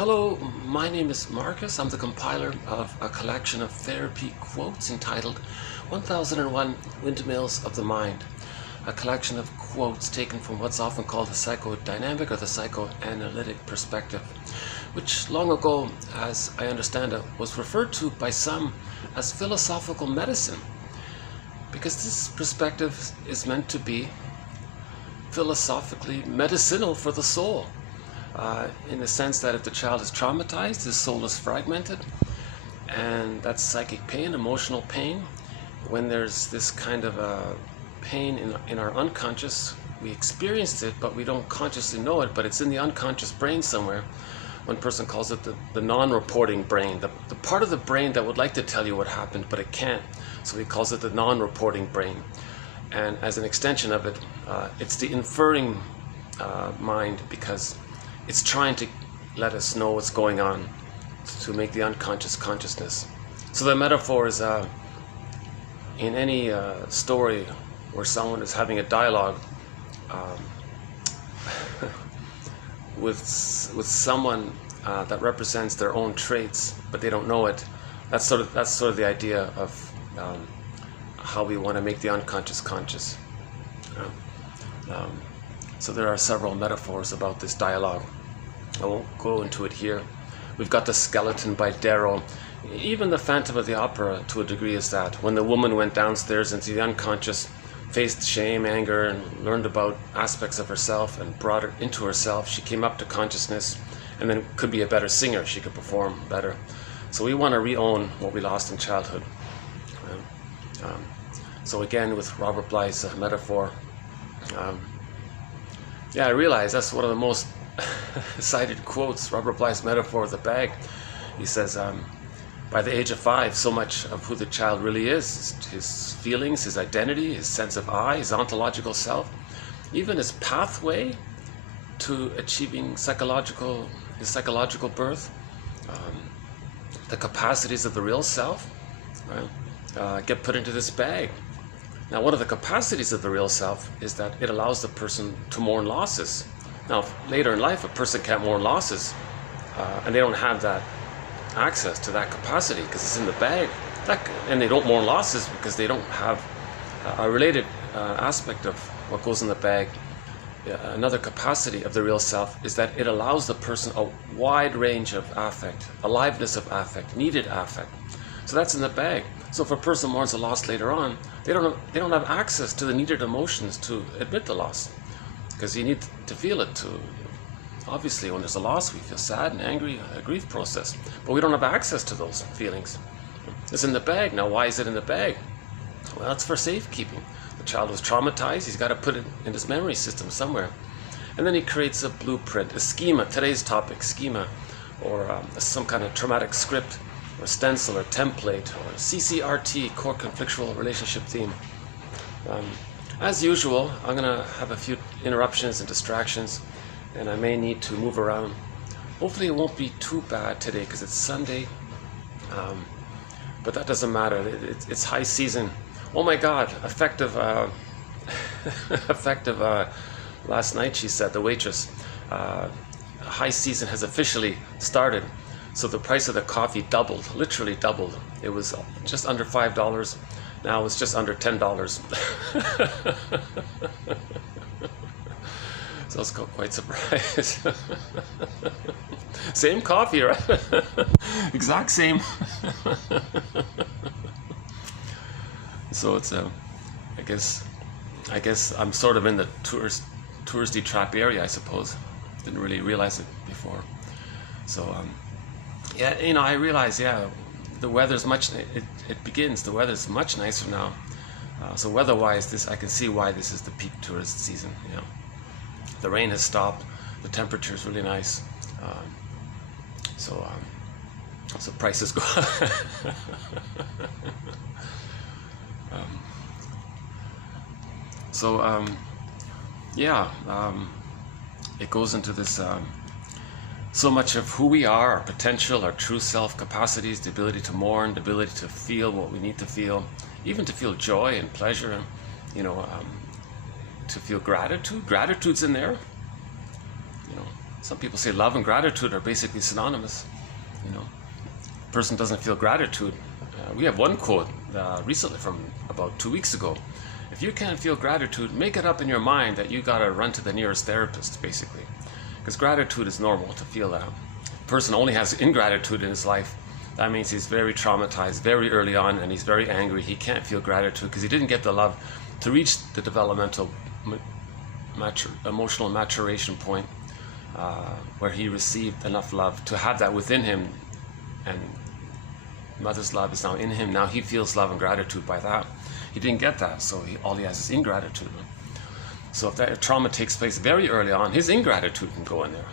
Hello, my name is Marcus. I'm the compiler of a collection of therapy quotes entitled 1001 Windmills of the Mind, a collection of quotes taken from what's often called the psychodynamic or the psychoanalytic perspective, which long ago, as I understand it, was referred to by some as philosophical medicine, because this perspective is meant to be philosophically medicinal for the soul. In the sense that if the child is traumatized, his soul is fragmented, and that's psychic pain, emotional pain. When there's this kind of pain in our unconscious, we experienced it, but we don't consciously know it, but it's in the unconscious brain somewhere. One person calls it the non-reporting brain, the part of the brain that would like to tell you what happened, but it can't. So he calls it the non-reporting brain. And as an extension of it, it's the inferring mind, because it's trying to let us know what's going on, to make the unconscious consciousness. So the metaphor is in any story where someone is having a dialogue with someone that represents their own traits, but they don't know it. That's sort of the idea of how we want to make the unconscious conscious. So there are several metaphors about this dialogue. I won't go into it here. We've got The Skeleton by Darrow. Even the Phantom of the Opera, to a degree, is that. When the woman went downstairs into the unconscious, faced shame, anger, and learned about aspects of herself and brought it into herself, she came up to consciousness and then could be a better singer. She could perform better. So we want to re-own what we lost in childhood. So again, with Robert Bly's metaphor, yeah, I realize that's one of the most cited quotes, Robert Bly's metaphor of the bag. He says, by the age of 5, so much of who the child really is, his feelings, his identity, his sense of I, his ontological self, even his pathway to achieving his psychological birth, the capacities of the real self, right, get put into this bag. Now, one of the capacities of the real self is that it allows the person to mourn losses. Now, later in life, a person can't mourn losses, and they don't have that access to that capacity because it's in the bag. And they don't mourn losses because they don't have a related aspect of what goes in the bag. Another capacity of the real self is that it allows the person a wide range of affect, aliveness of affect, needed affect. So that's in the bag. So if a person mourns a loss later on, they don't have access to the needed emotions to admit the loss, because you need to feel it. Obviously, when there's a loss, we feel sad and angry, a grief process, but we don't have access to those feelings. It's in the bag. Now, why is it in the bag? Well, it's for safekeeping. The child was traumatized. He's got to put it in his memory system somewhere, and then he creates a blueprint, a schema. Today's topic, schema, or some kind of traumatic script, or stencil, or template, or CCRT, core conflictual relationship theme. As usual, I'm going to have a few interruptions and distractions, and I may need to move around. Hopefully it won't be too bad today because it's Sunday, but that doesn't matter. It's high season. Oh my God, effective last night, she said, the waitress. High season has officially started. So the price of the coffee doubled, literally doubled. It was just under $5. Now it's just under $10. So I was quite surprised. Same coffee, right? Exact same. So it's I guess I'm sort of in the touristy trap area, I suppose. Didn't really realize it before. So yeah, I realize, the weather's the weather's much nicer now. So weather-wise, I can see why this is the peak tourist season. The rain has stopped. The temperature is really nice. So prices go up. It goes into this. So much of who we are, our potential, our true self capacities, the ability to mourn, the ability to feel what we need to feel, even to feel joy and pleasure, to feel gratitude. Gratitude's in there. some people say love and gratitude are basically synonymous. You know, a person doesn't feel gratitude. We have one quote recently from about 2 weeks ago. If you can't feel gratitude, make it up in your mind that you gotta run to the nearest therapist, basically. Because gratitude is normal to feel that. If a person only has ingratitude in his life, that means he's very traumatized very early on and he's very angry. He can't feel gratitude because he didn't get the love to reach the developmental emotional maturation point where he received enough love to have that within him, and mother's love is now in him. Now he feels love and gratitude by that. He didn't get that, so all he has is ingratitude. So if that trauma takes place very early on, his ingratitude can go in there.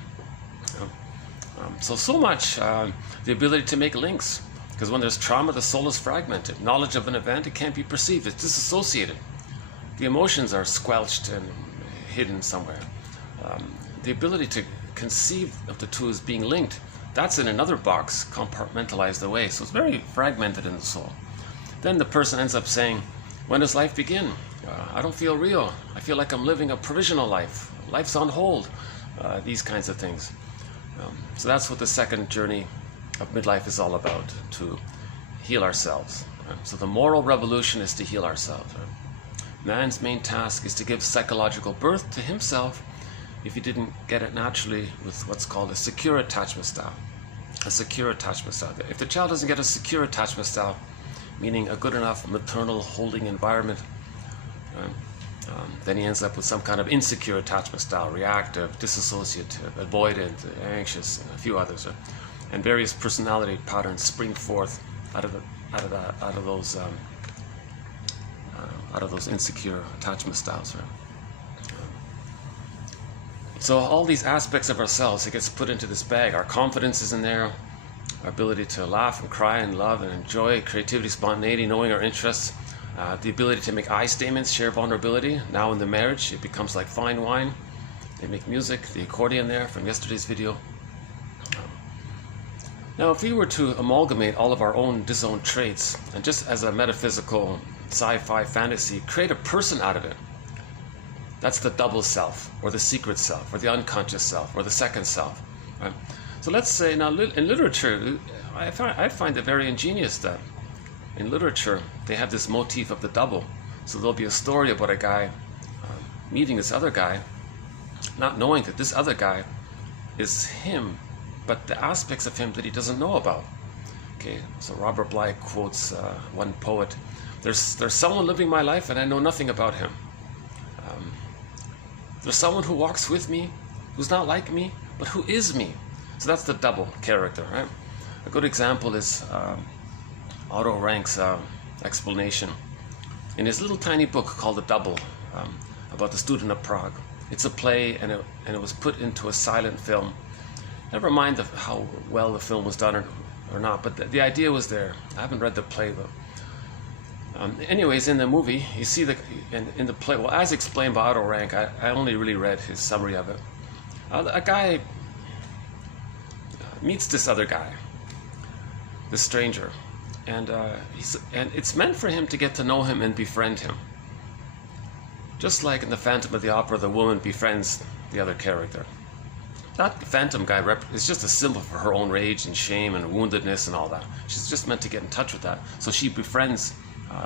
So much the ability to make links, because when there's trauma, the soul is fragmented. Knowledge of an event, it can't be perceived. It's disassociated. The emotions are squelched and hidden somewhere. The ability to conceive of the two as being linked, that's in another box, compartmentalized away. So it's very fragmented in the soul. Then the person ends up saying, when does life begin? I don't feel real. I feel like I'm living a provisional life. Life's on hold. These kinds of things. So that's what the second journey of midlife is all about, to heal ourselves. So the moral revolution is to heal ourselves. Man's main task is to give psychological birth to himself if he didn't get it naturally with what's called a secure attachment style. A secure attachment style. If the child doesn't get a secure attachment style, meaning a good enough maternal holding environment, then he ends up with some kind of insecure attachment style, reactive, dissociative, avoidant, anxious, and a few others. And various personality patterns spring forth out of those insecure attachment styles. So all these aspects of ourselves, it gets put into this bag. Our confidence is in there, our ability to laugh and cry and love and enjoy, creativity, spontaneity, knowing our interests, the ability to make I statements, share vulnerability. Now in the marriage, it becomes like fine wine. They make music, the accordion there from yesterday's video. Now, if we were to amalgamate all of our own disowned traits, and just as a metaphysical sci-fi fantasy, create a person out of it, that's the double self, or the secret self, or the unconscious self, or the second self. Right? So let's say, now in literature, I find it very ingenious that in literature, they have this motif of the double. So there'll be a story about a guy meeting this other guy, not knowing that this other guy is him, but the aspects of him that he doesn't know about. Okay, so Robert Bly quotes one poet, there's someone living my life and I know nothing about him. There's someone who walks with me, who's not like me, but who is me. So that's the double character, right? A good example is Otto Rank's explanation in his little tiny book called The Double, about the student of Prague. It's a play, and it was put into a silent film. Never mind how well the film was done or not, but the idea was there. I haven't read the play though. Anyways, in the movie, you see in the play, well, as explained by Otto Rank, I only really read his summary of it. A guy meets this other guy, this stranger, and it's meant for him to get to know him and befriend him. Just like in the Phantom of the Opera, the woman befriends the other character. That phantom guy is just a symbol for her own rage and shame and woundedness and all that. She's just meant to get in touch with that. So she befriends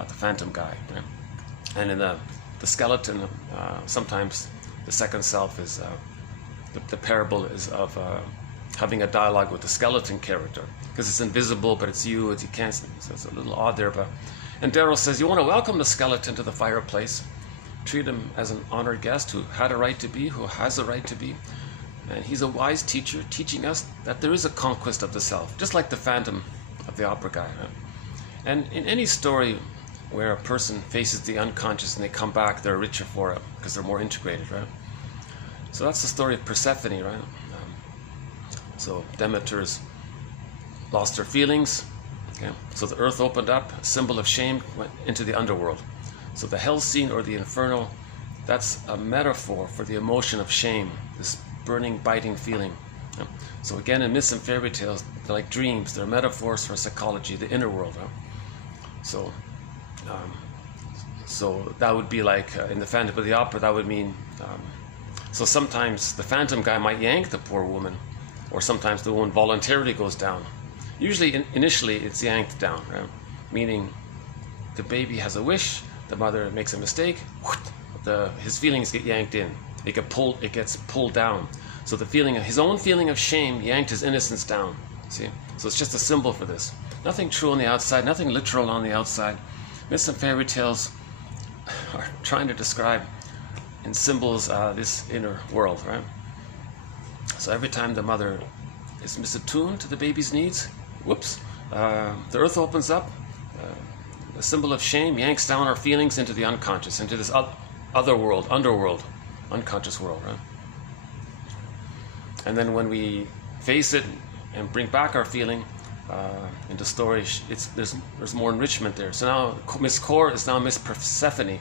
the phantom guy. Right? And in the skeleton, sometimes the second self is, the parable is of having a dialogue with the skeleton character. Because it's invisible, but it's you, you can't, so it's a little odd there. And Daryl says, you want to welcome the skeleton to the fireplace. Treat him as an honored guest who had a right to be, who has a right to be. And he's a wise teacher, teaching us that there is a conquest of the self, just like the Phantom of the Opera guy. Right? And in any story where a person faces the unconscious and they come back, they're richer for it, because they're more integrated, right? So that's the story of Persephone, right? So Demeter's lost her feelings. Okay? So the earth opened up, a symbol of shame, went into the underworld. So the hell scene or the inferno, that's a metaphor for the emotion of shame, this burning, biting feeling. So again, in myths and fairy tales, they're like dreams. They're metaphors for psychology, the inner world. So that would be like in the Phantom of the Opera, that would mean So sometimes the phantom guy might yank the poor woman, or sometimes the woman voluntarily goes down. Usually, initially, it's yanked down, right? Meaning the baby has a wish, the mother makes a mistake, his feelings get yanked in. It gets pulled down. So his own feeling of shame yanked his innocence down. See? So it's just a symbol for this. Nothing true on the outside, nothing literal on the outside. Myths and fairy tales are trying to describe in symbols this inner world, right? So every time the mother is misattuned to the baby's needs, the earth opens up. The symbol of shame yanks down our feelings into the unconscious, into this other world, underworld, unconscious world, right? And then when we face it and bring back our feeling into story, there's more enrichment there. So now Miss Core is now Miss Persephone.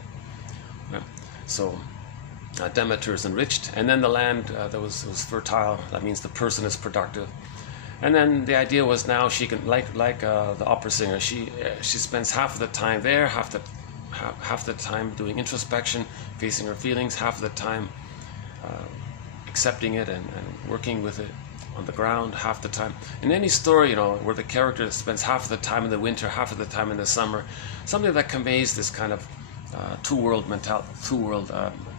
Right? So Demeter is enriched, and then the land that was fertile. That means the person is productive. And then the idea was now she can, like the opera singer, she spends half of the time there, half the time doing introspection, facing her feelings, half of the time accepting it and working with it on the ground, half the time. In any story, where the character spends half of the time in the winter, half of the time in the summer, something that conveys this kind of two-world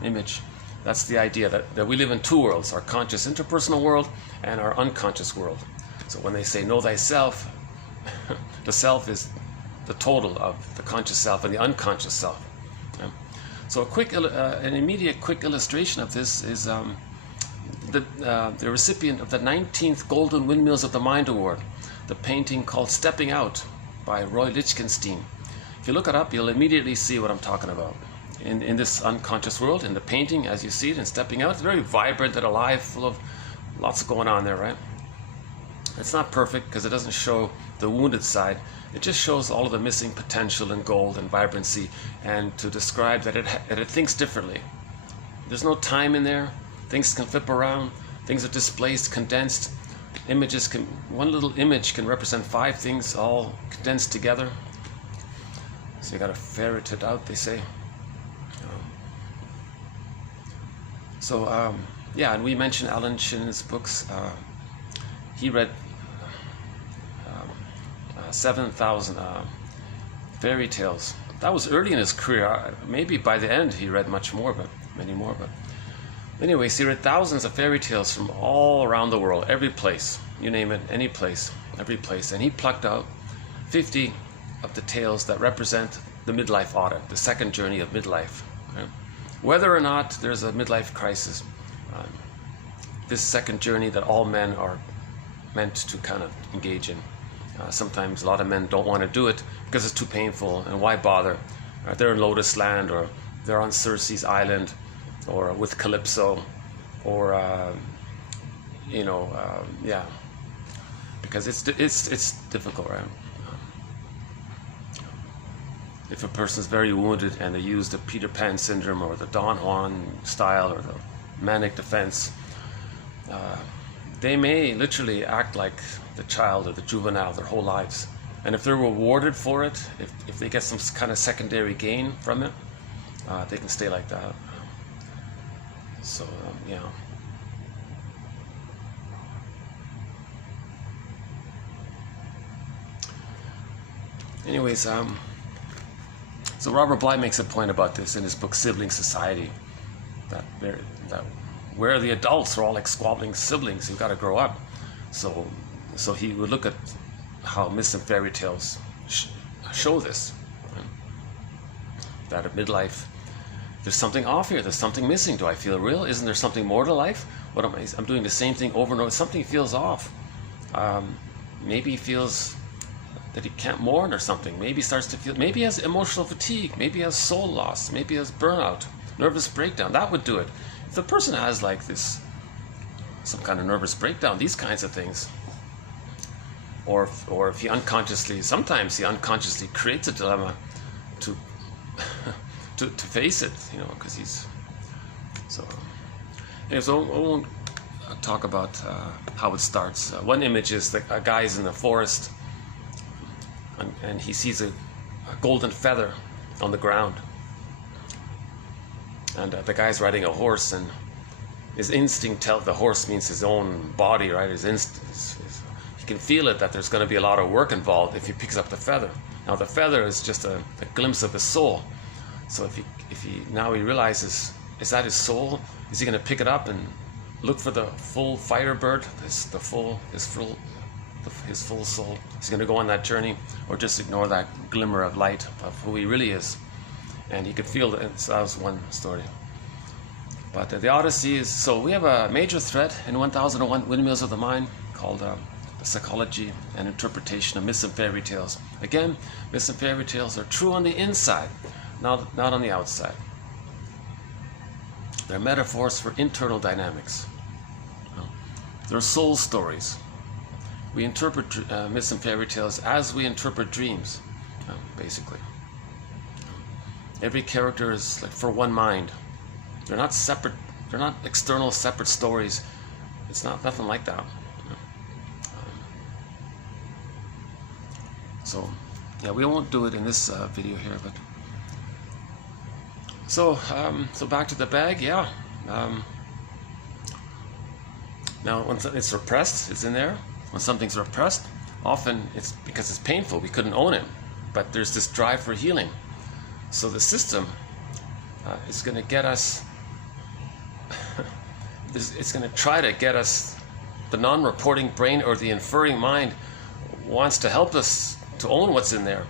image. That's the idea that we live in two worlds: our conscious interpersonal world and our unconscious world. So when they say know thyself, the self is the total of the conscious self and the unconscious self. Yeah? So an immediate quick illustration of this is the recipient of the 19th Golden Windmills of the Mind Award, the painting called Stepping Out by Roy Lichtenstein. If you look it up, you'll immediately see what I'm talking about. In this unconscious world, in the painting, as you see it in Stepping Out, it's very vibrant and alive, full of lots going on there, right? It's not perfect because it doesn't show the wounded side. It just shows all of the missing potential and gold and vibrancy, and to describe that it thinks differently. There's no time in there. Things can flip around. Things are displaced, condensed. One little image can represent 5 things all condensed together. So you got to ferret it out, they say. And we mentioned Alan Shinn's books. He read 7,000 fairy tales. That was early in his career. Maybe by the end he read many more. But anyways, he read thousands of fairy tales from all around the world, every place, you name it, any place, every place. And he plucked out 50 of the tales that represent the midlife audit, the second journey of midlife. Right? Whether or not there's a midlife crisis, this second journey that all men are meant to kind of engage in. Sometimes a lot of men don't want to do it because it's too painful, and why bother? They're in Lotus Land, or they're on Circe's island, or with Calypso, or because it's difficult, right? If a person's very wounded and they use the Peter Pan syndrome or the Don Juan style or the manic defense, they may literally act like the child or the juvenile their whole lives. And if they're rewarded for it, if they get some kind of secondary gain from it, they can stay like that. So, Anyways, so Robert Bly makes a point about this in his book Sibling Society, that where the adults are all like squabbling siblings who've got to grow up. So he would look at how myths and fairy tales show this, right? That at midlife, there's something off here. There's something missing. Do I feel real? Isn't there something more to life? I'm doing the same thing over and over. Something feels off. Maybe he feels that he can't mourn or something. Maybe he starts to feel, maybe he has emotional fatigue. Maybe he has soul loss. Maybe he has burnout, nervous breakdown. That would do it. If the person has like this, some kind of nervous breakdown, these kinds of things, or if he sometimes he unconsciously creates a dilemma to face it, because he's so. Anyways, I won't talk about how it starts. One image is that a guy's in the forest, and he sees a golden feather on the ground, and the guy's riding a horse, and his instinct tells, the horse means his own body, right? His instinct, he can feel it that there's going to be a lot of work involved if he picks up the feather. Now the feather is just a glimpse of his soul. So if he now he realizes, is that his soul? Is he going to pick it up and look for the full fighter bird, his full soul? Is he going to go on that journey, or just ignore that glimmer of light of who he really is? And he could feel that. So that was one story. But the Odyssey is, so we have a major thread in 1001 Windmills of the Mind called the psychology and interpretation of myths and fairy tales. Again, myths and fairy tales are true on the inside, not on the outside. They're metaphors for internal dynamics. They're soul stories. We interpret myths and fairy tales as we interpret dreams, basically. Every character is like for one mind. They're not separate. They're not external, separate stories. It's nothing like that. So, yeah, we won't do it in this video here, but so back to the bag. Yeah. Now, when it's repressed, it's in there. When something's repressed, often it's because it's painful. We couldn't own it, but there's this drive for healing. So the system is going to get us. It's going to try to get us. The non-reporting brain or the inferring mind wants to help us to own what's in there.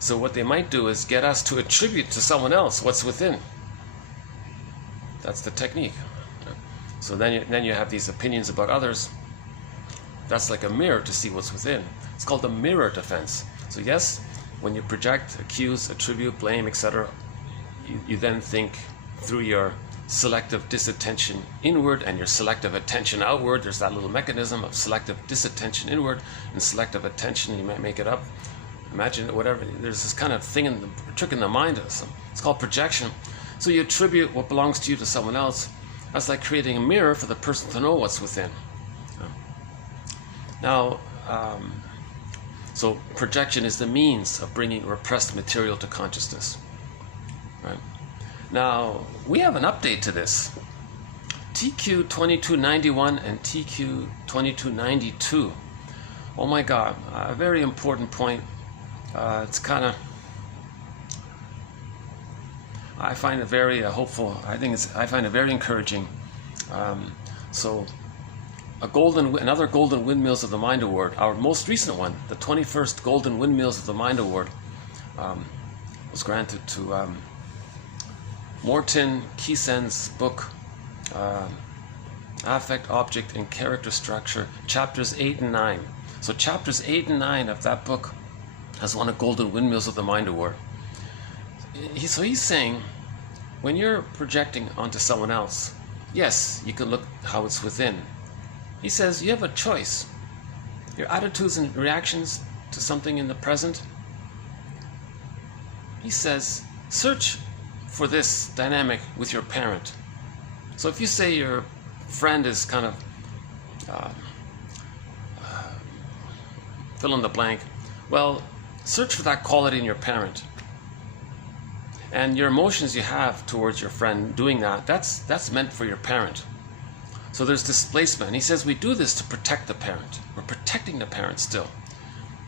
So what they might do is get us to attribute to someone else what's within. That's the technique. So then you have these opinions about others. That's like a mirror to see what's within. It's called the mirror defense. So yes, when you project, accuse, attribute, blame, etc., you then think through your selective disattention inward and your selective attention outward. There's that little mechanism of selective disattention inward and selective attention. You might make it up. Imagine whatever. There's this kind of thing trick in the mind. It's called projection. So you attribute what belongs to you to someone else. That's like creating a mirror for the person to know what's within. Now, so projection is the means of bringing repressed material to consciousness. Right? Now, we have an update to this. TQ 2291 and TQ 2292. Oh my God, a very important point. It's kind of, I find it very hopeful. I find it very encouraging. So, another Golden Windmills of the Mind Award, our most recent one, the 21st Golden Windmills of the Mind Award, was granted to Morton Kiesen's book, Affect, Object, and Character Structure, chapters 8 and 9. So chapters 8 and 9 of that book has won a Golden Windmills of the Mind Award. So he's saying, when you're projecting onto someone else, yes, you can look how it's within. He says you have a choice. Your attitudes and reactions to something in the present. He says, search for this dynamic with your parent. So if you say your friend is kind of fill in the blank, well, search for that quality in your parent. And your emotions you have towards your friend doing that, that's meant for your parent. So there's displacement. And he says we do this to protect the parent. We're protecting the parent still.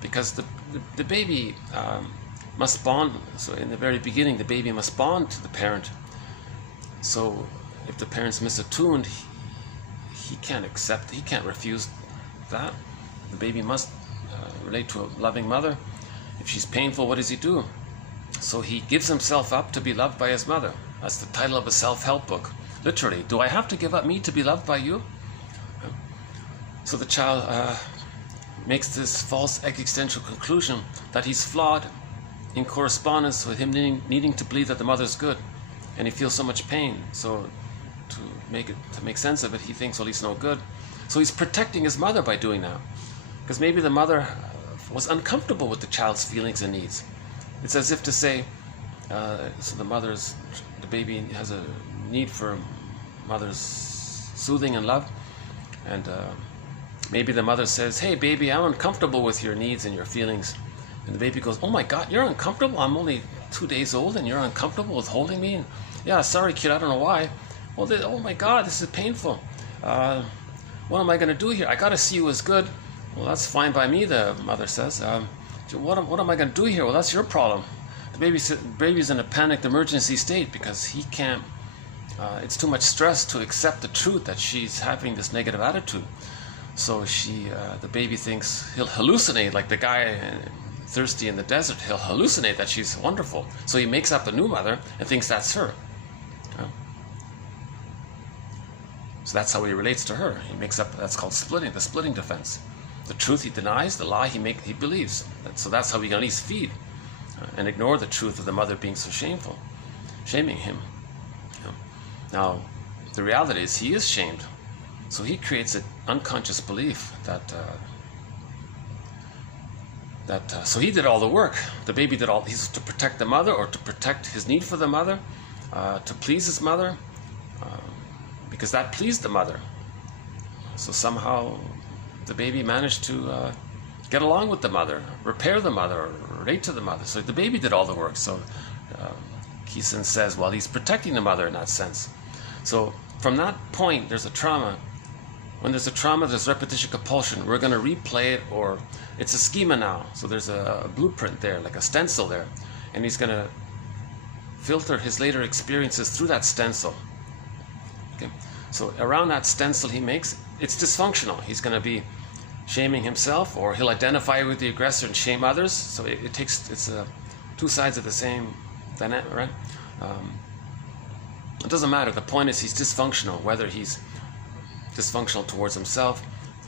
Because the baby must bond. So in the very beginning, the baby must bond to the parent. So if the parent's misattuned, he can't accept, he can't refuse that. The baby must relate to a loving mother. If she's painful, what does he do? So he gives himself up to be loved by his mother. That's the title of a self-help book. Literally, do I have to give up me to be loved by you? So the child makes this false existential conclusion that he's flawed in correspondence with him needing to believe that the mother's good. And he feels so much pain. So to make sense of it, he thinks, well, he's no good. So he's protecting his mother by doing that. Because maybe the mother was uncomfortable with the child's feelings and needs. It's as if to say, so the baby has a need for mother's soothing and love, and maybe the mother says, hey baby, I'm uncomfortable with your needs and your feelings, and the baby goes, oh my God, you're uncomfortable? I'm only 2 days old and you're uncomfortable with holding me? And, yeah, sorry kid, I don't know why. oh my God, this is painful. What am I going to do here? I got to see you as good. Well, that's fine by me, the mother says. What am I going to do here? Well, that's your problem. The baby's in a panicked emergency state because he can't, it's too much stress to accept the truth that she's having this negative attitude. So the baby thinks he'll hallucinate like the guy thirsty in the desert. He'll hallucinate that she's wonderful. So he makes up a new mother and thinks that's her. So that's how he relates to her. He makes up, that's called splitting, the splitting defense. The truth he denies, the lie he believes. So that's how he can at least feed and ignore the truth of the mother being so shameful, shaming him. Now, the reality is he is shamed. So he creates an unconscious belief so he did all the work. The baby did all, he's to protect the mother or to protect his need for the mother, to please his mother, because that pleased the mother. So somehow the baby managed to get along with the mother, repair the mother, or relate to the mother. So the baby did all the work. So Keeson says, well, he's protecting the mother in that sense. So from that point, there's a trauma. When there's a trauma, there's repetition compulsion. We're going to replay it, or it's a schema now. So there's a blueprint there, like a stencil there. And he's going to filter his later experiences through that stencil. Okay? So around that stencil he makes, it's dysfunctional. He's going to be shaming himself, or he'll identify with the aggressor and shame others. So it's two sides of the same dynamic, right? It doesn't matter. The point is he's dysfunctional, whether he's dysfunctional towards himself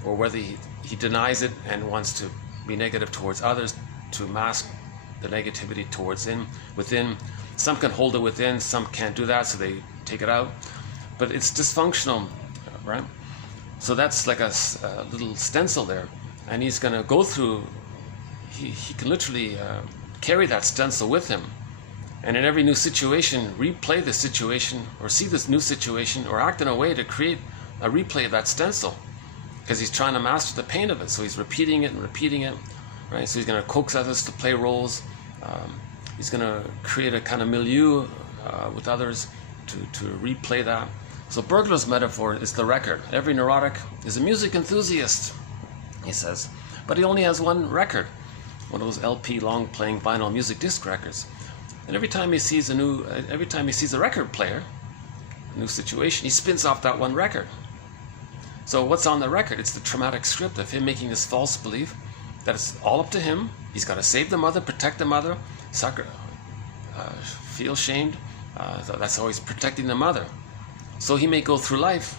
or whether he denies it and wants to be negative towards others to mask the negativity towards within. Some can hold it within, some can't do that, so they take it out. But it's dysfunctional, right? So that's like a little stencil there, and he's going to go through, he can literally carry that stencil with him, and in every new situation replay the situation, or see this new situation, or act in a way to create a replay of that stencil, because he's trying to master the pain of it. So he's repeating it and repeating it, right? So he's going to coax others to play roles. He's going to create a kind of milieu with others to replay that. So Burglar's metaphor is the record. Every neurotic is a music enthusiast, he says, but he only has one record, one of those LP long-playing vinyl music disc records. And every time he sees a record player, a new situation, he spins off that one record. So what's on the record? It's the traumatic script of him making this false belief that it's all up to him. He's got to save the mother, protect the mother, feel shamed. That's how he's protecting the mother. So he may go through life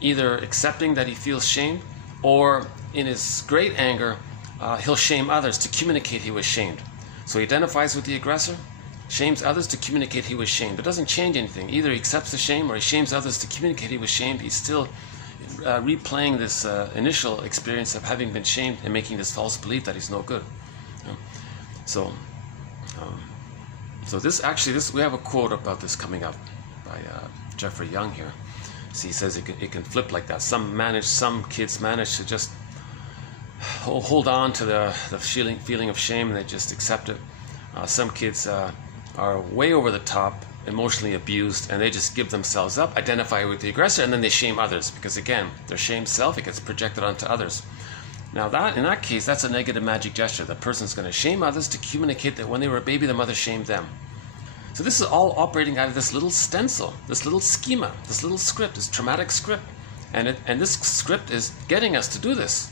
either accepting that he feels shamed, or in his great anger, he'll shame others to communicate he was shamed. So he identifies with the aggressor, shames others to communicate he was shamed. It doesn't change anything. Either he accepts the shame or he shames others to communicate he was shamed. He's still replaying this initial experience of having been shamed and making this false belief that he's no good. So this we have a quote about this coming up by Jeffrey Young here. So he says it can flip like that. Some kids manage to just hold on to the feeling of shame, and they just accept it. Some kids are way over the top, emotionally abused, and they just give themselves up, identify with the aggressor, and then they shame others, because again, their shamed self, it gets projected onto others. Now in that case, that's a negative magic gesture. The person's going to shame others to communicate that when they were a baby, the mother shamed them. So this is all operating out of this little stencil, this little schema, this little script, this traumatic script. And this script is getting us to do this.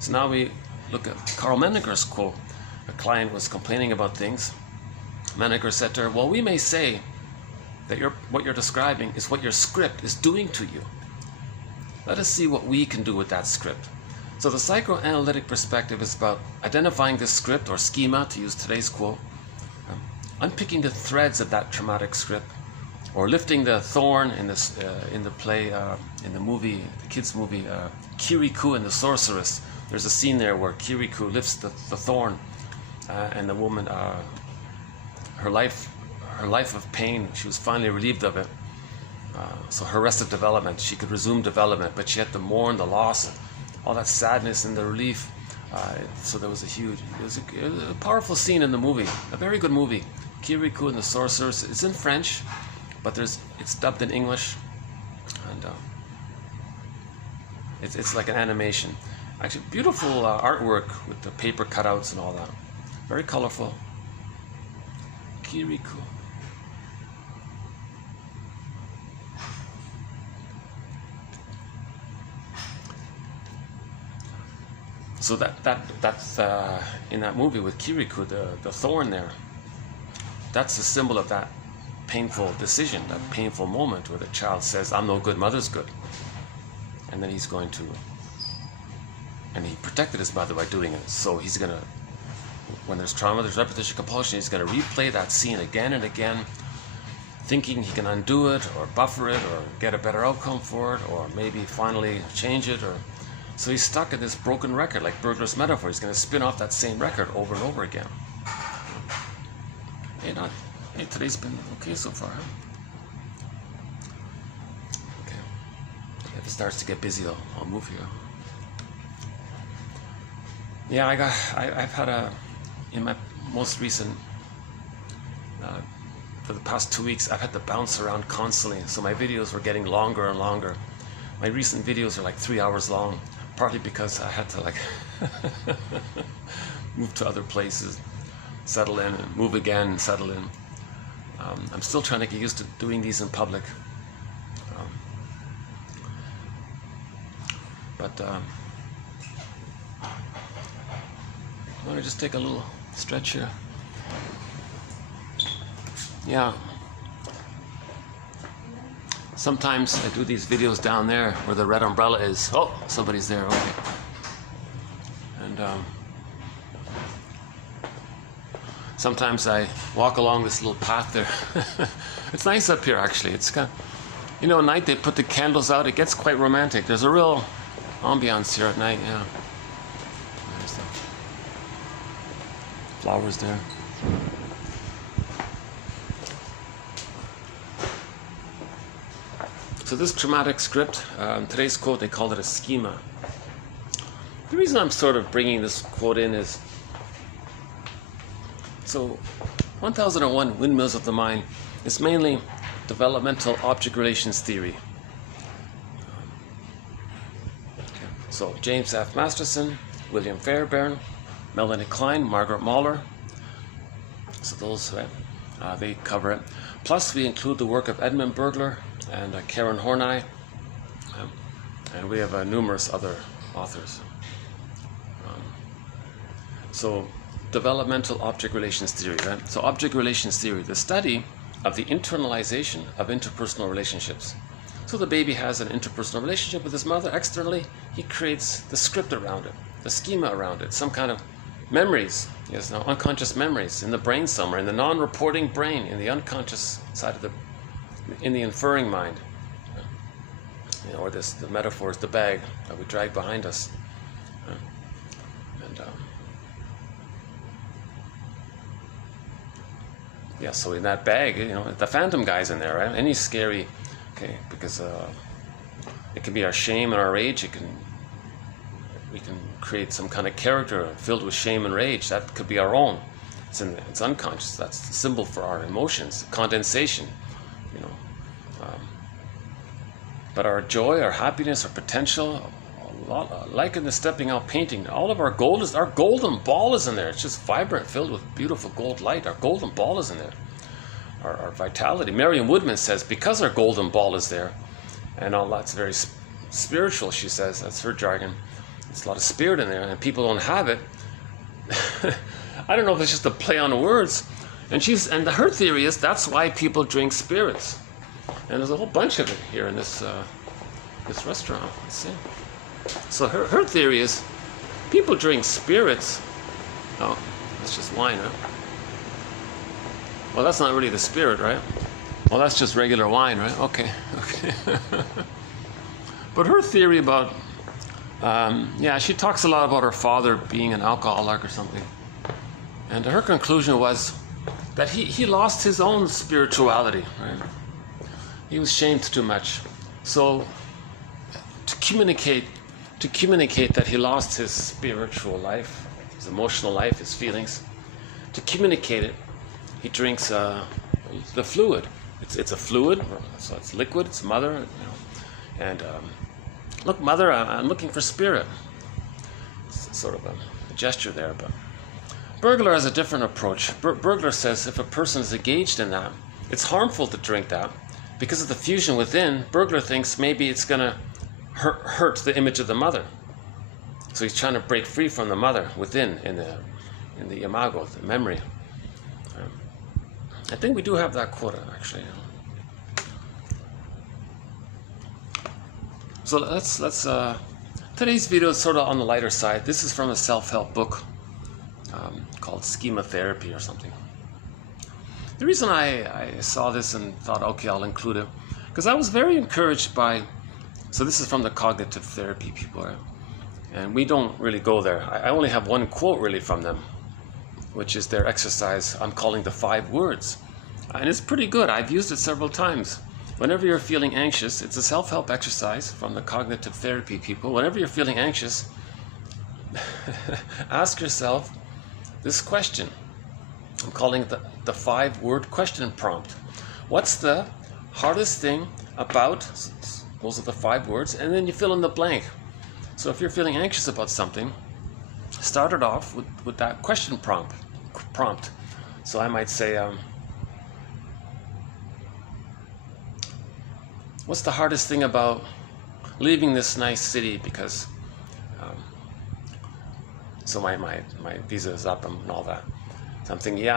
So now we look at Carl Menninger's quote. A client was complaining about things. Menninger said to her, well, we may say that what you're describing is what your script is doing to you. Let us see what we can do with that script. So the psychoanalytic perspective is about identifying this script, or schema, to use today's quote, unpicking the threads of that traumatic script, or lifting the thorn in the play, in the movie, the kids' movie, Kirikou and the Sorceress. There's a scene there where Kirikou lifts the thorn, and the woman, her life of pain, she was finally relieved of it. So her arrested development, she could resume development, but she had to mourn the loss, all that sadness and the relief. So there was a powerful scene in the movie, a very good movie, Kirikou and the Sorceress. It's in French, but it's dubbed in English, and it's like an animation. Actually, beautiful artwork with the paper cutouts and all that. Very colorful. Kirikou. So that's in that movie with Kirikou, the thorn there. That's the symbol of that painful decision, that painful moment where the child says, "I'm no good, mother's good," and then he's going to. And he protected his mother by doing it. So he's going to, when there's trauma, there's repetition, compulsion, he's going to replay that scene again and again, thinking he can undo it or buffer it or get a better outcome for it or maybe finally change it. Or so he's stuck in this broken record, like Burglar's metaphor. He's going to spin off that same record over and over again. Hey, today's been okay so far, huh? Okay. If it starts to get busy, I'll move here. Yeah, I've had in my most recent, for the past 2 weeks, I've had to bounce around constantly. So my videos were getting longer and longer. My recent videos are like 3 hours long, partly because I had to like move to other places, settle in, and move again, and settle in. I'm still trying to get used to doing these in public. I want to just take a little stretch here. Yeah. Sometimes I do these videos down there where the red umbrella is. Oh, somebody's there. Okay. And sometimes I walk along this little path there. It's nice up here, actually. It's kind of, at night they put the candles out. It gets quite romantic. There's a real ambiance here at night. Yeah. Flowers there. So this traumatic script, today's quote, they called it a schema. The reason I'm sort of bringing this quote in is, so 1001 Windmills of the Mind is mainly developmental object relations theory. So James F. Masterson, William Fairbairn, Melanie Klein, Margaret Mahler. So those, they cover it. Plus we include the work of Edmund Bergler and Karen Horney. And we have numerous other authors. So developmental object relations theory, right? So object relations theory, the study of the internalization of interpersonal relationships. So the baby has an interpersonal relationship with his mother externally. He creates the script around it, the schema around it, some kind of memories, yes, now unconscious memories in the brain somewhere, in the non-reporting brain, in the unconscious side of in the inferring mind. Or the metaphor is the bag that we drag behind us. And yeah, so in that bag, the phantom guy's in there, right? Any scary, okay, because it can be our shame and our rage. We can create some kind of character filled with shame and rage. That could be our own. It's unconscious. That's the symbol for our emotions, condensation, But our joy, our happiness, our potential, like in the stepping out painting, all of our golden ball is in there. It's just vibrant, filled with beautiful gold light. Our golden ball is in there. Our vitality. Marion Woodman says, because our golden ball is there, and all that's very spiritual, she says, that's her jargon. There's a lot of spirit in there, and people don't have it. I don't know if it's just a play on the words. And her theory is that's why people drink spirits. And there's a whole bunch of it here in this restaurant. Let's see. So her theory is people drink spirits. Oh, that's just wine, huh? Well, that's not really the spirit, right? Well, that's just regular wine, right? Okay. But her theory about, she talks a lot about her father being an alcoholic or something. And her conclusion was that he lost his own spirituality, right? He was shamed too much. So to communicate that he lost his spiritual life, his emotional life, his feelings, to communicate it, he drinks the fluid. it's a fluid, so it's liquid, it's mother, you know. And look, mother, I'm looking for spirit. It's sort of a gesture there, but burglar has a different approach. Burglar says if a person is engaged in that, it's harmful to drink that because of the fusion within. Burglar thinks maybe it's going to hurt the image of the mother. So he's trying to break free from the mother within in the imago, the memory. I think we do have that quote actually. So let's today's video is sort of on the lighter side. This is from a self-help book called Schema Therapy or something. The reason I saw this and thought, okay, I'll include it, because I was very encouraged by, so this is from the cognitive therapy people, right? And we don't really go there. I only have one quote really from them, which is their exercise I'm calling the 5 words. And it's pretty good. I've used it several times. Whenever you're feeling anxious, it's a self-help exercise from the cognitive therapy people. Whenever you're feeling anxious, ask yourself this question. I'm calling it the 5-word question prompt. What's the hardest thing about, those are the 5 words, and then you fill in the blank. So if you're feeling anxious about something, start it off with that question prompt. So I might say, what's the hardest thing about leaving this nice city because, so my visa is up and all that. Something,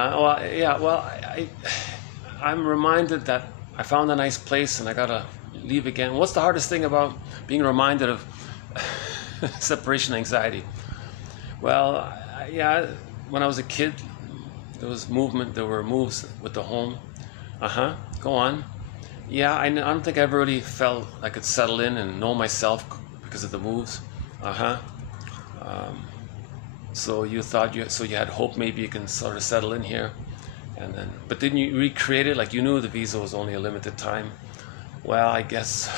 I'm reminded that I found a nice place and I gotta leave again. What's the hardest thing about being reminded of separation anxiety? Well, when I was a kid, there were moves with the home. Go on. Yeah, I don't think I ever really felt I could settle in and know myself because of the moves. So you thought you had hope maybe you can sort of settle in here, and then, but didn't you recreate it like you knew the visa was only a limited time? Well, I guess.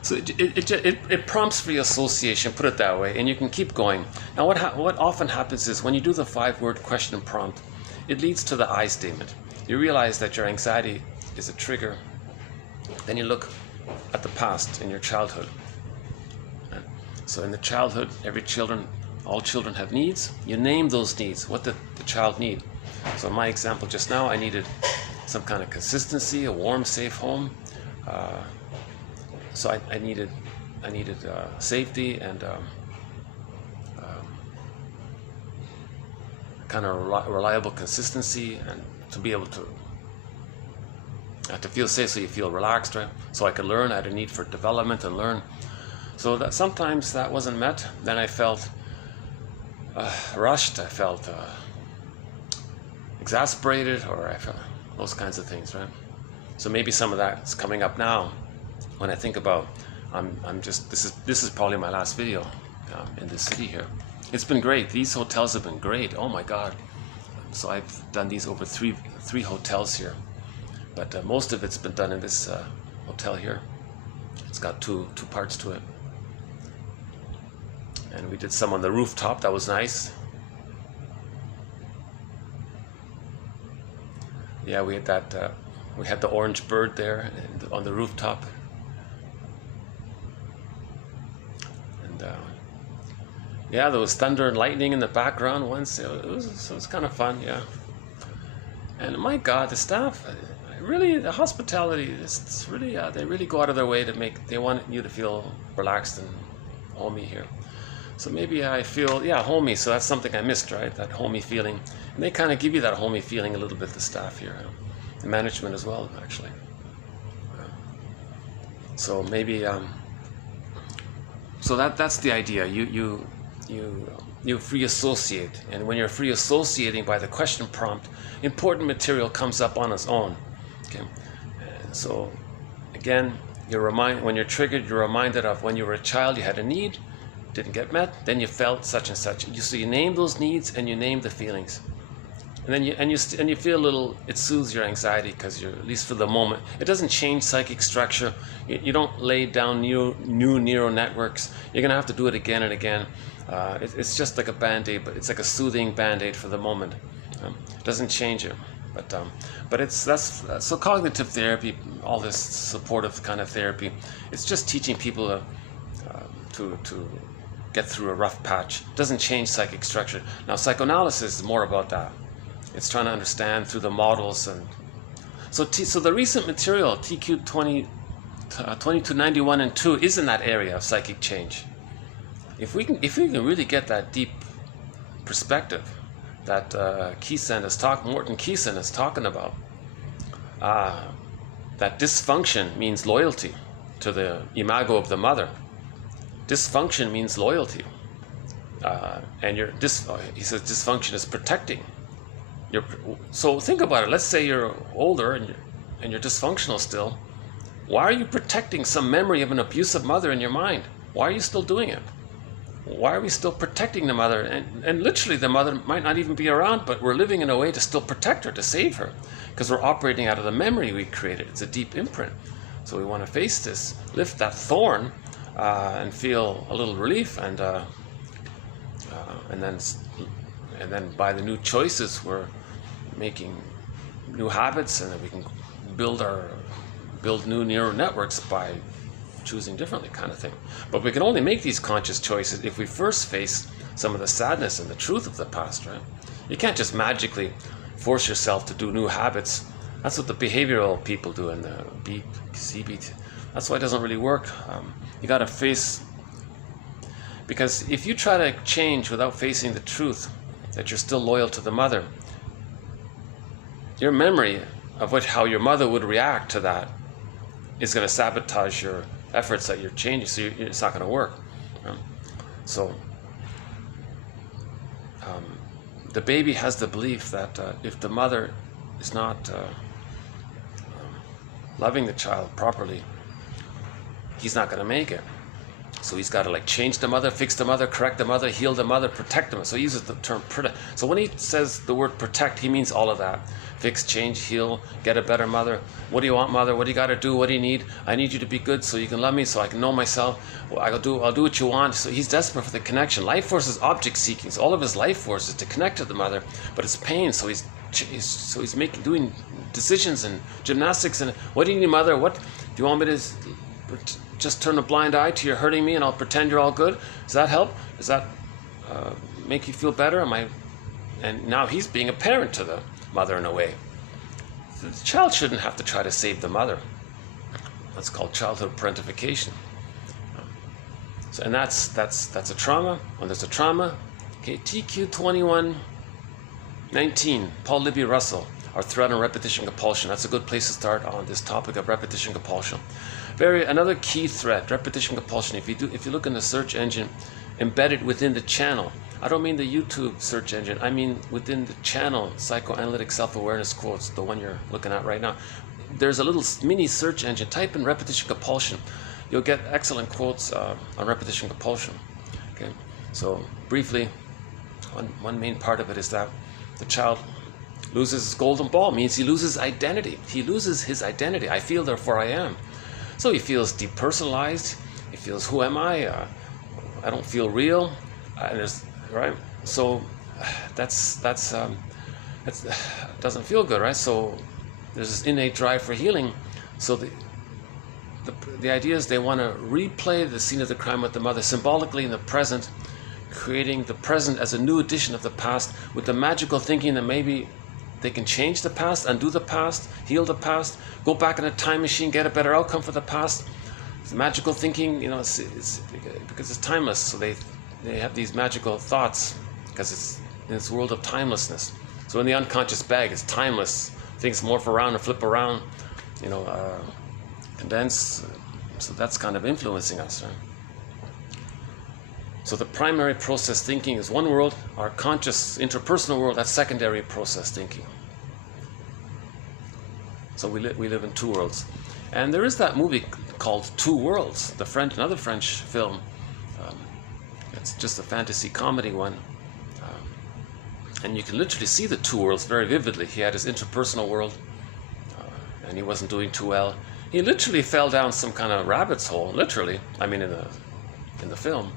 So it prompts free association, put it that way, and you can keep going. Now what often happens is when you do the 5-word question prompt, it leads to the I statement. You realize that your anxiety is a trigger. Then you look at the past in your childhood. So in the childhood, all children have needs. You name those needs. What did the child need? So in my example just now, I needed some kind of consistency, a warm, safe home. So I needed safety and kind of reliable consistency, and to be able to feel safe, so you feel relaxed, right? So I could learn. I had a need for development and learn. So that sometimes that wasn't met. Then I felt rushed. I felt exasperated, or I felt those kinds of things, right? So maybe some of that is coming up now when I think about this is probably my last video in this city here. It's been great. These hotels have been great. Oh my God. So I've done these over three hotels here, but most of it's been done in this hotel here. It's got two parts to it. And we did some on the rooftop. That was nice. Yeah, we had that. We had the orange bird there on the rooftop. And yeah, there was thunder and lightning in the background once. It was kind of fun, yeah. And my God, the staff, really, the hospitality, it's really, they really go out of their way to they want you to feel relaxed and homey here. So maybe I feel, homey, so that's something I missed, right? That homey feeling. And they kind of give you that homey feeling a little bit, the staff here. The management as well, actually. So maybe, so that's the idea. You free associate, and when you're free associating by the question prompt, important material comes up on its own. Okay, so again, when you're triggered, you're reminded of when you were a child, you had a need, didn't get met, then you felt such and such. So you name those needs and you name the feelings, and then you feel a little. It soothes your anxiety because you're, at least for the moment, it doesn't change psychic structure. You don't lay down new neural networks. You're gonna have to do it again and again. It's just like a band-aid, but it's like a soothing band-aid for the moment. It doesn't change it. But so cognitive therapy, all this supportive kind of therapy, it's just teaching people to get through a rough patch. It doesn't change psychic structure. Now, psychoanalysis is more about that. It's trying to understand through the models. And so the recent material, TQ 2291 and 2, is in that area of psychic change. If we can really get that deep perspective that Morton Keeson is talking about, that dysfunction means loyalty to the imago of the mother. Dysfunction means loyalty, and he says dysfunction is protecting. So think about it. Let's say you're older and you're dysfunctional still. Why are you protecting some memory of an abusive mother in your mind? Why are you still doing it? Why are we still protecting the mother? And literally the mother might not even be around, but we're living in a way to still protect her, to save her, because we're operating out of the memory we created. It's a deep imprint. So we want to face this, lift that thorn, and feel a little relief, and then by the new choices we're making new habits, and then we can build new neural networks by choosing differently, kind of thing. But we can only make these conscious choices if we first face some of the sadness and the truth of the past, right? You can't just magically force yourself to do new habits. That's what the behavioral people do in the CBT. That's why it doesn't really work. You got to face, because if you try to change without facing the truth that you're still loyal to the mother, your memory of how your mother would react to that is going to sabotage your efforts that you're changing, so it's not going to work. The baby has the belief that if the mother is not loving the child properly, he's not going to make it. So he's got to change the mother, fix the mother, correct the mother, heal the mother, protect them. So he uses the term protect. So when he says the word protect, he means all of that. Fix, change, heal, get a better mother. What do you want, mother? What do you got to do? What do you need? I need you to be good so you can love me, so I can know myself. I'll do what you want. So he's desperate for the connection. Life force is object seeking. So all of his life force is to connect to the mother, but it's pain. So he's doing decisions and gymnastics. And what do you need, mother? What do you want me to just turn a blind eye to you're hurting me and I'll pretend you're all good? Does that help? Does that make you feel better? And now he's being a parent to the mother in a way. The child shouldn't have to try to save the mother. That's called childhood parentification. So, and that's a trauma. When there's a trauma, okay, TQ 2119, Paul Libby Russell, our threat on repetition compulsion. That's a good place to start on this topic of repetition compulsion. Another key threat, repetition compulsion. If you look in the search engine, embedded within the channel. I don't mean the YouTube search engine. I mean within the channel, psychoanalytic self-awareness quotes, the one you're looking at right now. There's a little mini search engine. Type in repetition compulsion. You'll get excellent quotes on repetition compulsion. Okay. So briefly, one main part of it is that the child loses his golden ball. Means he loses identity. He loses his identity. I feel, therefore I am. So he feels depersonalized. He feels, who am I? I don't feel real. Right? So that doesn't feel good, right? So there's this innate drive for healing. So the idea is they want to replay the scene of the crime with the mother symbolically in the present, creating the present as a new edition of the past, with the magical thinking that maybe they can change the past, undo the past, heal the past, go back in a time machine, get a better outcome for the past. It's magical thinking, it's because it's timeless. So they have these magical thoughts because it's in this world of timelessness. So in the unconscious bag, it's timeless. Things morph around and flip around, condense. So that's kind of influencing us, right? So the primary process thinking is one world. Our conscious interpersonal world, that's secondary process thinking. So we live in two worlds. And there is that movie called Two Worlds, another French film. It's just a fantasy comedy one. And you can literally see the two worlds very vividly. He had his interpersonal world, and he wasn't doing too well. He literally fell down some kind of rabbit's hole, literally. I mean, in the film.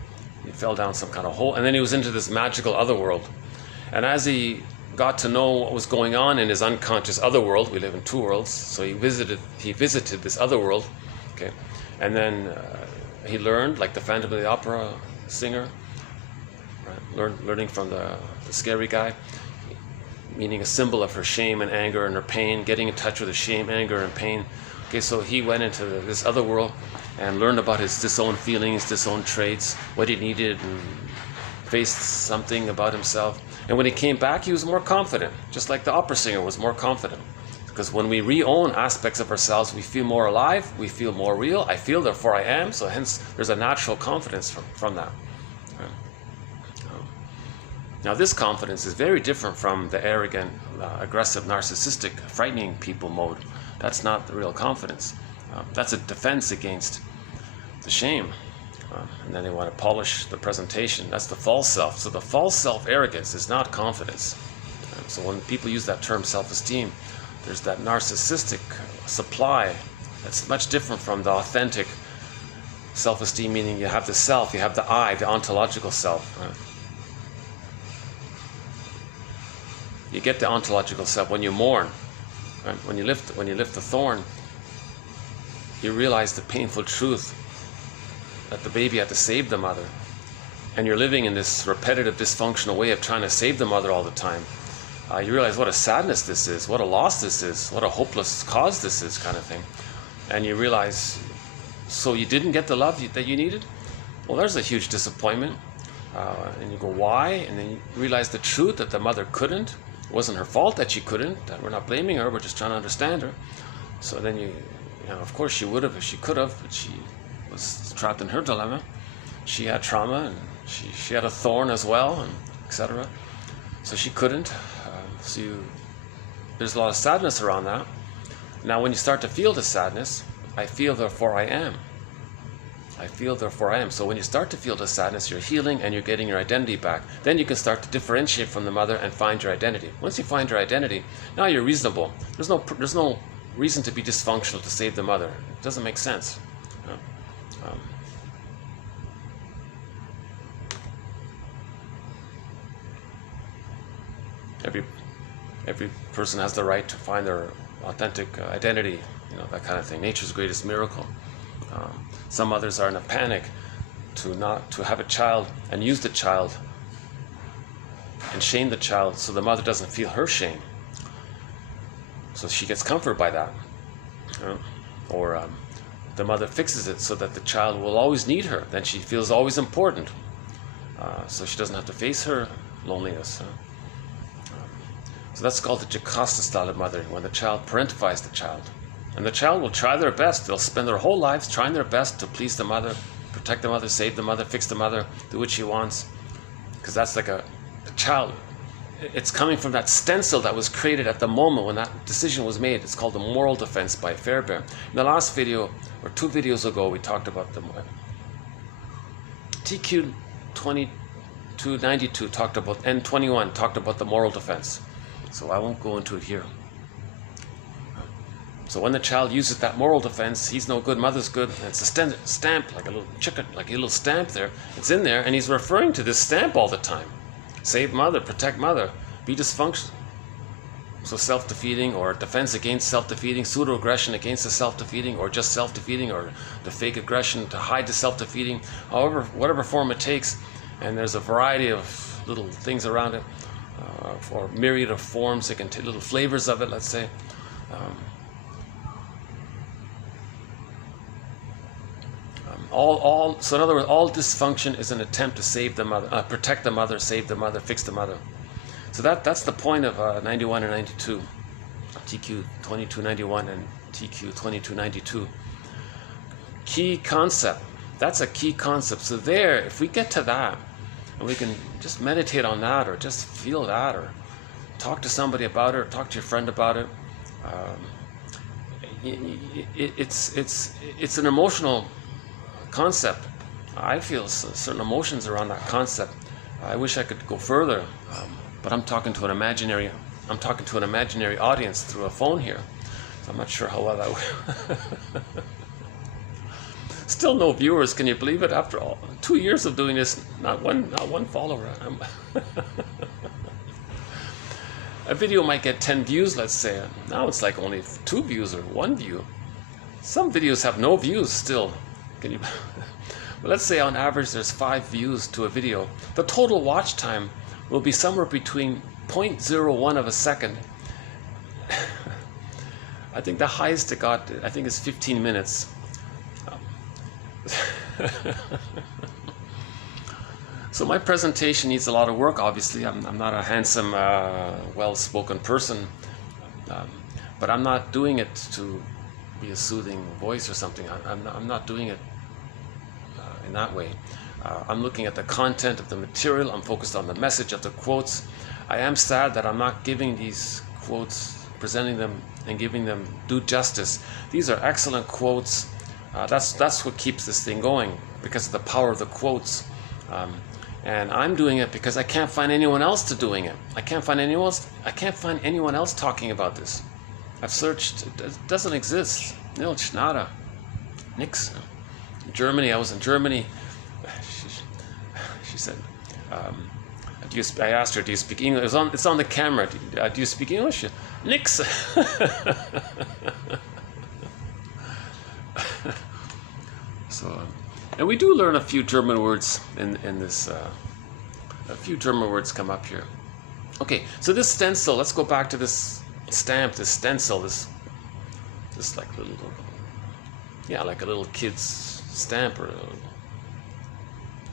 He fell down some kind of hole, and then he was into this magical other world. And as he got to know what was going on in his unconscious other world. We live in two worlds, so he visited this other world, okay, and then he learned, like the Phantom of the Opera singer, right? Learning from the scary guy, meaning a symbol of her shame and anger and her pain, getting in touch with her shame, anger, and pain. Okay, so he went into this other world and learned about his disowned feelings, disowned traits, what he needed, and faced something about himself. And when he came back, he was more confident, just like the opera singer was more confident. Because when we re-own aspects of ourselves, we feel more alive, we feel more real. I feel, therefore I am. So hence, there's a natural confidence from that. Now, this confidence is very different from the arrogant, aggressive, narcissistic, frightening people mode. That's not the real confidence. That's a defense against the shame. And then they want to polish the presentation. That's the false self. So the false self-arrogance is not confidence. So when people use that term self-esteem, there's that narcissistic supply that's much different from the authentic self-esteem, meaning you have the self, you have the I, the ontological self. Right? You get the ontological self when you mourn. Right? When you lift the thorn, you realize the painful truth that the baby had to save the mother, and you're living in this repetitive, dysfunctional way of trying to save the mother all the time. You realize what a sadness this is, what a loss this is, what a hopeless cause this is, kind of thing. And you realize, so you didn't get the love that you needed? Well, there's a huge disappointment. And you go, why? And then you realize the truth that the mother couldn't. It wasn't her fault that she couldn't. That we're not blaming her, we're just trying to understand her. So then you know, of course she would have if she could have, but she was trapped in her dilemma. She had trauma, and she had a thorn as well, and etc. So she couldn't. There's a lot of sadness around that. Now, when you start to feel the sadness, I feel, therefore I am. I feel, therefore I am. So when you start to feel the sadness, you're healing and you're getting your identity back. Then you can start to differentiate from the mother and find your identity. Once you find your identity, now you're reasonable. There's no reason to be dysfunctional to save the mother. It doesn't make sense. Every person has the right to find their authentic identity, that kind of thing. Nature's greatest miracle. Some mothers are in a panic to have a child and use the child and shame the child so the mother doesn't feel her shame. So she gets comfort by that. Or the mother fixes it so that the child will always need her. Then she feels always important. So she doesn't have to face her loneliness. So that's called the Jocasta style of mothering, when the child parentifies the child. And the child will try their best. They'll spend their whole lives trying their best to please the mother, protect the mother, save the mother, fix the mother, do what she wants. Because that's like a child. It's coming from that stencil that was created at the moment when that decision was made. It's called the moral defense by Fairbairn. In the last video, or 2 videos ago, we talked about the TQ 2292 talked about, and 21 talked about the moral defense. So I won't go into it here. So when the child uses that moral defense, he's no good, mother's good, and it's a stamp, like a little chicken, like a little stamp there. It's in there, and he's referring to this stamp all the time. Save mother, protect mother, be dysfunctional. So self-defeating, or defense against self-defeating, pseudo-aggression against the self-defeating, or just self-defeating, or the fake aggression to hide the self-defeating, whatever form it takes. And there's a variety of little things around it, or myriad of forms. It can take little flavors of it, let's say. So in other words, all dysfunction is an attempt to save the mother, protect the mother, save the mother, fix the mother. So that's the point of 91 and 92, TQ 2291 and TQ 2292. Key concept. That's a key concept. So there, if we get to that, and we can just meditate on that, or just feel that, or talk to somebody about it, or talk to your friend about it. It's an emotional concept. I feel certain emotions around that concept. I wish I could go further, but I'm talking to an imaginary audience through a phone here. So I'm not sure how well that would. Still no viewers, can you believe it? After all 2 years of doing this, not one follower. a video might get 10 views, let's say. Now it's like only 2 views or 1 view. Some videos have no views still. Can you? But let's say on average there's 5 views to a video. The total watch time will be somewhere between 0.01 of a second. I think the highest it got, I think, is 15 minutes. So my presentation needs a lot of work, obviously. I'm not a handsome, well-spoken person, but I'm not doing it to be a soothing voice or something. I'm not doing it in that way. I'm looking at the content of the material. I'm focused on the message of the quotes. I am sad that I'm not giving these quotes, presenting them and giving them due justice. These are excellent quotes. That's what keeps this thing going, because of the power of the quotes. And I'm doing it because I can't find anyone else to doing it. I can't find anyone else talking about this. I've searched, it doesn't exist. Nilch, nada, nix. In Germany, I was in Germany. She said, I asked her, do you speak English? It's on the camera. Do you speak English? Nix. So, and we do learn a few German words in this. A few German words come up here. Okay, so this stencil. Let's go back to this stamp, this stencil, this like little, yeah, like a little kid's stamp, or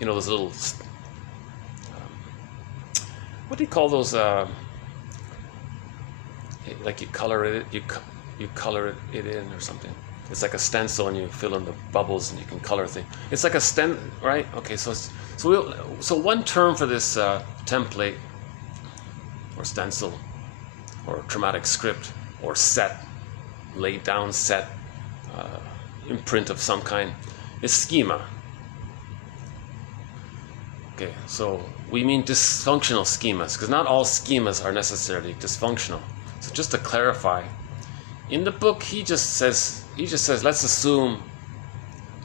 you know, those little. What do you call those? Like you color it, you color it in or something. It's like a stencil, and you fill in the bubbles, and you can color things. It's like a right? Okay, so one term for this template, or stencil, or traumatic script, or set, laid down set, imprint of some kind, is schema. Okay, so we mean dysfunctional schemas, because not all schemas are necessarily dysfunctional. So just to clarify, in the book he just says, let's assume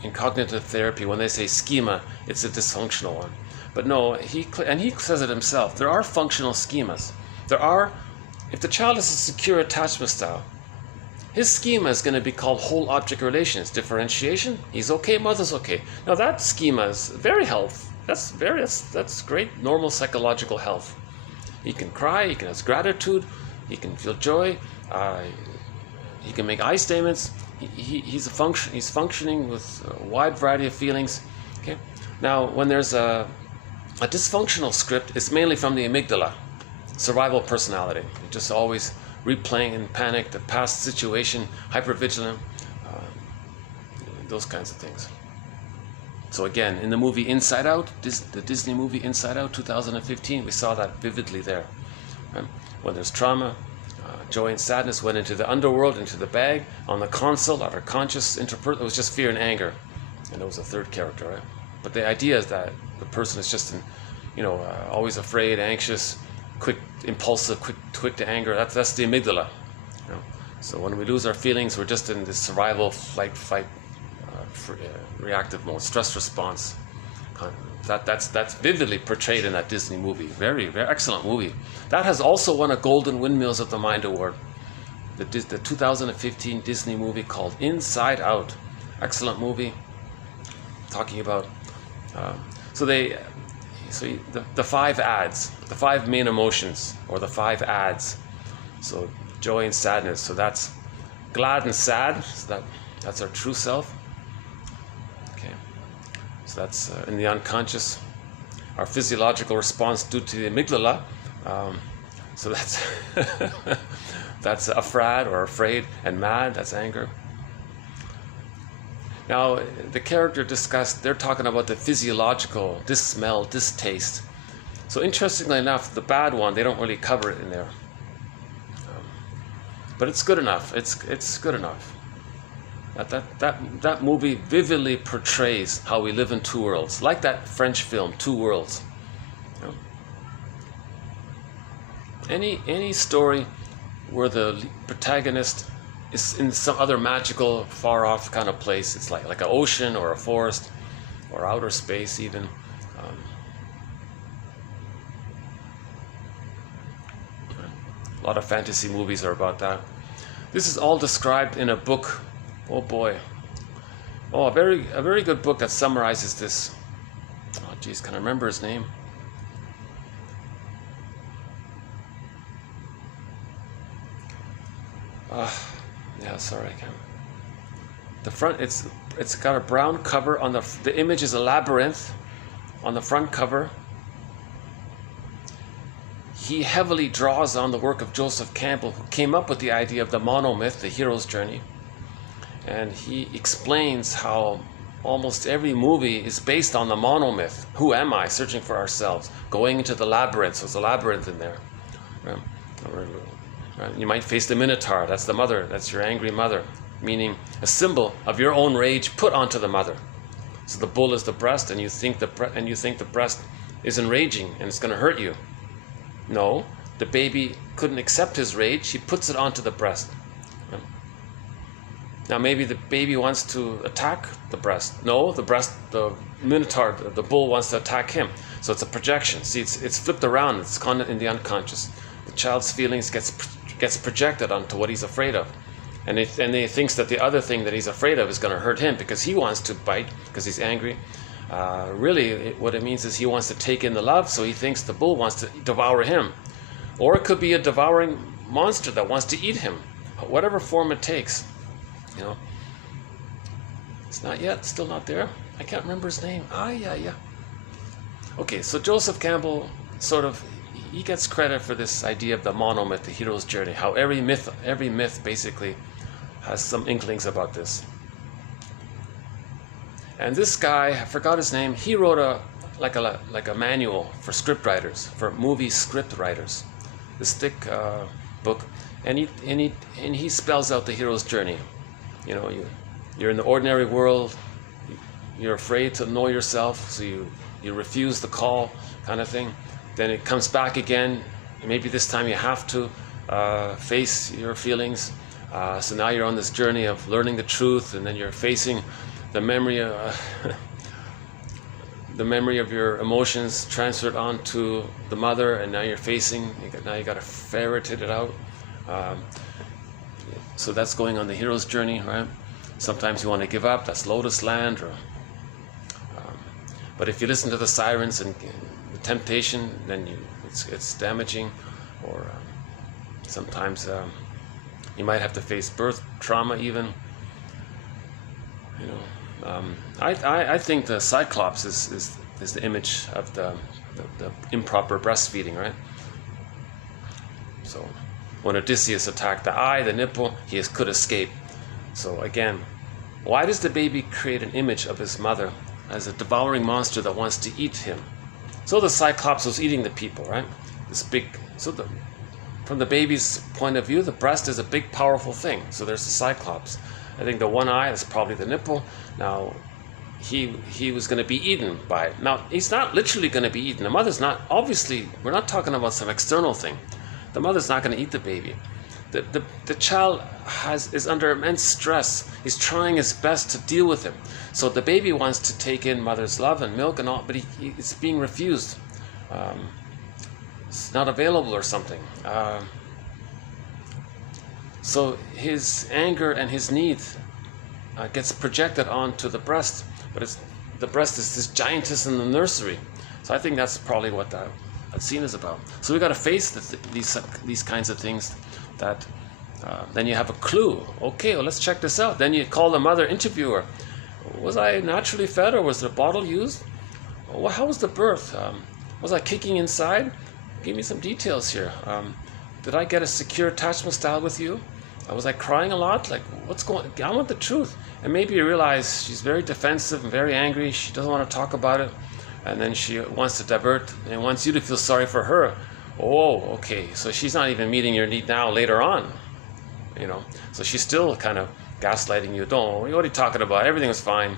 in cognitive therapy when they say schema, it's a dysfunctional one. But no, he says it himself, there are functional schemas. There are, if the child has a secure attachment style, his schema is going to be called whole object relations. Differentiation, he's okay, mother's okay. Now that schema is very healthy. That's great normal psychological health. He can cry, he can have gratitude, he can feel joy, he can make I statements. He's functioning with a wide variety of feelings. Okay. Now, when there's a dysfunctional script, it's mainly from the amygdala, survival personality. You're just always replaying in panic the past situation, hypervigilant, those kinds of things. So again, in the movie Inside Out, the Disney movie Inside Out, 2015, we saw that vividly there. Right? When there's trauma, joy and sadness went into the underworld, into the bag. On the console, at our conscious it was just fear and anger. And there was a third character, right? But the idea is that the person is just, always afraid, anxious, quick, impulsive, quick to anger. That's the amygdala. You know? So when we lose our feelings, we're just in this survival, flight, fight, reactive mode, stress response. That's vividly portrayed in that Disney movie. Very, very excellent movie. That has also won a Golden Windmills of the Mind Award. The 2015 Disney movie called Inside Out. Excellent movie. Talking about the 5 ads, the 5 main emotions, or the 5 ads. So joy and sadness. So that's glad and sad. So that's our true self. So that's in the unconscious, our physiological response due to the amygdala. So that's that's afraid or afraid, and mad, that's anger. Now the character discussed, they're talking about the physiological, this smell, this taste. So interestingly enough, the bad one, they don't really cover it in there. But it's good enough. It's good enough. That movie vividly portrays how we live in two worlds, like that French film, Two Worlds. You know? Any story where the protagonist is in some other magical, far-off kind of place, it's like an ocean or a forest or outer space even. lot of fantasy movies are about that. This is all described in a book. Oh boy. Oh, a very good book that summarizes this. Oh geez, can I remember his name? Yeah, sorry, I can't. The front, it's got a brown cover on the image is a labyrinth on the front cover. He heavily draws on the work of Joseph Campbell, who came up with the idea of the monomyth, the hero's journey. And he explains how almost every movie is based on the monomyth. Who am I? Searching for ourselves. Going into the labyrinth. So there's a labyrinth in there. You might face the Minotaur. That's the mother. That's your angry mother. Meaning a symbol of your own rage put onto the mother. So the bull is the breast, and you think the breast is enraging and it's going to hurt you. No, the baby couldn't accept his rage. He puts it onto the breast. Now maybe the baby wants to attack the breast. No, the Minotaur, the bull wants to attack him. So it's a projection. See, it's flipped around. It's in the unconscious. The child's feelings gets projected onto what he's afraid of. And he thinks that the other thing that he's afraid of is going to hurt him because he wants to bite, because he's angry. Really, what it means is he wants to take in the love, so he thinks the bull wants to devour him. Or it could be a devouring monster that wants to eat him, whatever form it takes. You know, it's not yet, still not there. I can't remember his name. Yeah. Okay, so Joseph Campbell he gets credit for this idea of the monomyth, the hero's journey. How every myth basically has some inklings about this. And this guy, I forgot his name. He wrote a manual for script writers, for movie script writers. This thick book, and he spells out the hero's journey. You know, you're in the ordinary world. You're afraid to know yourself, so you refuse the call, kind of thing. Then it comes back again. Maybe this time you have to face your feelings. So now you're on this journey of learning the truth, and then you're facing the memory of your emotions transferred onto the mother, and now you're facing. Now you got to ferret it out. So that's going on the hero's journey, right? Sometimes you want to give up. That's Lotus Land. But if you listen to the sirens and the temptation, then it's damaging. Or sometimes you might have to face birth trauma even. You know, I think the Cyclops is the image of the improper breastfeeding, right? So when Odysseus attacked the eye, the nipple, he could escape. So again, why does the baby create an image of his mother as a devouring monster that wants to eat him? So the Cyclops was eating the people, right? From the baby's point of view, the breast is a big, powerful thing. So there's the Cyclops. I think the one eye is probably the nipple. Now, he was going to be eaten by it. Now, he's not literally going to be eaten. The mother's not, obviously, we're not talking about some external thing. The mother's not going to eat the baby. The child is under immense stress. He's trying his best to deal with it. So the baby wants to take in mother's love and milk and all, but it's being refused. It's not available or something. So his anger and his need gets projected onto the breast, but the breast is this giantess in the nursery. So I think that's probably what that scene is about. So we got to face these kinds of things. That then you have a clue. Okay, well, let's check this out. Then you call the mother, interview her. Was I naturally fed, or was the bottle used? Well, how was the birth? Was I kicking inside? Give me some details here. Did I get a secure attachment style with you? Was I crying a lot? Like, what's going on? I want the truth. And maybe you realize she's very defensive and very angry. She doesn't want to talk about it. And then she wants to divert and wants you to feel sorry for her. Oh, okay. So she's not even meeting your need now, later on. You know, so she's still kind of gaslighting you. What are you talking about? Everything was fine.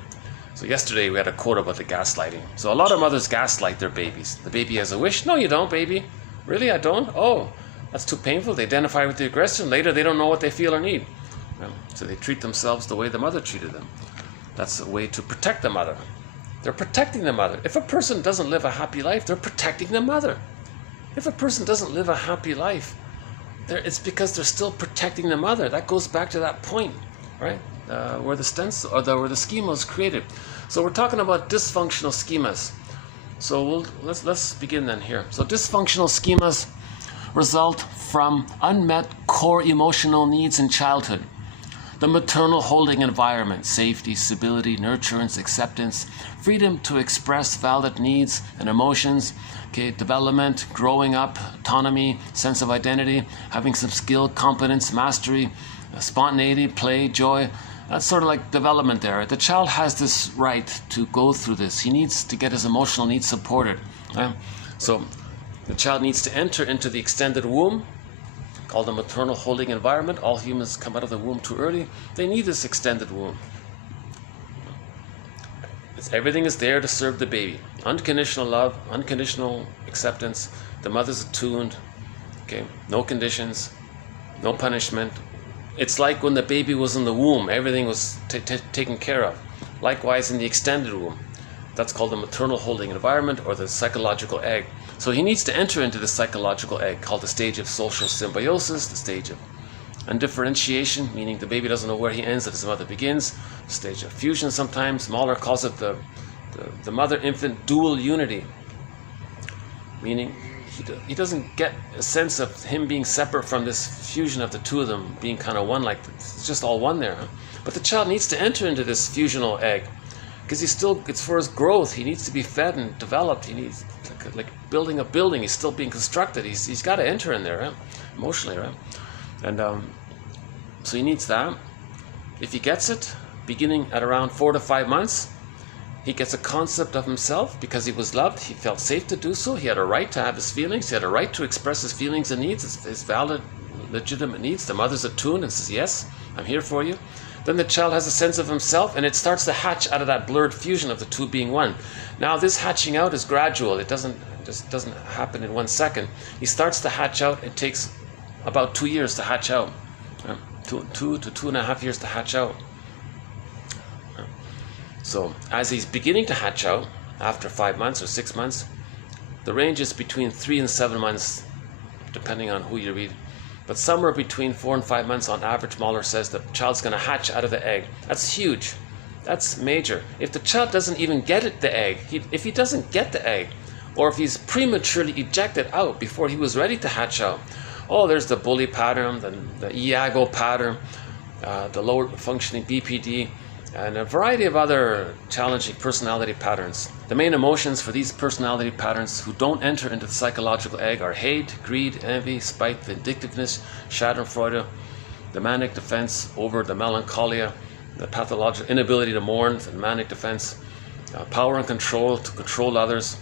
So yesterday we had a quote about the gaslighting. So a lot of mothers gaslight their babies. The baby has a wish. No, you don't, baby. Really, I don't? Oh, that's too painful. They identify with the aggression. Later, they don't know what they feel or need. So they treat themselves the way the mother treated them. That's a way to protect the mother. They're protecting the mother. If a person doesn't live a happy life, they're protecting the mother. If a person doesn't live a happy life, it's because they're still protecting the mother. That goes back to that point, right? Where the stencil or where the schema was created. So we're talking about dysfunctional schemas. So let's begin then here. So dysfunctional schemas result from unmet core emotional needs in childhood. The maternal holding environment, safety, stability, nurturance, acceptance, freedom to express valid needs and emotions, development, growing up, autonomy, sense of identity, having some skill, competence, mastery, spontaneity, play, joy. That's sort of like development there. The child has this right to go through this. He needs to get his emotional needs supported. So the child needs to enter into the extended womb, called the maternal holding environment. All humans come out of the womb too early. They need this extended womb. Everything is there to serve the baby. Unconditional love, unconditional acceptance. The mother's attuned. No conditions, no punishment. It's like when the baby was in the womb, everything was taken care of. Likewise in the extended womb. That's called the maternal holding environment or the psychological egg. So he needs to enter into the psychological egg called the stage of social symbiosis, the stage of undifferentiation, meaning the baby doesn't know where he ends and his mother begins, the stage of fusion sometimes. Mahler calls it the mother-infant dual unity, meaning he doesn't get a sense of him being separate from this fusion of the two of them being kind of one, like it's just all one there. But the child needs to enter into this fusional egg because it's for his growth. He needs to be fed and developed. He needs like building a building. He's still being constructed. He's got to enter in there, right? Emotionally, right? And so he needs that. If he gets it, beginning at around 4 to 5 months, he gets a concept of himself because he was loved. He felt safe to do so. He had a right to have his feelings. He had a right to express his feelings and needs, his valid, legitimate needs. The mother's attuned and says, yes, I'm here for you. Then the child has a sense of himself, and it starts to hatch out of that blurred fusion of the two being one. Now this hatching out is gradual. It just doesn't happen in 1 second. He starts to hatch out. It takes about 2 years to hatch out. 2 to 2.5 years to hatch out. So as he's beginning to hatch out, after 5 months or 6 months, the range is between 3 and 7 months, depending on who you read. But somewhere between 4 and 5 months on average, Mahler says the child's going to hatch out of the egg. That's huge. That's major. If the child doesn't even get the egg, if he doesn't get the egg, or if he's prematurely ejected out before he was ready to hatch out, there's the bully pattern, the Iago pattern, the lower functioning BPD, and a variety of other challenging personality patterns. The main emotions for these personality patterns who don't enter into the psychological egg are hate, greed, envy, spite, vindictiveness, schadenfreude, the manic defense over the melancholia, the pathological inability to mourn, the manic defense, power and control to control others,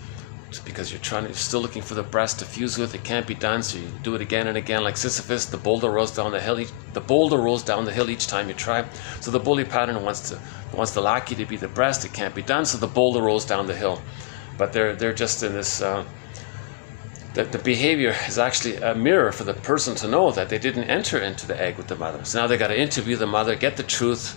because you're still looking for the breast to fuse with. It can't be done, so you do it again and again, like Sisyphus. The boulder rolls down the hill. The boulder rolls down the hill each time you try. So the bully pattern wants the lackey to be the breast. It can't be done, so the boulder rolls down the hill. But they're just in this. The behavior is actually a mirror for the person to know that they didn't enter into the egg with the mother. So now they got to interview the mother, get the truth,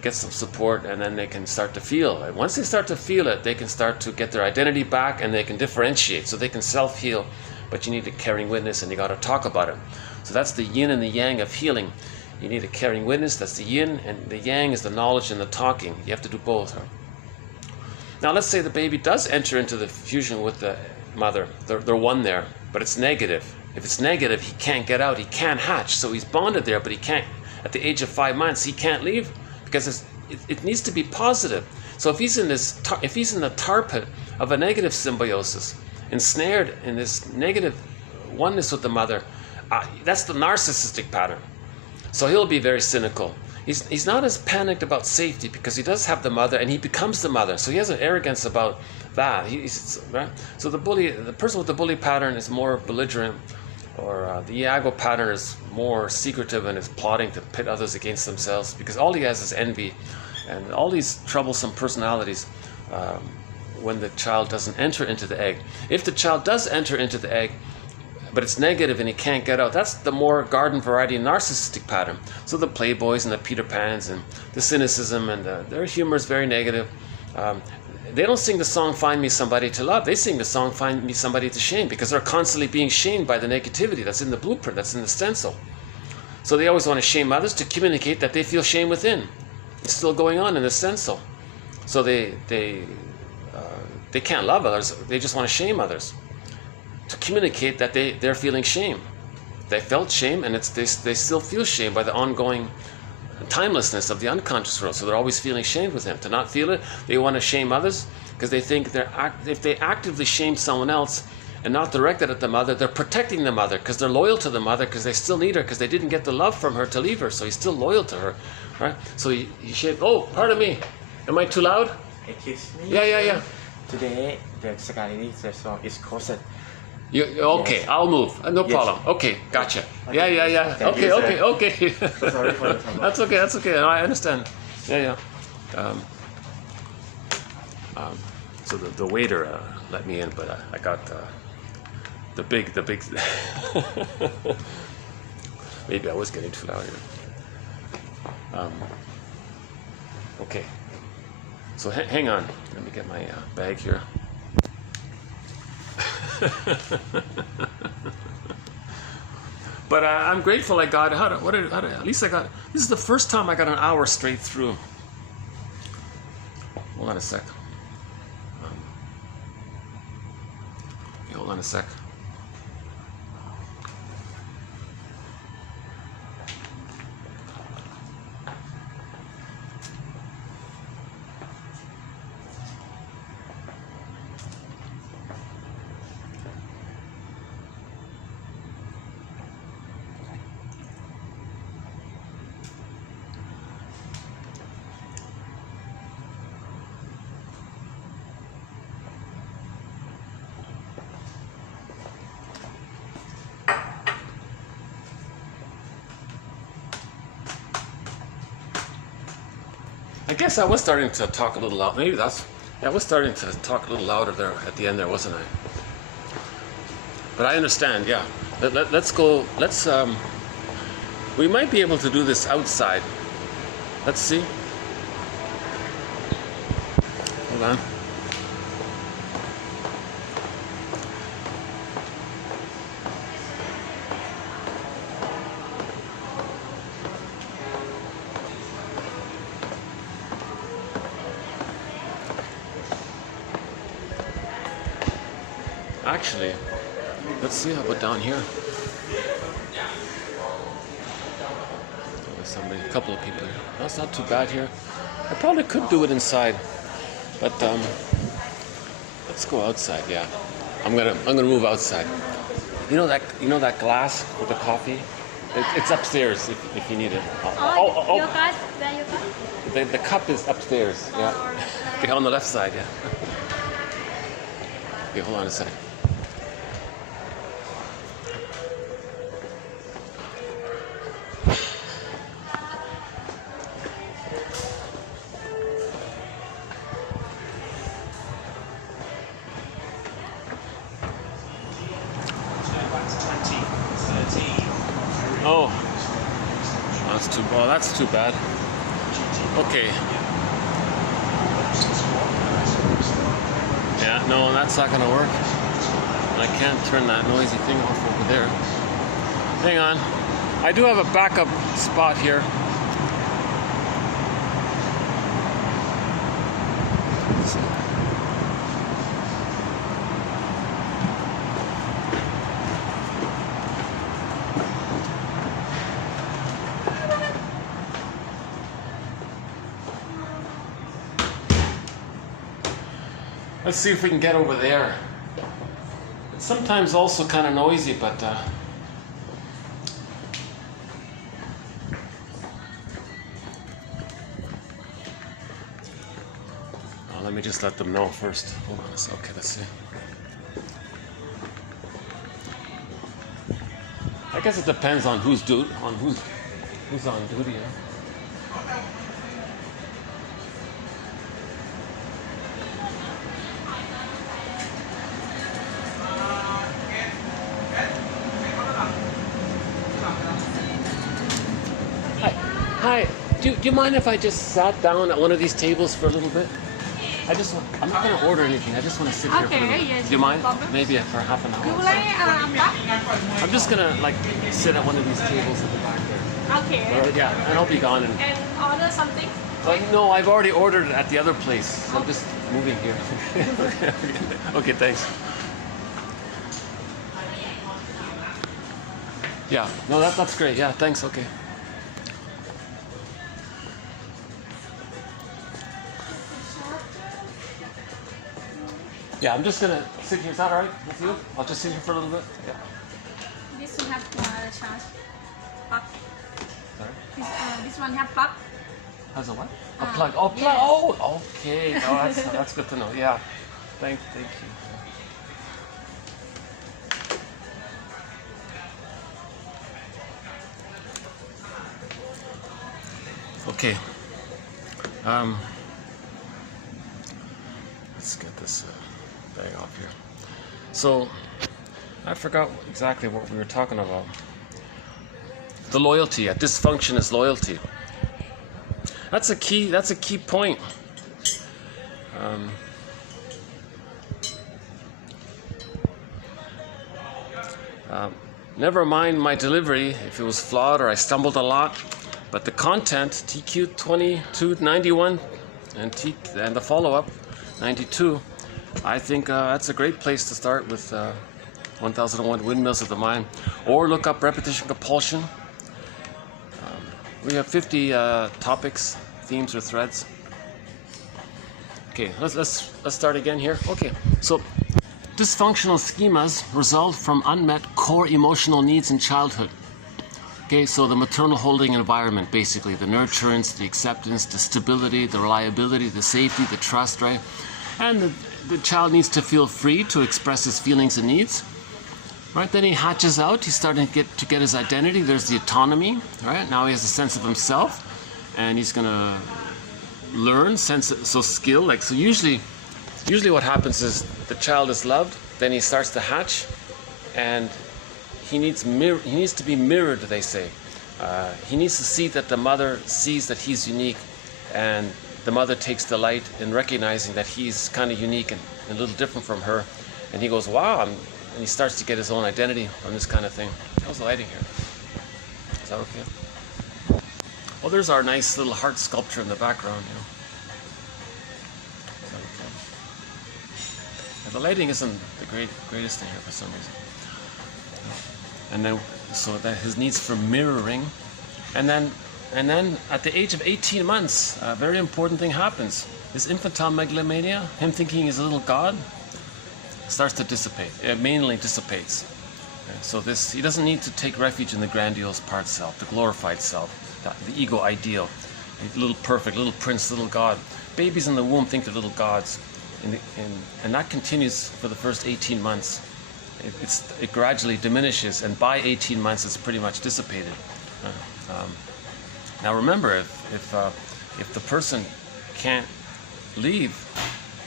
get some support, and then they can start to feel it. Once they start to feel it, they can start to get their identity back, and they can differentiate, so they can self-heal. But you need a caring witness, and you got to talk about it. So that's the yin and the yang of healing. You need a caring witness. That's the yin, and the yang is the knowledge and the talking. You have to do both. Now let's say the baby does enter into the fusion with the mother. They're one there, but it's negative. If it's negative, he can't get out. He can't hatch. So he's bonded there, but he can't. At the age of 5 months, he can't leave, because it needs to be positive. So if he's in the tar pit of a negative symbiosis, ensnared in this negative oneness with the mother, that's the narcissistic pattern. So he'll be very cynical. He's not as panicked about safety because he does have the mother, and he becomes the mother. So he has an arrogance about that. Right? So the person with the bully pattern is more belligerent, or the Iago pattern is more secretive and is plotting to pit others against themselves, because all he has is envy and all these troublesome personalities when the child doesn't enter into the egg. If the child does enter into the egg, but it's negative and he can't get out, that's the more garden variety narcissistic pattern. So the playboys and the Peter Pans and the cynicism and their humor is very negative. they don't sing the song "Find Me Somebody to Love." They sing the song "Find Me Somebody to Shame" because they're constantly being shamed by the negativity that's in the blueprint, that's in the stencil. So they always want to shame others to communicate that they feel shame within. It's still going on in the stencil. So they can't love others. They just want to shame others to communicate that they're feeling shame. They felt shame, and they still feel shame by the ongoing timelessness of the unconscious world. So they're always feeling shamed with him. To not feel it, they want to shame others because they think if they actively shame someone else and not directed at the mother, they're protecting the mother because they're loyal to the mother because they still need her because they didn't get the love from her to leave her. So he's still loyal to her, right? So he shame. Oh, pardon me. Am I too loud? Excuse me. Yeah. Today the sky is closed. Okay, yes. I'll move. No problem. Okay, gotcha. Yeah. Okay. Sorry for the trouble. That's okay. No, I understand. Yeah. So the waiter let me in, but I got the big. Maybe I was getting too loud here. Okay. So hang on. Let me get my bag here. But I'm grateful I got at least I got. This is the first time I got an hour straight through. Hold on a sec. Hold on a sec. I guess I was starting to talk a little loud. Maybe I was starting to talk a little louder there at the end there, wasn't I? But I understand, yeah. Let's go, we might be able to do this outside. Let's see. Hold on. Actually, let's see how about down here. There's a couple of people here. That's not too bad here. I probably could do it inside, but let's go outside. Yeah, I'm gonna move outside. You know that glass with the coffee? It's upstairs if you need it. Oh. Your glass? Where your glass? The cup is upstairs. Yeah, okay, on the left side. Yeah. Okay, hold on a second. Oh, that's too bad. Okay. Yeah, no, that's not gonna work. I can't turn that noisy thing off over there. Hang on. I do have a backup spot here. Let's see if we can get over there. It's sometimes also kind of noisy, but let me just let them know first. Hold on a second. Okay, let's see. I guess it depends on who's on duty. Hi, do you mind if I just sat down at one of these tables for a little bit? I'm not going to order anything. I just want to sit here for a Okay, little bit. yes, Do you mind? no problem. Maybe for half an Cứ hour. lấy bắp. I'm just going to like sit at one of these tables at the back there. Okay. All right, yeah, and I'll be gone. And order something. No, I've already ordered it at the other place. So I'm just moving here. Okay, thanks. Yeah, no, that's great. Yeah, thanks. Okay. Yeah, I'm just gonna sit here. Is that all right with you? I'll just sit here for a little bit. Yeah. This one have charge. Plug. Sorry. This one have plug. Has a what? A plug. Oh, plug. yes. Oh, okay. Oh, that's good to know. Yeah. Thank you. Okay. Let's get this bag off here. So, I forgot exactly what we were talking about. The loyalty. A dysfunction is loyalty. That's a key point. Never mind my delivery if it was flawed or I stumbled a lot, but the content, TQ 2291 and the follow-up 92, I think that's a great place to start with 1001 Windmills of the Mind, or look up repetition compulsion. We have 50 topics, themes, or threads. Okay, let's start again here. Okay, so dysfunctional schemas result from unmet core emotional needs in childhood. Okay, so the maternal holding environment, basically, the nurturance, the acceptance, the stability, the reliability, the safety, the trust, right? And the child needs to feel free to express his feelings and needs. Right, then he hatches out, he's starting to get his identity, there's the autonomy, right? Now he has a sense of himself, and he's gonna learn, skill, so usually what happens is the child is loved, then he starts to hatch, and he needs to be mirrored, they say. He needs to see that the mother sees that he's unique, and the mother takes delight in recognizing that he's kind of unique and a little different from her, and he goes, wow, and he starts to get his own identity from this kind of thing. How's the lighting here? Is that okay? Well, there's our nice little heart sculpture in the background, you know. Is that okay? And the lighting isn't the greatest thing here for some reason. And then, so that his needs for mirroring, and then at the age of 18 months, a very important thing happens. This infantile megalomania, him thinking he's a little god, starts to dissipate. It mainly dissipates. So he doesn't need to take refuge in the grandiose part self, the glorified self, the ego ideal, little perfect, little prince, little god. Babies in the womb think they're little gods, and that continues for the first 18 months. It gradually diminishes, and by 18 months it's pretty much dissipated. Now remember, if the person can't leave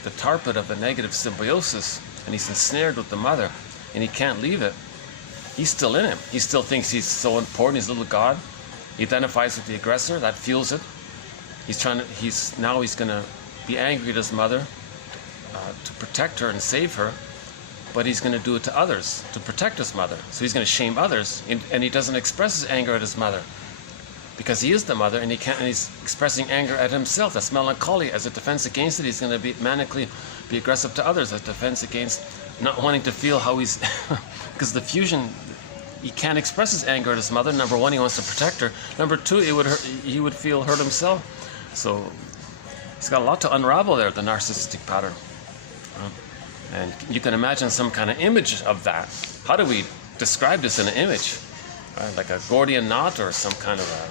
the tar pit of a negative symbiosis, and he's ensnared with the mother, and he can't leave it, he's still in him. He still thinks he's so important, he's a little god. He identifies with the aggressor, that fuels it. He's gonna be angry at his mother to protect her and save her, but he's gonna do it to others to protect his mother. So he's gonna shame others, and he doesn't express his anger at his mother because he is the mother, and he's expressing anger at himself. That's melancholy. As a defense against it, he's gonna be manically be aggressive to others as defense against not wanting to feel how he's because the fusion, he can't express his anger at his mother. Number one, he wants to protect her. Number two, he would feel hurt himself. So he's got a lot to unravel there, the narcissistic pattern. And you can imagine some kind of image of that. How do we describe this in an image? Like a Gordian knot or some kind of a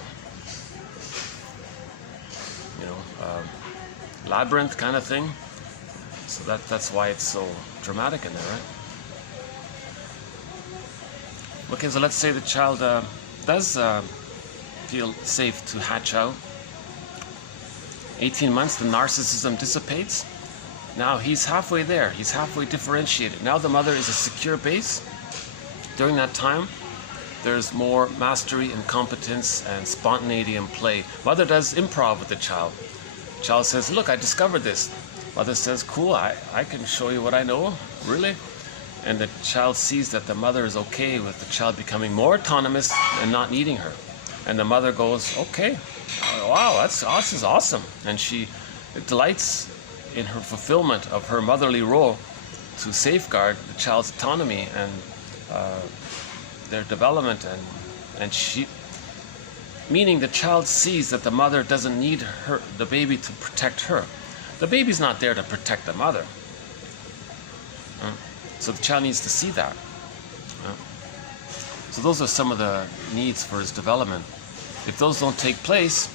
labyrinth kind of thing. So that's why it's so dramatic in there, right? Okay, so let's say the child does feel safe to hatch out. 18 months, the narcissism dissipates. Now he's halfway there. He's halfway differentiated. Now the mother is a secure base. During that time, there's more mastery and competence and spontaneity and play. Mother does improv with the child. Child says, look, I discovered this. Mother says, cool, I can show you what I know, really? And the child sees that the mother is okay with the child becoming more autonomous and not needing her. And the mother goes, okay, wow, this is awesome. And she delights in her fulfillment of her motherly role to safeguard the child's autonomy and their development, and she, meaning the child sees that the mother doesn't need the baby to protect her. The baby's not there to protect the mother. So the child needs to see that. So those are some of the needs for his development. If those don't take place,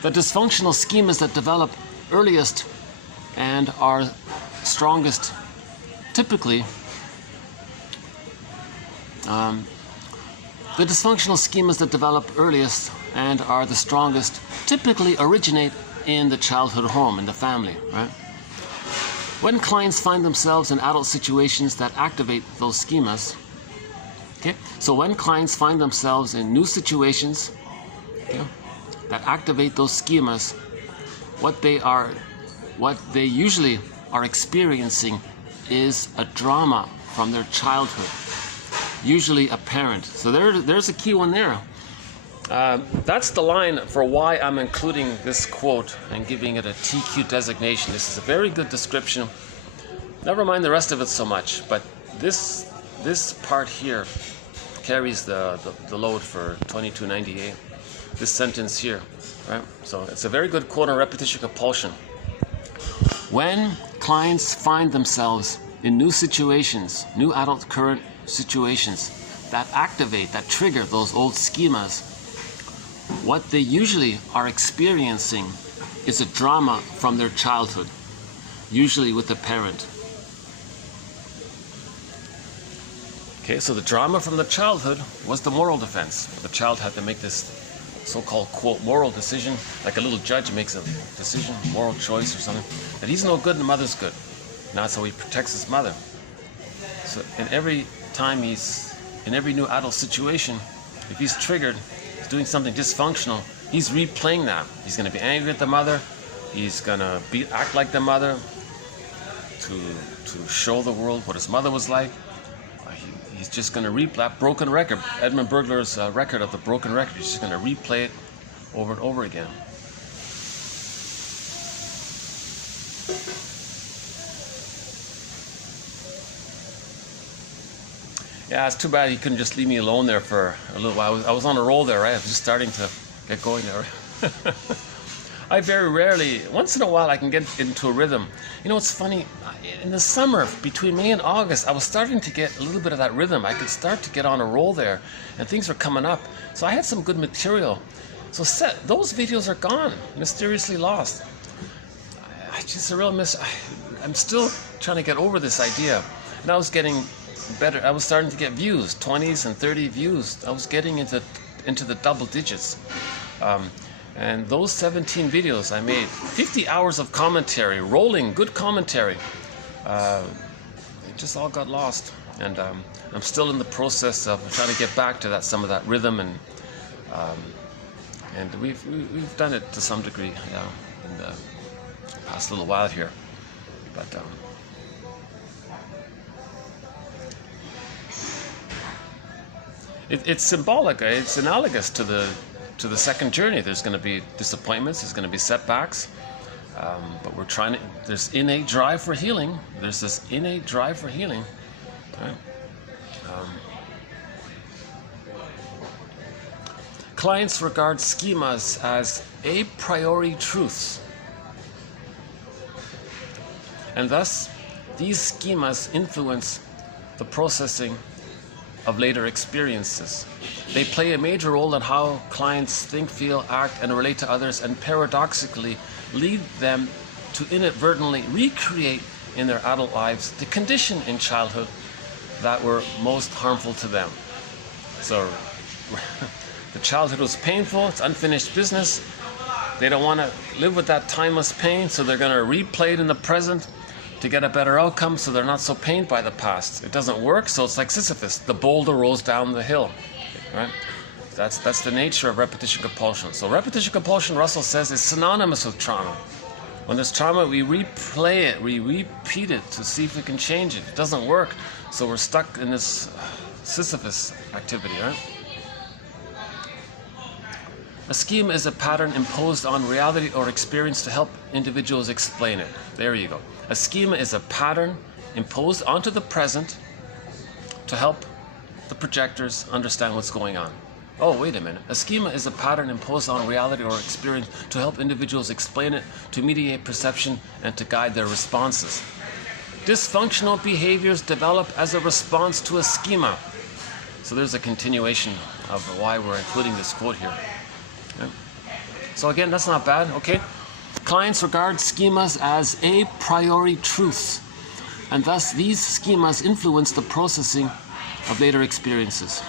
the dysfunctional schemas that develop earliest and are strongest typically, the dysfunctional schemas that develop earliest and are the strongest typically originate in the childhood home, in the family, right? When clients find themselves in adult situations that activate those schemas, okay? So when clients find themselves in new situations, okay, that activate those schemas, what they usually are experiencing is a drama from their childhood, usually a parent. So there's a key one there. That's the line for why I'm including this quote and giving it a TQ designation. This is a very good description. Never mind the rest of it so much, but this part here carries the load for 2298. This sentence here, right? So it's a very good quote on repetition compulsion. When clients find themselves in new situations, new adult current situations that activate, that trigger those old schemas, what they usually are experiencing is a drama from their childhood, usually with the parent. Okay, so the drama from the childhood was the moral defense. The child had to make this so-called, quote, moral decision, like a little judge makes a decision, moral choice or something, that he's no good and the mother's good. And that's how he protects his mother. So in every time in every new adult situation, if he's triggered, he's doing something dysfunctional, he's replaying that. He's going to be angry at the mother, he's going to act like the mother to show the world what his mother was like. He's just going to replay that broken record, Edmund Burglar's record of the broken record. He's just going to replay it over and over again. Yeah, it's too bad he couldn't just leave me alone there for a little while. I was on a roll there, right? I was just starting to get going there. I very rarely, once in a while, I can get into a rhythm. You know, it's funny, in the summer, between May and August, I was starting to get a little bit of that rhythm. I could start to get on a roll there, and things were coming up. So I had some good material. So those videos are gone, mysteriously lost. Just a real I'm still trying to get over this idea. And I was getting better. I was starting to get views, 20s and 30 views. I was getting into the double digits. And those 17 videos I made, 50 hours of commentary, rolling, good commentary, it just all got lost. And I'm still in the process of trying to get back to some of that rhythm, and we've done it to some degree, yeah, in the past little while here. But it's symbolic. It's analogous to the second journey. There's going to be disappointments, there's going to be setbacks, but we're trying to, there's innate drive for healing. There's this innate drive for healing, right? Clients regard schemas as a priori truths, and thus these schemas influence the processing of later experiences. They play a major role in how clients think, feel, act, and relate to others, and paradoxically lead them to inadvertently recreate in their adult lives the condition in childhood that were most harmful to them. So the childhood was painful, it's unfinished business. They don't want to live with that timeless pain, so they're going to replay it in the present to get a better outcome, so they're not so pained by the past. It doesn't work, so it's like Sisyphus. The boulder rolls down the hill, right? That's the nature of repetition compulsion. So repetition compulsion, Russell says, is synonymous with trauma. When there's trauma, we replay it, we repeat it to see if we can change it. It doesn't work, so we're stuck in this Sisyphus activity, right? A schema is a pattern imposed on reality or experience to help individuals explain it. There you go. A schema is a pattern imposed onto the present to help the projectors understand what's going on. Oh, wait a minute. A schema is a pattern imposed on reality or experience to help individuals explain it, to mediate perception, and to guide their responses. Dysfunctional behaviors develop as a response to a schema. So there's a continuation of why we're including this quote here. Okay. So again, that's not bad, okay? Clients regard schemas as a priori truths, and thus these schemas influence the processing of later experiences.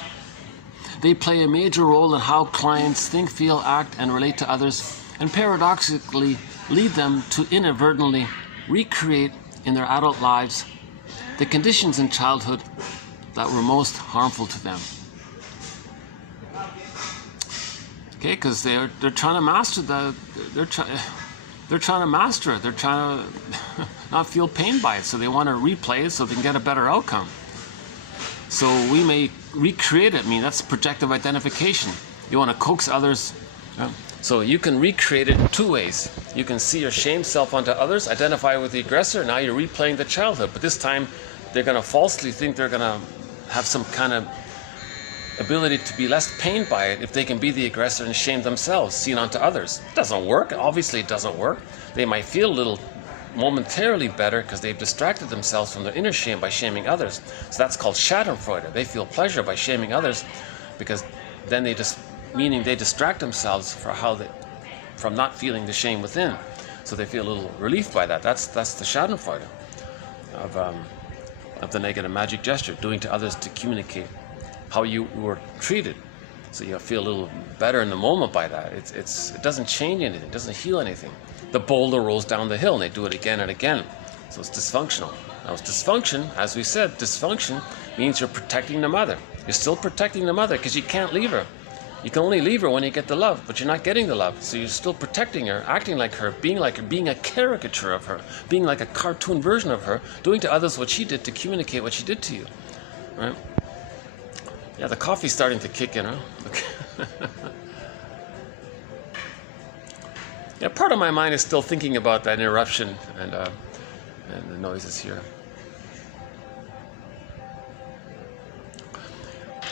They play a major role in how clients think, feel, act, and relate to others, and paradoxically lead them to inadvertently recreate in their adult lives the conditions in childhood that were most harmful to them. Okay, because they're trying to master they're trying to master it. They're trying to not feel pain by it, so they want to replay it so they can get a better outcome. So we may recreate it. I mean, that's projective identification. You want to coax others. So you can recreate it two ways. You can see your shame self onto others, identify with the aggressor. Now you're replaying the childhood, but this time they're going to falsely think they're going to have some kind of ability to be less pained by it if they can be the aggressor and shame themselves, seen onto others. It doesn't work. Obviously, it doesn't work. They might feel a little momentarily better because they've distracted themselves from their inner shame by shaming others. So that's called Schadenfreude. They feel pleasure by shaming others because then they distract themselves from not feeling the shame within. So they feel a little relief by that. That's the Schadenfreude of the negative magic gesture, doing to others to communicate how you were treated. So you feel a little better in the moment by that. It doesn't change anything. It doesn't heal anything. The boulder rolls down the hill, and they do it again and again. So it's dysfunctional. Now, it's dysfunction, as we said, dysfunction means you're protecting the mother. You're still protecting the mother because you can't leave her. You can only leave her when you get the love, but you're not getting the love. So you're still protecting her, acting like her, being a caricature of her, being like a cartoon version of her, doing to others what she did to communicate what she did to you. Right? Yeah, the coffee's starting to kick in, huh? Okay. Yeah, part of my mind is still thinking about that interruption and the noises here.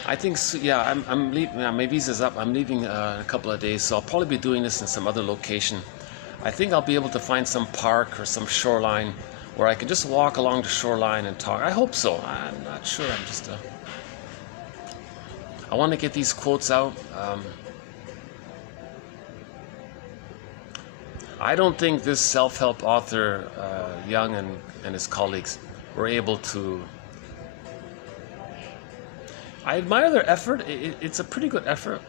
I think, so, yeah, I'm leaving. Yeah, my visa's up. I'm leaving in a couple of days, so I'll probably be doing this in some other location. I think I'll be able to find some park or some shoreline where I can just walk along the shoreline and talk. I hope so. I'm not sure. I'm just. I want to get these quotes out. I don't think this self-help author, Young and his colleagues, were able to. I admire their effort. It's a pretty good effort.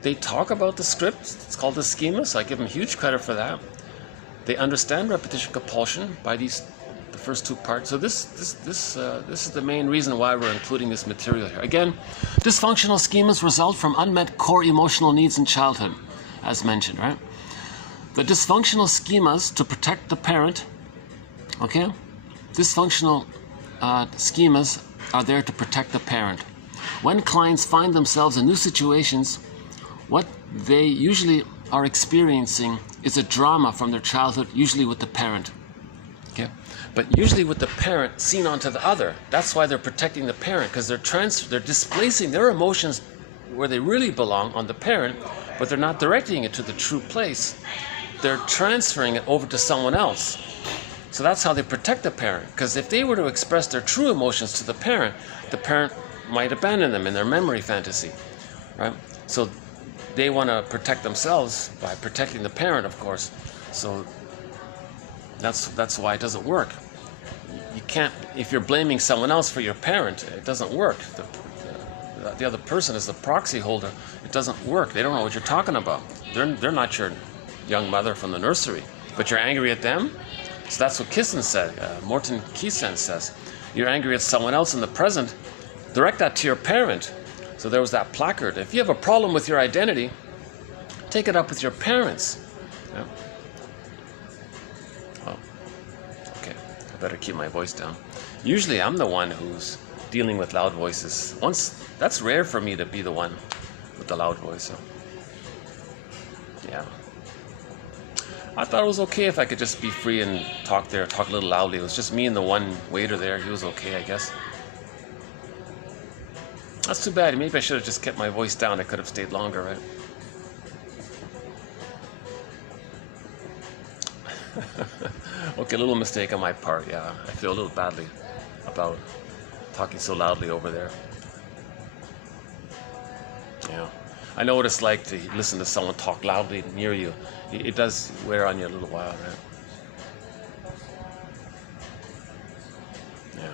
They talk about the script. It's called the schema, so I give them huge credit for that. They understand repetition compulsion by the first two parts. So this is the main reason why we're including this material here. Again, dysfunctional schemas result from unmet core emotional needs in childhood, as mentioned, right? The dysfunctional schemas to protect the parent, okay? Dysfunctional schemas are there to protect the parent. When clients find themselves in new situations, what they usually are experiencing is a drama from their childhood, usually with the parent. Okay? But usually with the parent seen onto the other. That's why they're protecting the parent, because they're displacing their emotions where they really belong on the parent, but they're not directing it to the true place. They're transferring it over to someone else. So that's how they protect the parent, because if they were to express their true emotions to the parent might abandon them in their memory fantasy, right? So they want to protect themselves by protecting the parent, of course. So that's why it doesn't work. You can't, if you're blaming someone else for your parent, it doesn't work. The other person is the proxy holder. It doesn't work. They don't know what you're talking about. They're not your young mother from the nursery, but you're angry at them. So that's what Kissen said. Morton Kissen says, you're angry at someone else in the present, direct that to your parent. So there was that placard. If you have a problem with your identity, take it up with your parents. Yeah. better keep my voice down. Usually I'm the one who's dealing with loud voices. That's rare for me to be the one with the loud voice. So, yeah. I thought it was okay if I could just be free and talk a little loudly. It was just me and the one waiter there. He was okay, I guess. That's too bad. Maybe I should have just kept my voice down. I could have stayed longer, right? Okay, a little mistake on my part, yeah. I feel a little badly about talking so loudly over there. Yeah. I know what it's like to listen to someone talk loudly near you. It does wear on you a little while, right? Yeah.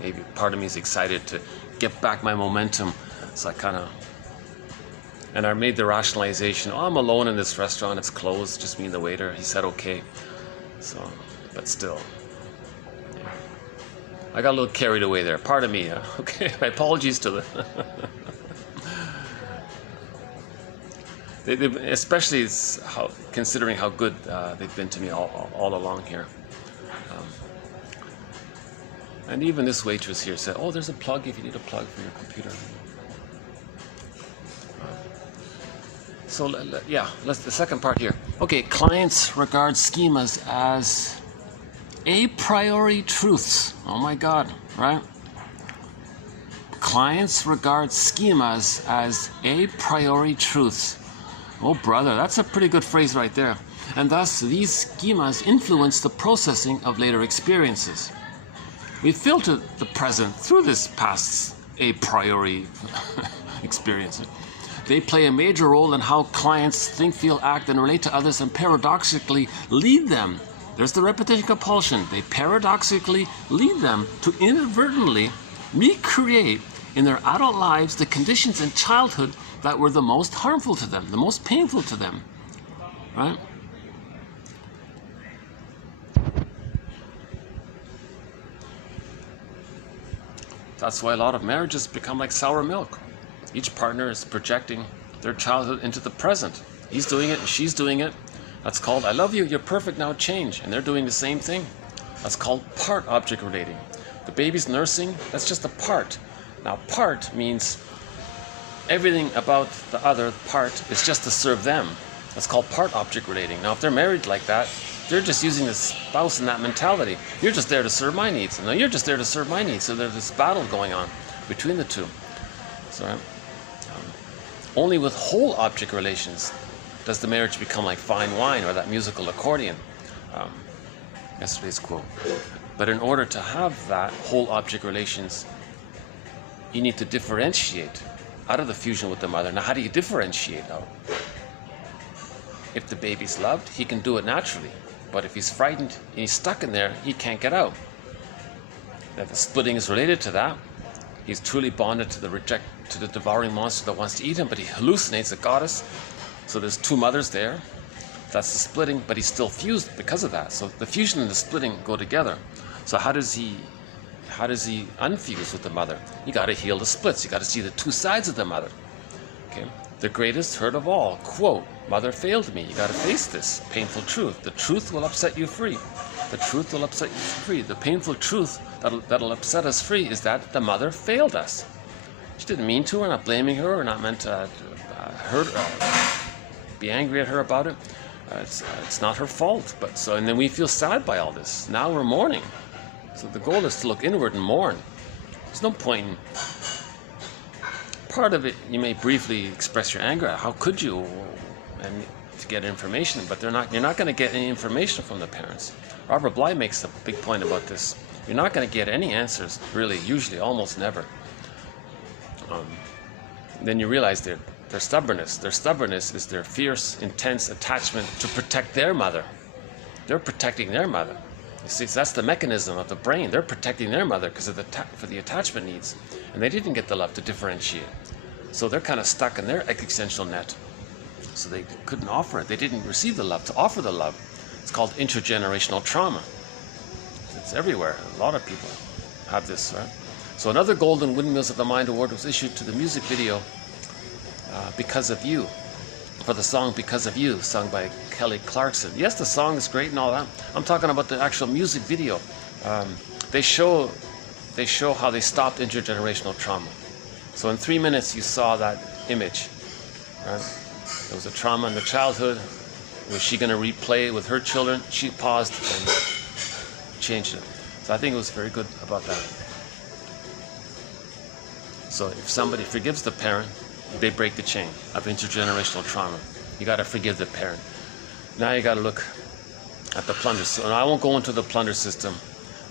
Maybe part of me is excited to get back my momentum, so and I made the rationalization, I'm alone in this restaurant, it's closed, just me and the waiter. He said okay. So, but still. Yeah. I got a little carried away there. Pardon me. Okay, my apologies to the... especially considering how good they've been to me all along here. And even this waitress here said, oh, there's a plug if you need a plug for your computer. So yeah, the second part here. Okay, clients regard schemas as a priori truths. Oh my God, right? Clients regard schemas as a priori truths. Oh brother, that's a pretty good phrase right there. And thus, these schemas influence the processing of later experiences. We filter the present through this past a priori experience. They play a major role in how clients think, feel, act, and relate to others, and paradoxically lead them. There's the repetition compulsion. They paradoxically lead them to inadvertently recreate in their adult lives the conditions in childhood that were the most harmful to them, the most painful to them, right? That's why a lot of marriages become like sour milk. Each partner is projecting their childhood into the present. He's doing it and she's doing it. That's called, I love you, you're perfect, now change. And they're doing the same thing. That's called part object relating. The baby's nursing, that's just a part. Now part means everything about the other part is just to serve them. That's called part object relating. Now if they're married like that, they're just using the spouse in that mentality. You're just there to serve my needs. And no, you're just there to serve my needs. So there's this battle going on between the two. So only with whole object relations does the marriage become like fine wine or that musical accordion. Yesterday's quote. But in order to have that whole object relations, you need to differentiate out of the fusion with the mother. Now, how do you differentiate out? If the baby's loved, he can do it naturally. But if he's frightened and he's stuck in there, he can't get out. Now, the splitting is related to that. He's truly bonded to the devouring monster that wants to eat him, but he hallucinates a goddess. So there's two mothers there. That's the splitting, but he's still fused because of that. So the fusion and the splitting go together. So how does he unfuse with the mother? You got to heal the splits. You got to see the two sides of the mother. Okay. The greatest hurt of all, quote, mother failed me. You got to face this painful truth. The truth will upset you free. The truth will upset you free. The painful truth that'll upset us free is that the mother failed us. She didn't mean to. We're not blaming her. We're not meant to be angry at her about it. It's not her fault. And then we feel sad by all this. Now we're mourning. So the goal is to look inward and mourn. There's no point in... Part of it, you may briefly express your anger at. How could you? And to get information, but you're not going to get any information from the parents. Robert Bly makes a big point about this. You're not going to get any answers, really, usually, almost never. Then you realize their stubbornness. Their stubbornness is their fierce, intense attachment to protect their mother. They're protecting their mother. You see, so that's the mechanism of the brain. They're protecting their mother because of for the attachment needs. And they didn't get the love to differentiate. So they're kind of stuck in their existential net. So they couldn't offer it. They didn't receive the love to offer the love. It's called intergenerational trauma. It's everywhere. A lot of people have this, right? So another Golden Windmills of the Mind Award was issued to the music video Because of You. for the song Because of You, sung by Kelly Clarkson. Yes, the song is great and all that. I'm talking about the actual music video. They show how they stopped intergenerational trauma. So in 3 minutes you saw that image. Right? There was a trauma in the childhood. Was she going to replay it with her children? She paused and changed it. So I think it was very good about that. So if somebody forgives the parent, they break the chain of intergenerational trauma. You got to forgive the parent. Now you got to look at the plunder. So, and I won't go into the plunder system,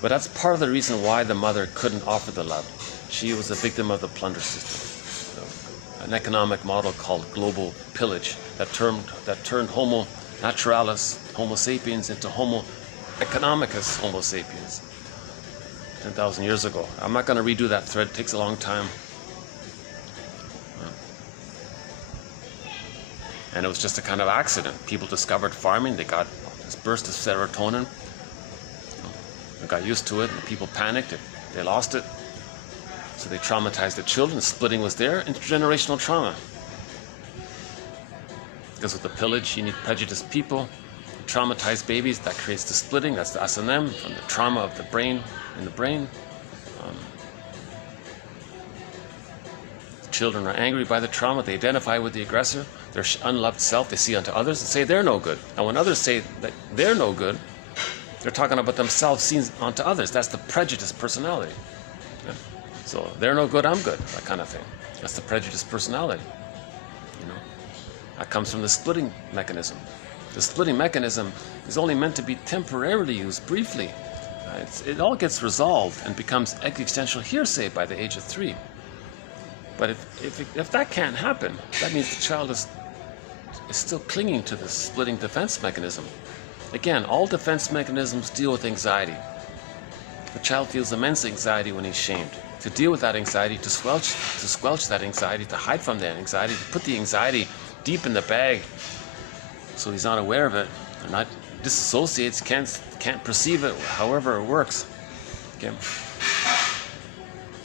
but that's part of the reason why the mother couldn't offer the love. She was a victim of the plunder system, an economic model called global pillage that turned Homo naturalis, Homo sapiens, into Homo economicus, Homo sapiens, 10,000 years ago. I'm not going to redo that thread. It takes a long time. And it was just a kind of accident. People discovered farming. They got this burst of serotonin. They got used to it, and people panicked. They lost it. So they traumatized the children. Splitting was there. Intergenerational trauma. Because with the pillage, you need prejudiced people. Traumatized babies, that creates the splitting. That's the us and them, from the trauma of the brain in the brain. Children are angry by the trauma. They identify with the aggressor, their unloved self. They see unto others and say they're no good. And when others say that they're no good, they're talking about themselves seen onto others. That's the prejudiced personality. Yeah. So they're no good, I'm good, that kind of thing. That's the prejudiced personality. You know, that comes from the splitting mechanism. The splitting mechanism is only meant to be temporarily used, briefly. It all gets resolved and becomes existential hearsay by the age of 3. But if that can't happen, that means the child is still clinging to the splitting defense mechanism. Again, all defense mechanisms deal with anxiety. The child feels immense anxiety when he's shamed. To deal with that anxiety, to squelch that anxiety, to hide from that anxiety, to put the anxiety deep in the bag so he's not aware of it, or not disassociates, can't perceive it, however it works. Okay.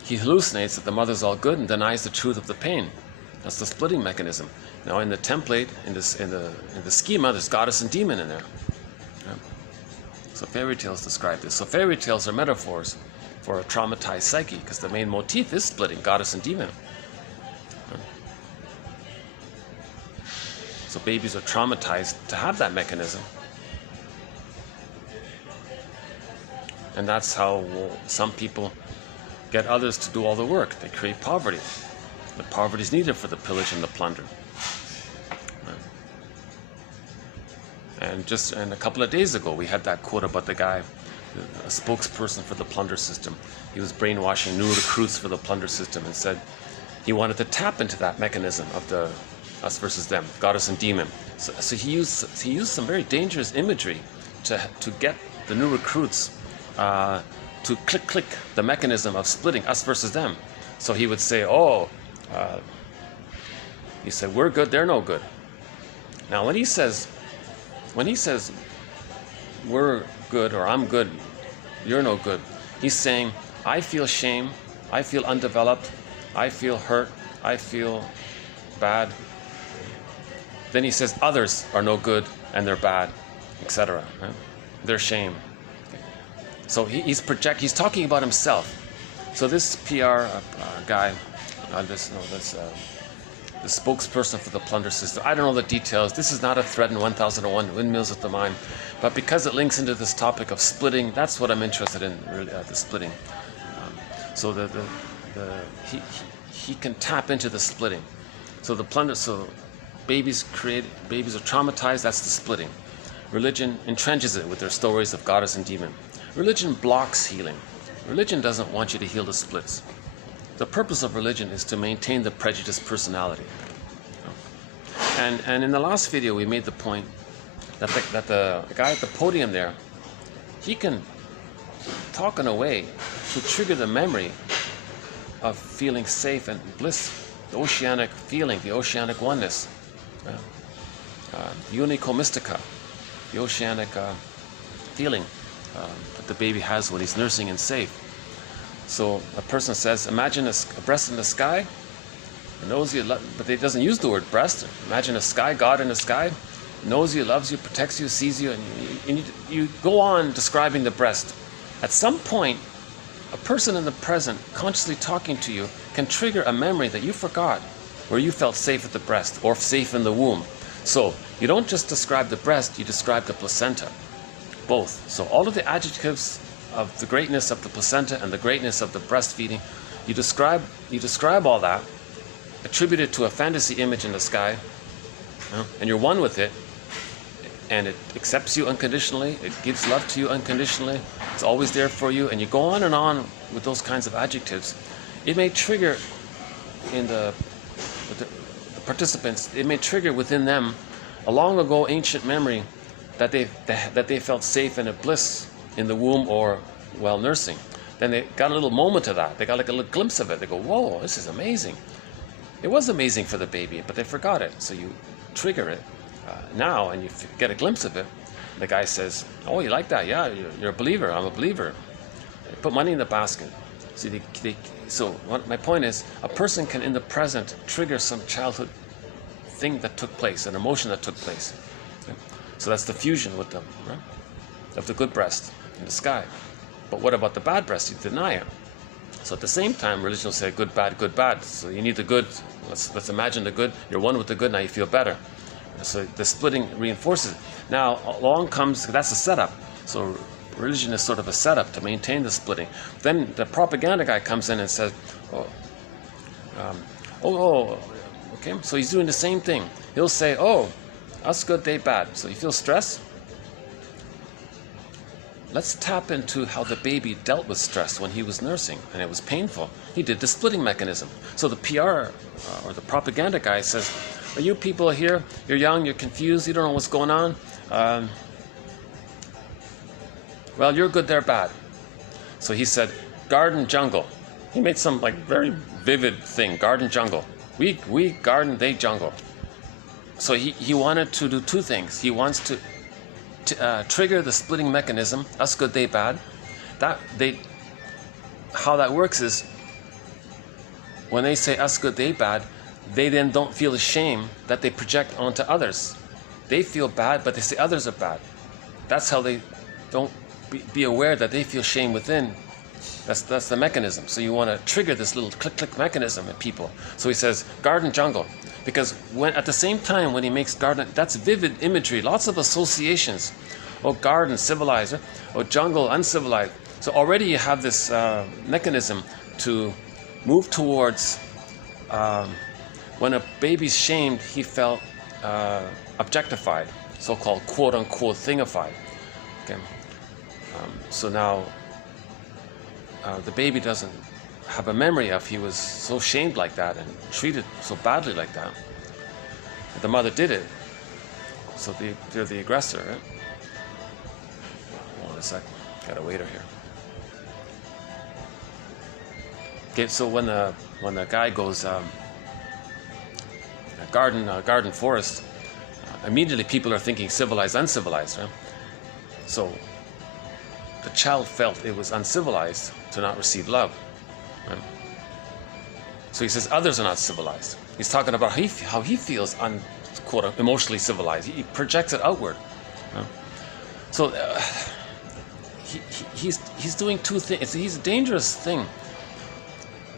He hallucinates that the mother's all good and denies the truth of the pain. That's the splitting mechanism. Now in the template, in the schema, there's goddess and demon in there. Yeah. So fairy tales describe this. So fairy tales are metaphors for a traumatized psyche, because the main motif is splitting, goddess and demon. Yeah. So babies are traumatized to have that mechanism. And that's how some people get others to do all the work. They create poverty. The poverty is needed for the pillage and the plunder. And a couple of days ago, we had that quote about the guy, a spokesperson for the plunder system. He was brainwashing new recruits for the plunder system and said he wanted to tap into that mechanism of the us versus them, goddess and demon. So he used some very dangerous imagery to get the new recruits to click the mechanism of splitting us versus them. So he would say, he said, we're good, they're no good. Now when he says we're good or I'm good, you're no good, he's saying I feel shame, I feel undeveloped, I feel hurt, I feel bad. Then he says others are no good and they're bad, etc. Right? They're shame. So he's talking about himself. So this PR guy, the spokesperson for the plunder system, I don't know the details. This is not a thread in 1001 Windmills of the Mind, but because it links into this topic of splitting, that's what I'm interested in, really, the splitting. So he can tap into the splitting. So the plunder, so babies are traumatized. That's the splitting. Religion entrenches it with their stories of goddess and demon. Religion blocks healing. Religion doesn't want you to heal the splits. The purpose of religion is to maintain the prejudiced personality. And in the last video, we made the point that the guy at the podium there, he can talk in a way to trigger the memory of feeling safe and bliss, the oceanic feeling, the oceanic oneness, unico mystica, the oceanic feeling that the baby has when he's nursing and safe. So a person says, imagine a breast in the sky, knows you, but it doesn't use the word breast. Imagine a sky, God in the sky, knows you, loves you, protects you, sees you, and you go on describing the breast. At some point, a person in the present consciously talking to you can trigger a memory that you forgot, where you felt safe at the breast or safe in the womb. So you don't just describe the breast, you describe the placenta, both. So all of the adjectives of the greatness of the placenta and the greatness of the breastfeeding, you describe all that, attribute it to a fantasy image in the sky, and you're one with it, and it accepts you unconditionally, it gives love to you unconditionally, it's always there for you, and you go on and on with those kinds of adjectives. It may trigger in the participants, it may trigger within them a long ago ancient memory that they felt safe and at bliss in the womb or while nursing. Then they got a little moment of that. They got like a little glimpse of it. They go, whoa, this is amazing. It was amazing for the baby, but they forgot it. So you trigger it now, and you get a glimpse of it. The guy says, oh, you like that? Yeah, you're a believer. I'm a believer. They put money in the basket. See, my point is, a person can, in the present, trigger some childhood thing that took place, an emotion that took place. Okay? So that's the fusion with them, right? Of the good breast in the sky. But what about the bad breast? You deny it. So at the same time, religion will say good, bad, good, bad. So you need the good. Let's imagine the good. You're one with the good. Now you feel better. So the splitting reinforces it. Now along comes, that's a setup. So religion is sort of a setup to maintain the splitting. Then the propaganda guy comes in and says, okay. So he's doing the same thing. He'll say, oh, us good, they bad. So you feel stress? Let's tap into how the baby dealt with stress when he was nursing, and it was painful. He did the splitting mechanism. So the PR or the propaganda guy says, are you people here, you're young, you're confused, you don't know what's going on? Well, you're good, they're bad. So he said, garden, jungle. He made some like very vivid thing, garden, jungle. We garden, they jungle. So he wanted to do two things. He wants to trigger the splitting mechanism, us good, they bad. How that works is, when they say us good, they bad, they then don't feel the shame that they project onto others. They feel bad, but they say others are bad. That's how they don't be aware that they feel shame within. That's the mechanism. So you want to trigger this little click mechanism in people. So he says garden, jungle. Because at the same time when he makes garden, that's vivid imagery, lots of associations. Oh, garden, civilized. Oh, jungle, uncivilized. So already you have this mechanism to move towards, when a baby's shamed, he felt objectified, so-called quote-unquote thingified. Okay. So now the baby doesn't have a memory of he was so shamed like that and treated so badly like that. The mother did it, so they're the aggressor, right? Hold on a sec, got a waiter here. Okay, so when the guy goes garden forest, immediately people are thinking civilized, uncivilized, right? So the child felt it was uncivilized to not receive love. Right? So he says others are not civilized. He's talking about how he feels quote emotionally civilized. He projects it outward. Right? So he's doing two things. He's a dangerous thing.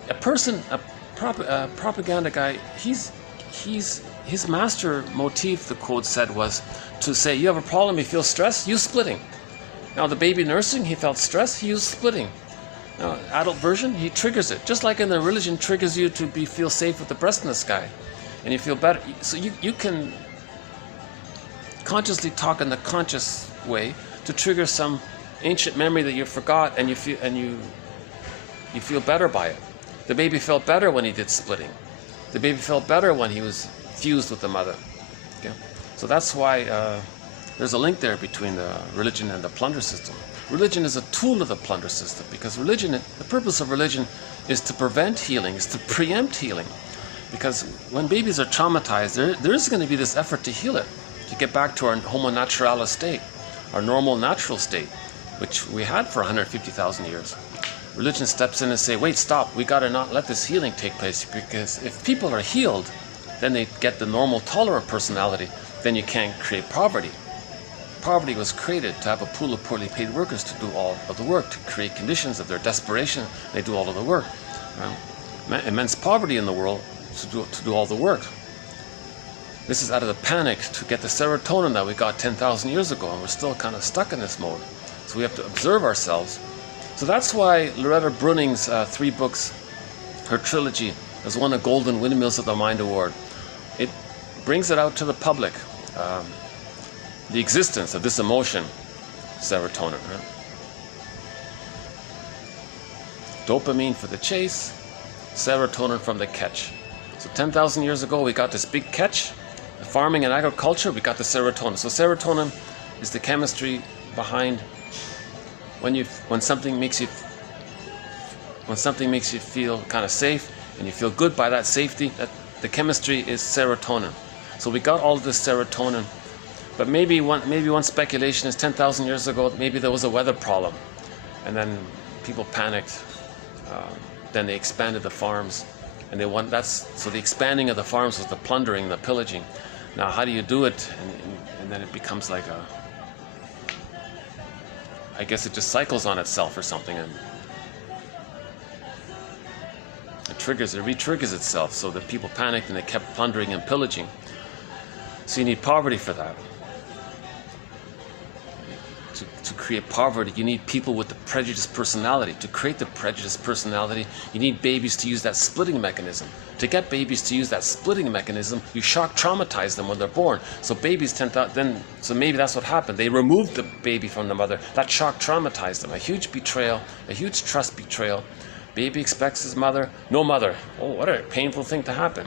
A person, a propaganda guy. His master motif, the quote said, was to say, you have a problem, you feel stress, use splitting. Now the baby nursing, he felt stress, he used splitting. Now, adult version, he triggers it. Just like in the religion triggers you to feel safe with the breast in the sky. And you feel better. So you can consciously talk in the conscious way to trigger some ancient memory that you forgot, and you feel better by it. The baby felt better when he did splitting. The baby felt better when he was fused with the mother. Okay? So that's why there's a link there between the religion and the plunder system. Religion is a tool of the plunder system, because the purpose of religion is to prevent healing, is to preempt healing. Because when babies are traumatized, there is going to be this effort to heal it, to get back to our homo naturalis state, our normal natural state, which we had for 150,000 years. religion steps in and say, wait, stop, we got to not let this healing take place, because if people are healed, then they get the normal tolerant personality, then you can't create poverty. Poverty was created to have a pool of poorly paid workers to do all of the work, to create conditions of their desperation. They do all of the work. Immense poverty in the world to do all the work. This is out of the panic to get the serotonin that we got 10,000 years ago, and we're still kind of stuck in this mode. So we have to observe ourselves. So that's why Loretta Brunning's 3 books, her trilogy, has won a Golden Windmills of the Mind Award. It brings it out to the public, the existence of this emotion, serotonin. Right? Dopamine for the chase, serotonin from the catch. So 10,000 years ago, we got this big catch. Farming and agriculture, we got the serotonin. So serotonin is the chemistry behind when something makes you feel kind of safe, and you feel good by that safety. That the chemistry is serotonin. So we got all this serotonin, but maybe one speculation is 10,000 years ago, maybe there was a weather problem, and then people panicked. Then they expanded the farms, and so the expanding of the farms was the plundering, the pillaging. Now, how do you do it? And then it becomes like I guess it just cycles on itself or something, and it re-triggers itself, so that people panicked and they kept plundering and pillaging. So you need poverty for that. To create poverty, you need people with the prejudiced personality. To create the prejudiced personality, you need babies to use that splitting mechanism. To get babies to use that splitting mechanism, you shock traumatize them when they're born. So babies so maybe that's what happened. They removed the baby from the mother. That shock traumatized them. A huge betrayal, a huge trust betrayal. Baby expects his mother, no mother. Oh, what a painful thing to happen.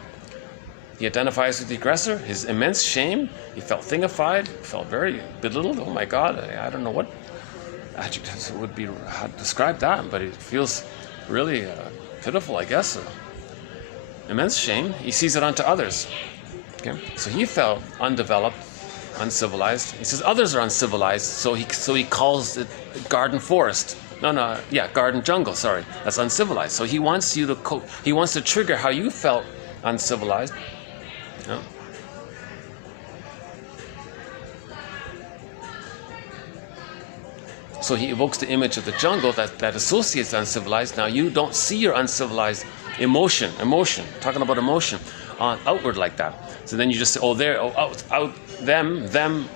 He identifies with the aggressor, his immense shame. He felt thingified, felt very belittled. Oh my God, I don't know what adjectives would be how to describe that, but it feels really pitiful, I guess. Immense shame. He sees it onto others. Okay, so he felt undeveloped, uncivilized. He says others are uncivilized, so he calls it garden forest. Garden jungle. Sorry, that's uncivilized. So he wants you to he wants to trigger how you felt uncivilized. Yeah. So he evokes the image of the jungle that associates uncivilized. Now you don't see your uncivilized emotion, talking about emotion, outward like that. So then you just say, them,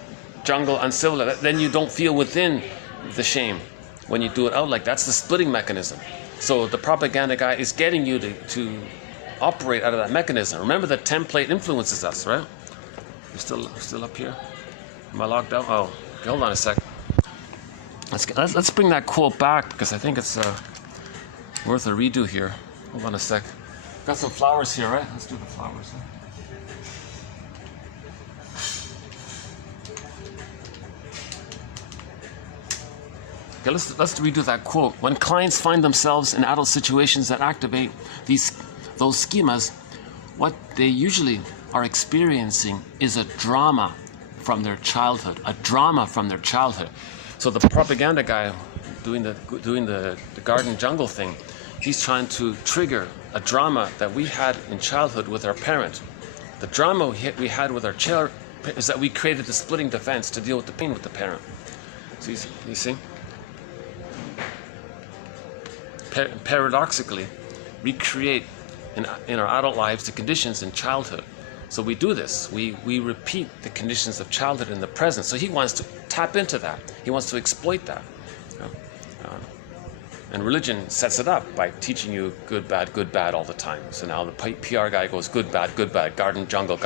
jungle, uncivilized. Then you don't feel within the shame when you do it out like that. That's the splitting mechanism. So the propaganda guy is getting you to operate out of that mechanism. Remember, the template influences us, right? You're still up here? Am I locked out? Oh, okay, hold on a sec. Let's bring that quote back, because I think it's worth a redo here. Hold on a sec. Got some flowers here, right? Let's do the flowers. Okay, let's redo that quote. When clients find themselves in adult situations that activate those schemas, what they usually are experiencing is a drama from their childhood. So the propaganda guy doing the garden jungle thing, he's trying to trigger a drama that we had in childhood with our parent. The drama we had with our child is that we created the splitting defense to deal with the pain with the parent. So you see? Paradoxically, we create in our adult lives the conditions in childhood. So we do this. We repeat the conditions of childhood in the present. So he wants to tap into that. He wants to exploit that. And religion sets it up by teaching you good, bad all the time. So now the PR guy goes good, bad, garden, jungle.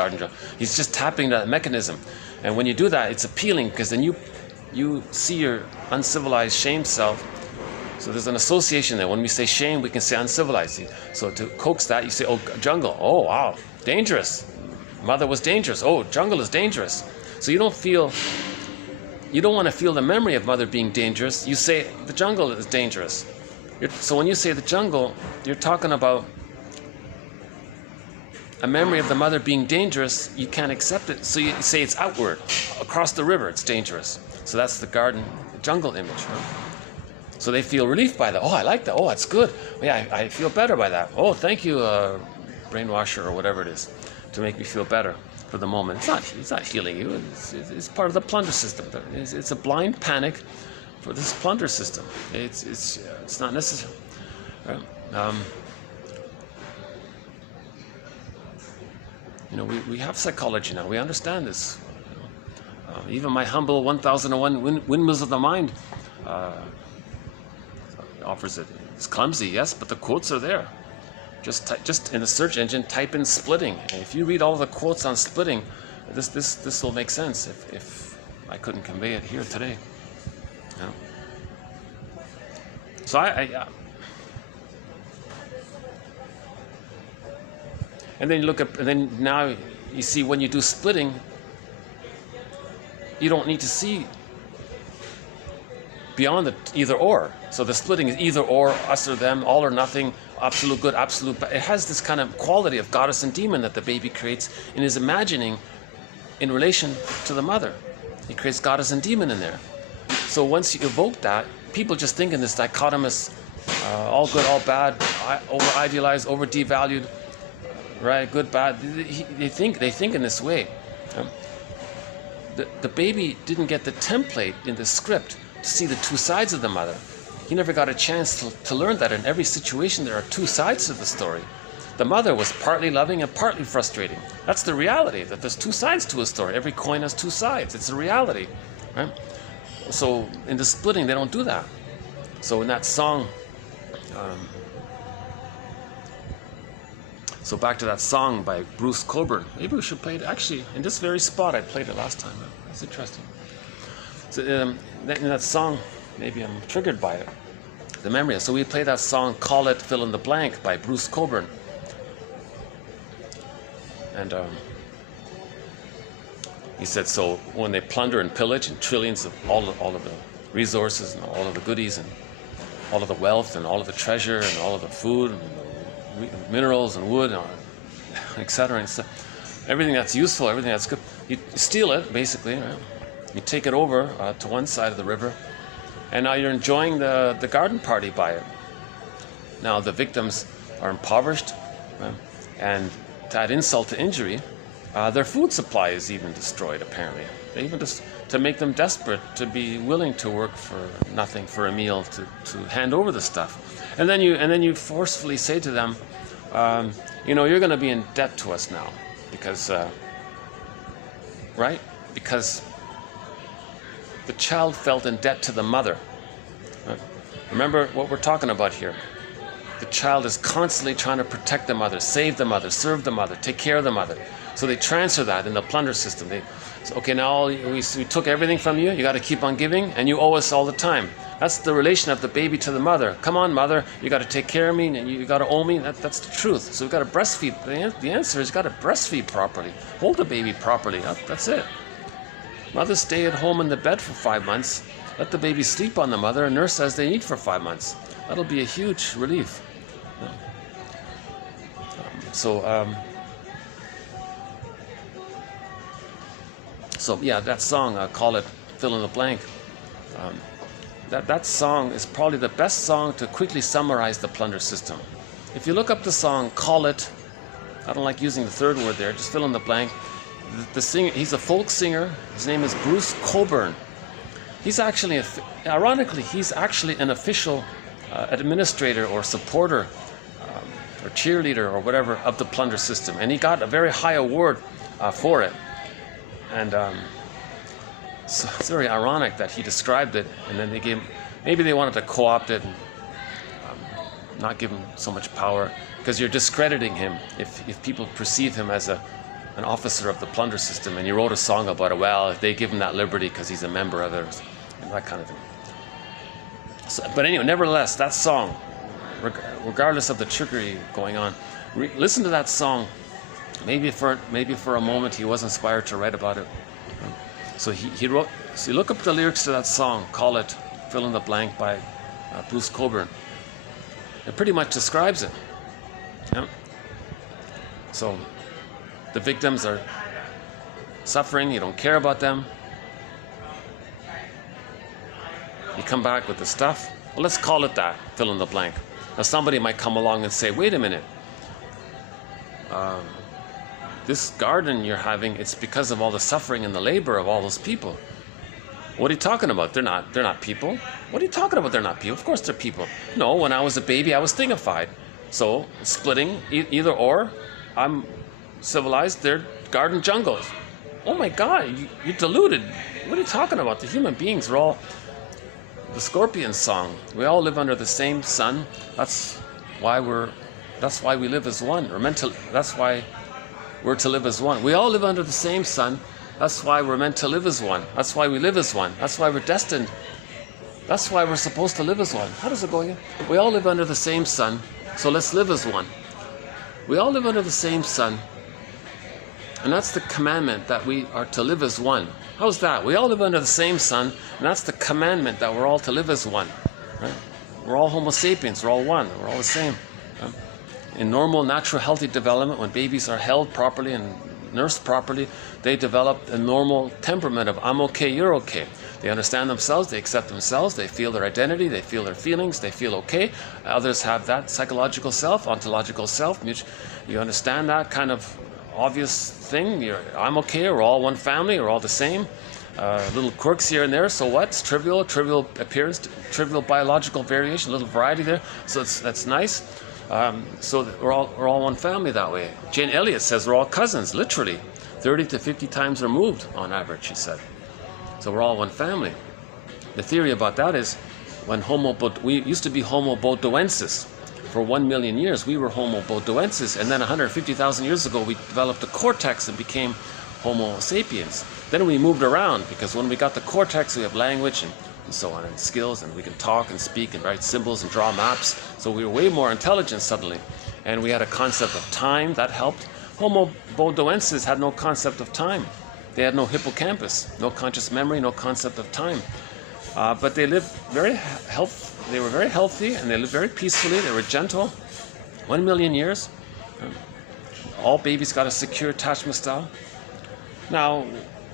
He's just tapping that mechanism. And when you do that, it's appealing, because then you see your uncivilized shame self. So there's an association there. When we say shame, we can say uncivilized. So to coax that, you say, oh, jungle. Oh, wow, dangerous. Mother was dangerous. Oh, jungle is dangerous. So you don't want to feel the memory of mother being dangerous. You say the jungle is dangerous. So when you say the jungle, you're talking about a memory of the mother being dangerous. You can't accept it. So you say it's outward. Across the river, it's dangerous. So that's the jungle image. Right? So they feel relief by that. Oh, I like that. Oh, that's good. Yeah, I feel better by that. Oh, thank you, brainwasher or whatever it is, to make me feel better for the moment. It's not healing you. It's part of the plunder system. It's a blind panic for this plunder system. It's not necessary. Right? We have psychology now. We understand this. Even my humble 1001 Windmills of the Mind offers it. It's clumsy, yes, but the quotes are there. Just in the search engine, type in splitting. And if you read all the quotes on splitting, this will make sense if I couldn't convey it here today. Yeah. So and then you look at, and then now you see when you do splitting, you don't need to see beyond the either or. So the splitting is either or, us or them, all or nothing, absolute good, absolute bad. It has this kind of quality of goddess and demon that the baby creates in his imagining in relation to the mother. He creates goddess and demon in there. So once you evoke that, people just think in this dichotomous, all good, all bad, over-idealized, over-devalued, right, good, bad. They think in this way. The baby didn't get the template in the script to see the two sides of the mother. He never got a chance to learn that in every situation there are two sides to the story. The mother was partly loving and partly frustrating. That's the reality, that there's two sides to a story. Every coin has two sides. It's a reality, right? So in the splitting, they don't do that. So in that song, so back to that song by Bruce Cockburn. Maybe we should play it. Actually, in this very spot, I played it last time. That's interesting. So in that song, maybe I'm triggered by it, the memory. So we played that song, Call It Fill in the Blank by Bruce Cockburn. And he said, so when they plunder and pillage and trillions of all of the resources and all of the goodies and all of the wealth and all of the treasure and all of the food and the minerals and wood, etc. Everything that's useful, everything that's good, you steal it, basically, right? You take it over to one side of the river, and now you're enjoying the garden party by it. Now the victims are impoverished, right? And to add insult to injury, their food supply is even destroyed, apparently. They even just to make them desperate to be willing to work for nothing for a meal, to hand over the stuff. And then you forcefully say to them, you're going to be in debt to us now, because right? Because the child felt in debt to the mother. Right? Remember what we're talking about here. The child is constantly trying to protect the mother, save the mother, serve the mother, take care of the mother. So they transfer that in the plunder system. They say, okay, now we took everything from you. You got to keep on giving, and you owe us all the time. That's the relation of the baby to the mother. Come on, mother, you got to take care of me, and you got to owe me. That's the truth. So we've got to breastfeed. The answer is you got to breastfeed properly. Hold the baby properly. That's it. Mother stay at home in the bed for 5 months. Let the baby sleep on the mother and nurse as they need for 5 months. That'll be a huge relief. So yeah, that song, Call It Fill in the Blank. That song is probably the best song to quickly summarize the plunder system. If you look up the song, Call It, I don't like using the third word there, just fill in the blank. The singer, he's a folk singer. His name is Bruce Cockburn. He's actually, ironically, he's actually an official administrator or supporter or cheerleader or whatever of the plunder system, and he got a very high award for it. And so it's very ironic that he described it, and then maybe they wanted to co-opt it and not give him so much power, because you're discrediting him if people perceive him as an officer of the plunder system, and you wrote a song about it. Well, if they give him that liberty because he's a member of it, that kind of thing. So, but anyway, nevertheless, that song, regardless of the trickery going on, listen to that song. Maybe for a moment he was inspired to write about it. So he wrote. So you look up the lyrics to that song, Call It Fill in the Blank by Bruce Cockburn. It pretty much describes it. Yeah? So the victims are suffering. You don't care about them. You come back with the stuff. Well, let's call it that, fill in the blank. Now somebody might come along and say, wait a minute, this garden you're having, it's because of all the suffering and the labor of all those people. What are you talking about? They're not people. What are you talking about? They're not people. Of course they're people. No, when I was a baby, I was thingified. So splitting, either or, I'm civilized, they're garden jungles. Oh my God, you're deluded. What are you talking about? The human beings are all, the scorpion song, we all live under the same sun. That's why we live as one. That's why we're to live as one. We all live under the same sun. That's why we're meant to live as one. That's why we live as one. That's why we're destined. That's why we're supposed to live as one. How does it go again? We all live under the same sun, so let's live as one. We all live under the same sun. And that's the commandment, that we are to live as one. How's that? We all live under the same sun, and that's the commandment, that we're all to live as one. Right? We're all Homo sapiens. We're all one. We're all the same. In normal, natural, healthy development, when babies are held properly and nursed properly, they develop a normal temperament of I'm okay, you're okay. They understand themselves, they accept themselves, they feel their identity, they feel their feelings, they feel okay. Others have that psychological self, ontological self. You understand that kind of obvious thing. I'm okay, we're all one family, we're all the same. Little quirks here and there, so what? It's trivial appearance, trivial biological variation, a little variety there. So that's nice. So we're all one family that way. Jane Elliott says we're all cousins, literally. 30 to 50 times removed on average, she said. So we're all one family. The theory about that is we used to be Homo bodoensis. For 1 million years, we were Homo bodoensis, and then 150,000 years ago, we developed the cortex and became Homo sapiens. Then we moved around, because when we got the cortex, we have language and so on, and skills, and we can talk and speak and write symbols and draw maps. So we were way more intelligent suddenly. And we had a concept of time, that helped. Homo bodoensis had no concept of time. They had no hippocampus, no conscious memory, no concept of time. But they lived they were very healthy, and they lived very peacefully. They were gentle. 1 million years. All babies got a secure attachment style. Now,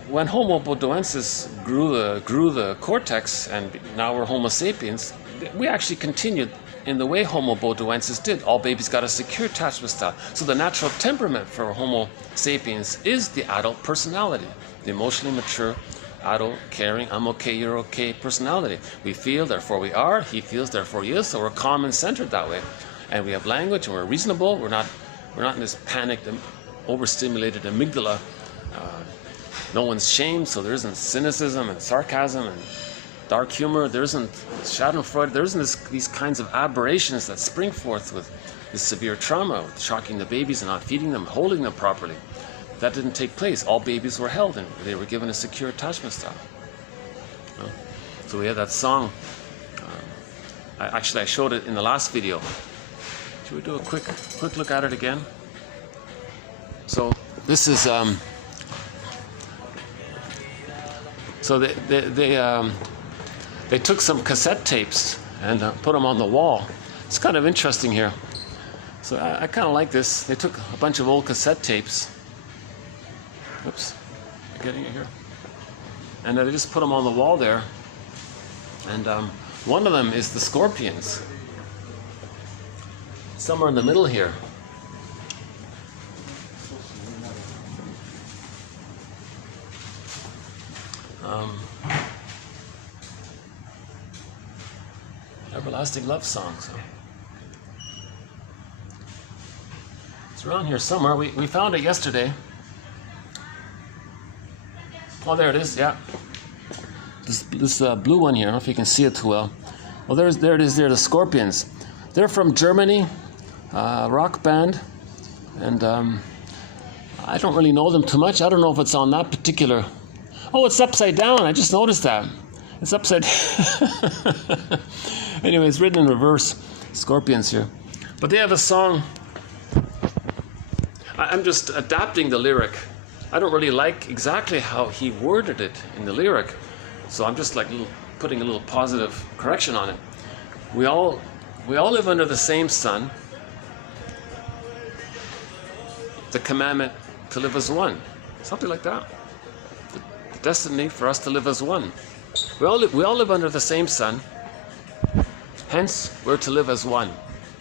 when Homo bodoensis grew the cortex, and now we're Homo sapiens, we actually continued in the way Homo bodoensis did. All babies got a secure attachment style. So the natural temperament for Homo sapiens is the adult personality, the emotionally mature, adult, caring, I'm okay, you're okay personality. We feel, therefore we are. He feels, therefore he is. So we're calm and centered that way. And we have language, and we're reasonable. We're not in this panicked, overstimulated amygdala. No one's shamed, so there isn't cynicism and sarcasm and dark humor. There isn't Schadenfreude. There isn't these kinds of aberrations that spring forth with this severe trauma, with shocking the babies and not feeding them, holding them properly. That didn't take place. All babies were held, and they were given a secure attachment style. So we had that song. I showed it in the last video. Should we do a quick look at it again? So this is. So they took some cassette tapes and put them on the wall. It's kind of interesting here. So I kind of like this. They took a bunch of old cassette tapes. Oops, I'm getting it here. And they just put them on the wall there. And one of them is the scorpions. Somewhere in the middle here. Everlasting love songs. It's around here somewhere. We found it yesterday. Oh, there it is. Yeah. This blue one here. I don't know if you can see it too well. Well, there it is. There, the Scorpions. They're from Germany, rock band, and I don't really know them too much. I don't know if it's on that particular. Oh, it's upside down. I just noticed that. It's upside. Anyway, it's written in reverse. Scorpions here, but they have a song. I'm just adapting the lyric. I don't really like exactly how he worded it in the lyric, so I'm just like putting a little positive correction on it. We all live under the same sun. The commandment to live as one, something like that. The destiny for us to live as one. We all live under the same sun. Hence, we're to live as one.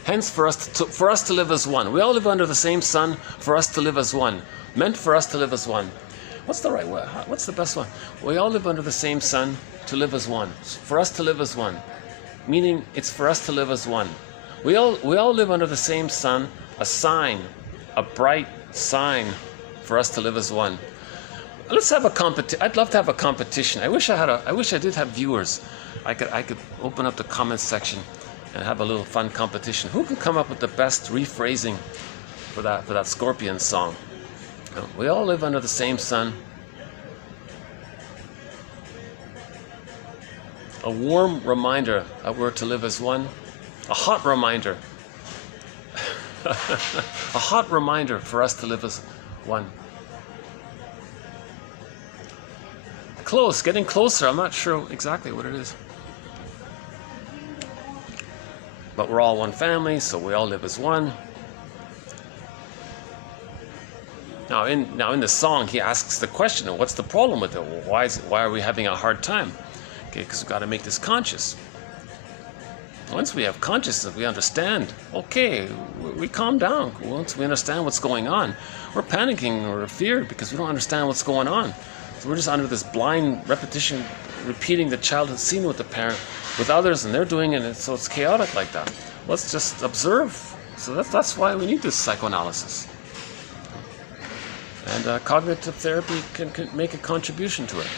Hence, for us to live as one. We all live under the same sun, for us to live as one. Meant for us to live as one. What's the right way? What's the best one? We all live under the same sun to live as one. For us to live as one. Meaning, it's for us to live as one. We all live under the same sun, a sign, a bright sign for us to live as one. Let's have a competition. I'd love to have a competition. I wish I did have viewers. I could open up the comments section and have a little fun competition. Who can come up with the best rephrasing for that Scorpion song? We all live under the same sun. A warm reminder that we're to live as one. A hot reminder. A hot reminder for us to live as one. Close, getting closer. I'm not sure exactly what it is. But we're all one family, so we all live as one. Now in the song, he asks the question, what's the problem with it? Well, why are we having a hard time? Okay, because we've got to make this conscious. Once we have consciousness, we understand. Okay, we calm down. Once we understand what's going on, we're panicking or feared because we don't understand what's going on. So we're just under this blind repetition, repeating the childhood scene with the parent, with others, and they're doing it, and so it's chaotic like that. Let's just observe. So that's why we need this psychoanalysis. And cognitive therapy can make a contribution to it.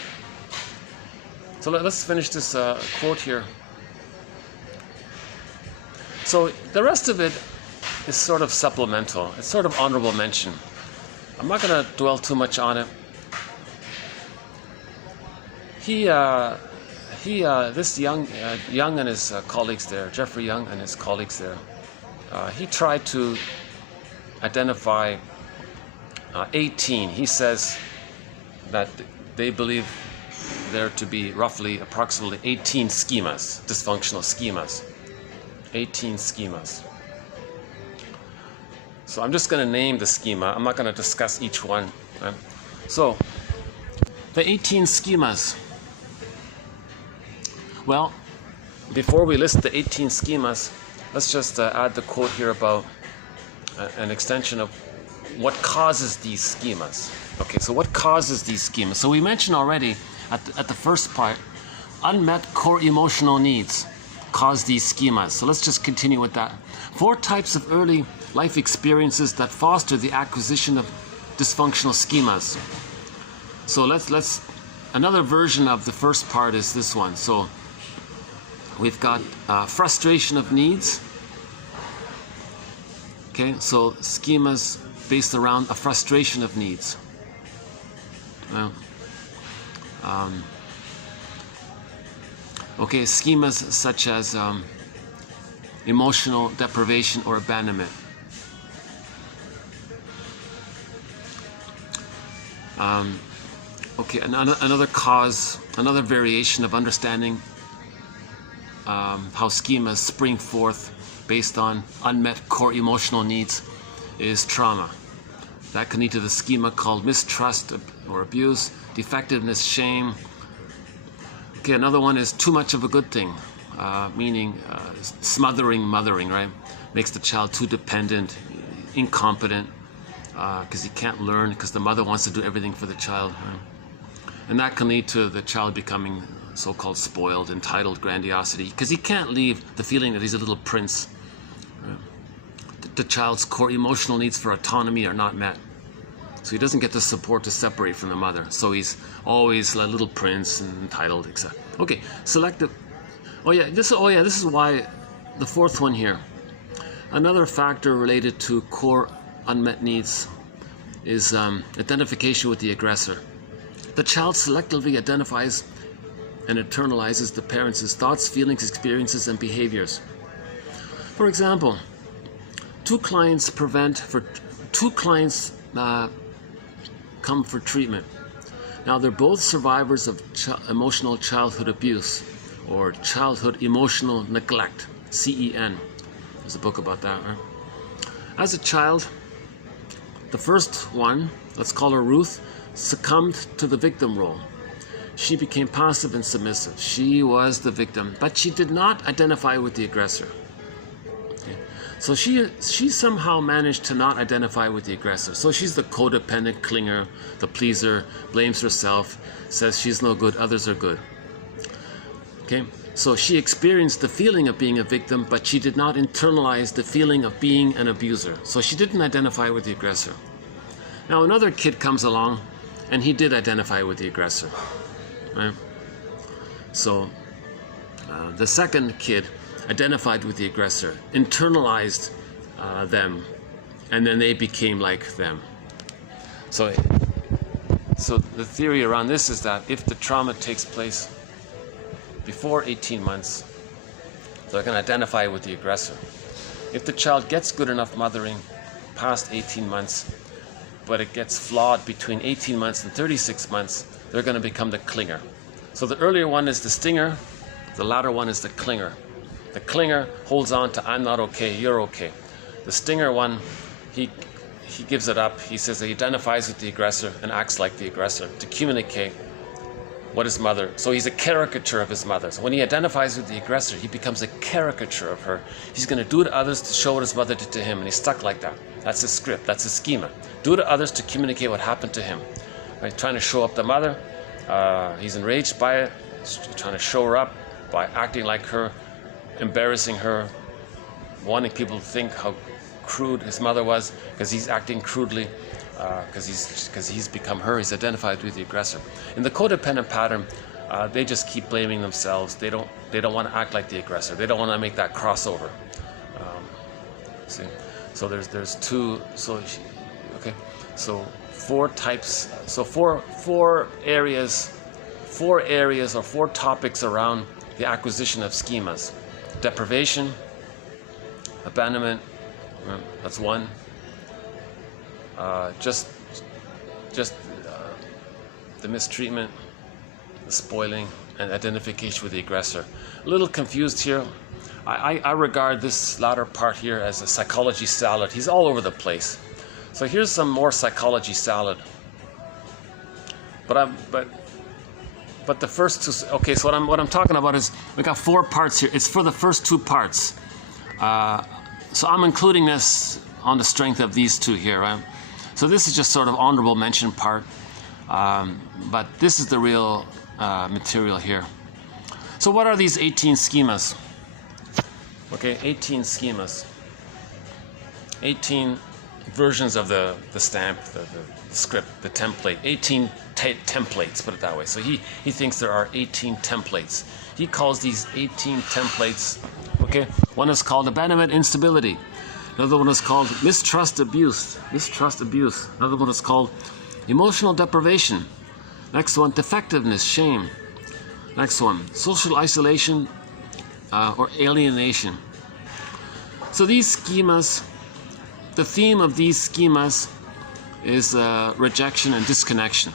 So let's finish this quote here. So the rest of it is sort of supplemental. It's sort of honorable mention. I'm not going to dwell too much on it. This Young and his colleagues there, Jeffrey Young and his colleagues there, he tried to identify 18. He says that they believe there to be approximately 18 schemas, dysfunctional schemas. 18 schemas. So I'm just going to name the schema. I'm not going to discuss each one. Right? So, the 18 schemas. Well, before we list the 18 schemas, let's just add the quote here about an extension of what causes these schemas. Okay, so what causes these schemas? So we mentioned already at the first part, unmet core emotional needs cause these schemas. So let's just continue with that. 4 types of early life experiences that foster the acquisition of dysfunctional schemas. So let's another version of the first part is this one. So we've got frustration of needs. Okay, so schemas based around a frustration of needs. Well, okay, schemas such as emotional deprivation or abandonment. Okay, another cause, another variation of understanding how schemas spring forth based on unmet core emotional needs is trauma. That can lead to the schema called mistrust or abuse, defectiveness, shame. Okay, another one is too much of a good thing, meaning smothering mothering, right? Makes the child too dependent, incompetent, because he can't learn because the mother wants to do everything for the child. Right? And that can lead to the child becoming so-called spoiled, entitled grandiosity, because he can't leave the feeling that he's a little prince. Right? The child's core emotional needs for autonomy are not met. So he doesn't get the support to separate from the mother. So he's always a little prince and entitled, etc. Okay, selective. This is why the 4th one here. Another factor related to core unmet needs is identification with the aggressor. The child selectively identifies and internalizes the parents' thoughts, feelings, experiences, and behaviors. For example, two clients come for treatment. Now they're both survivors of emotional childhood abuse or childhood emotional neglect, CEN. There's a book about that, right? As a child, the first one, let's call her Ruth, succumbed to the victim role. she became passive and submissive. She was the victim, but she did not identify with the aggressor. Okay. So she somehow managed to not identify with the aggressor. So she's the codependent clinger, the pleaser, blames herself, says she's no good, others are good. Okay. So she experienced the feeling of being a victim, but she did not internalize the feeling of being an abuser. So she didn't identify with the aggressor. Now another kid comes along, and he did identify with the aggressor. Right? So the second kid identified with the aggressor, internalized them, and then they became like them. So the theory around this is that if the trauma takes place before 18 months, they're going to identify with the aggressor. If the child gets good enough mothering past 18 months, but it gets flawed between 18 months and 36 months, they're going to become the clinger. So the earlier one is the stinger, the latter one is the clinger. The clinger holds on to I'm not okay, you're okay. The stinger one, he gives it up. He says he identifies with the aggressor and acts like the aggressor to communicate what his mother, so he's a caricature of his mother. So when he identifies with the aggressor, he becomes a caricature of her. He's going to do to others to show what his mother did to him, and he's stuck like that. That's his script, that's his schema. Do to others to communicate what happened to him. Right? Trying to show up the mother, he's enraged by it, he's trying to show her up by acting like her, embarrassing her, wanting people to think how crude his mother was because he's acting crudely. Because he's become her, he's identified with the aggressor. In the codependent pattern, they just keep blaming themselves. They don't want to act like the aggressor. They don't want to make that crossover. See, so there's two. So okay, so four types. So four areas or four topics around the acquisition of schemas: deprivation, abandonment. That's one. Just the mistreatment, the spoiling, and identification with the aggressor. A little confused here. I regard this latter part here as a psychology salad. He's all over the place. So here's some more psychology salad. But the first two. Okay, so what I'm talking about is we got four parts here. It's for the first two parts. So I'm including this on the strength of these two here, right? So this is just sort of honorable mention part, but this is the real material here. So what are these 18 schemas? Okay, 18 schemas. 18 versions of the stamp, the script, the template. 18 templates, put it that way. So he thinks there are 18 templates. He calls these 18 templates, okay? One is called abandonment, instability. Another one is called mistrust, abuse. Another one is called emotional deprivation. Next one, defectiveness, shame. Next one, social isolation or alienation. So these schemas, the theme of these schemas is rejection and disconnection.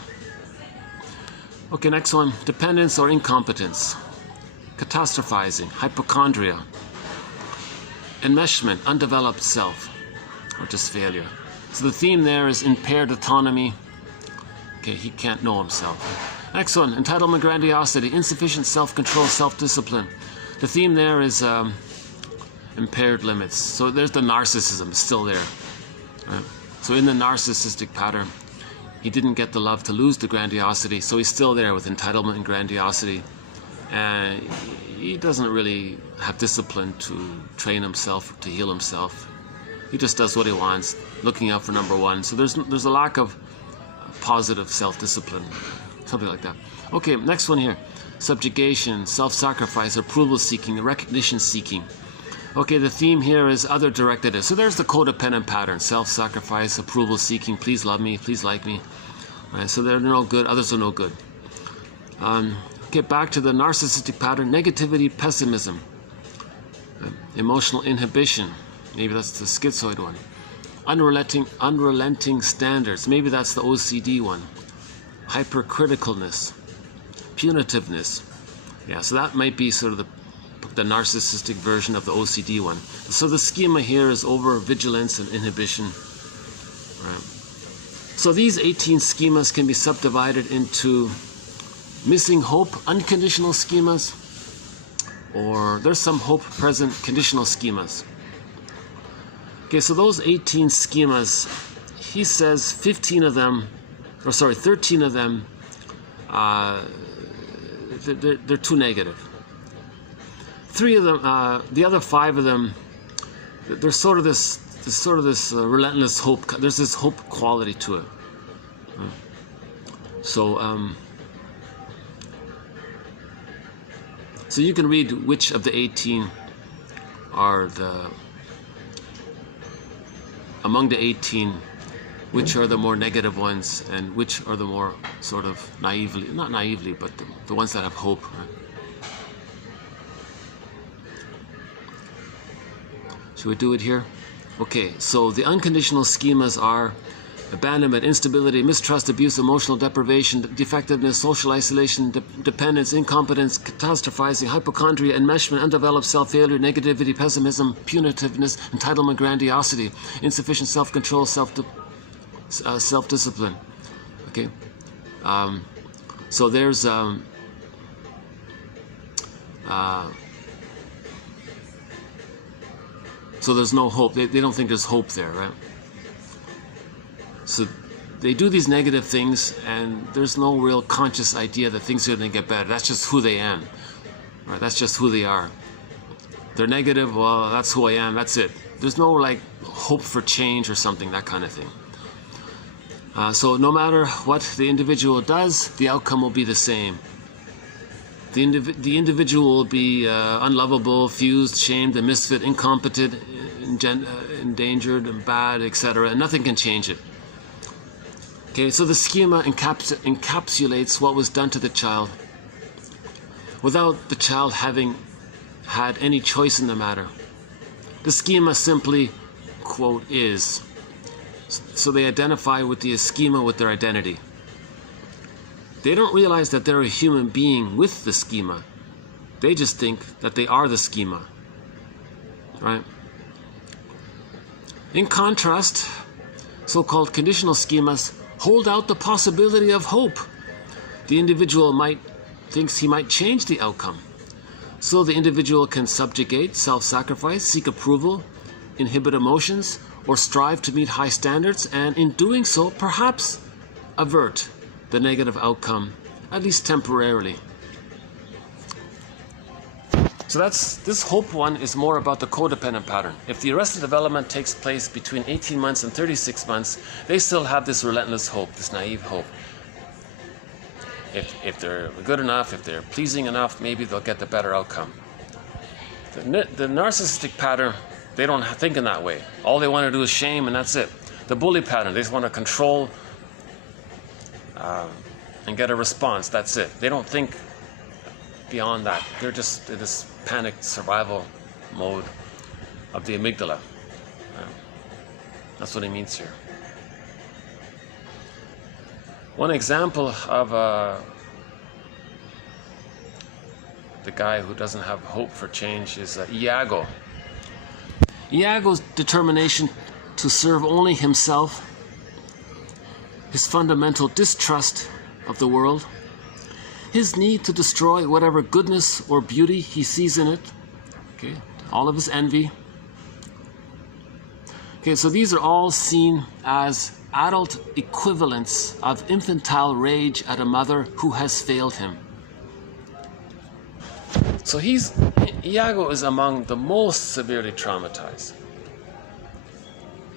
Okay, next one, dependence or incompetence. Catastrophizing, hypochondria. Enmeshment, undeveloped self, or just failure. So the theme there is impaired autonomy. Okay, he can't know himself. Next one, entitlement, grandiosity, insufficient self-control, self-discipline. The theme there is impaired limits. So there's the narcissism, still there. Right? So in the narcissistic pattern, he didn't get the love to lose the grandiosity, so he's still there with entitlement and grandiosity. And he doesn't really have discipline to train himself, to heal himself. He just does what he wants, looking out for number one. So there's a lack of positive self-discipline, something like that. Okay, next one here. Subjugation, self-sacrifice, approval-seeking, recognition-seeking. Okay, the theme here is other-directed. So there's the codependent pattern, self-sacrifice, approval-seeking, please love me, please like me. Right, so they're no good, others are no good. Get back to the narcissistic pattern, negativity, pessimism, emotional inhibition, maybe that's the schizoid one, unrelenting standards, maybe that's the OCD one, hypercriticalness, punitiveness. Yeah, so that might be sort of the narcissistic version of the OCD one. So the schema here is over vigilance and inhibition. Right. So these 18 schemas can be subdivided into missing hope, unconditional schemas, or there's some hope present, conditional schemas. Okay, so those 18 schemas, he says 13 of them, they're too negative. 3 of them, the other 5 of them, there's sort of this relentless hope. There's this hope quality to it. So you can read which of the 18 are among the 18, which are the more negative ones and which are the more sort of not naively, but the ones that have hope. Right? Should we do it here? Okay, so the unconditional schemas are abandonment, instability, mistrust, abuse, emotional deprivation, defectiveness, social isolation, dependence, incompetence, catastrophizing, hypochondria, enmeshment, undeveloped self-failure, negativity, pessimism, punitiveness, entitlement, grandiosity, insufficient self-control, self-discipline. Okay? So there's so there's no hope. They don't think there's hope there, right? So they do these negative things, and there's no real conscious idea that things are going to get better. That's just who they am, right? That's just who they are. They're negative. Well, that's who I am. That's it. There's no like hope for change or something, that kind of thing. So no matter what the individual does, the outcome will be the same. The individual will be unlovable, fused, shamed, a misfit, incompetent, endangered, and bad, etc. And nothing can change it. Okay, so the schema encapsulates what was done to the child without the child having had any choice in the matter. The schema simply, quote, is. So they identify with the schema with their identity. They don't realize that they're a human being with the schema. They just think that they are the schema. Right? In contrast, so-called conditional schemas hold out the possibility of hope. The individual thinks he might change the outcome. So the individual can subjugate, self-sacrifice, seek approval, inhibit emotions, or strive to meet high standards, and in doing so, perhaps avert the negative outcome, at least temporarily. So this hope one is more about the codependent pattern. If the arrested development takes place between 18 months and 36 months, they still have this relentless hope, this naive hope. If they're good enough, if they're pleasing enough, maybe they'll get the better outcome. The narcissistic pattern, they don't think in that way. All they want to do is shame, and that's it. The bully pattern, they just want to control and get a response. That's it. They don't think beyond that. They're just in this panicked survival mode of the amygdala. That's what he means here. One example of the guy who doesn't have hope for change is Iago. Iago's determination to serve only himself, his fundamental distrust of the world, his need to destroy whatever goodness or beauty he sees in it, okay, all of his envy. Okay, so these are all seen as adult equivalents of infantile rage at a mother who has failed him. So Iago is among the most severely traumatized.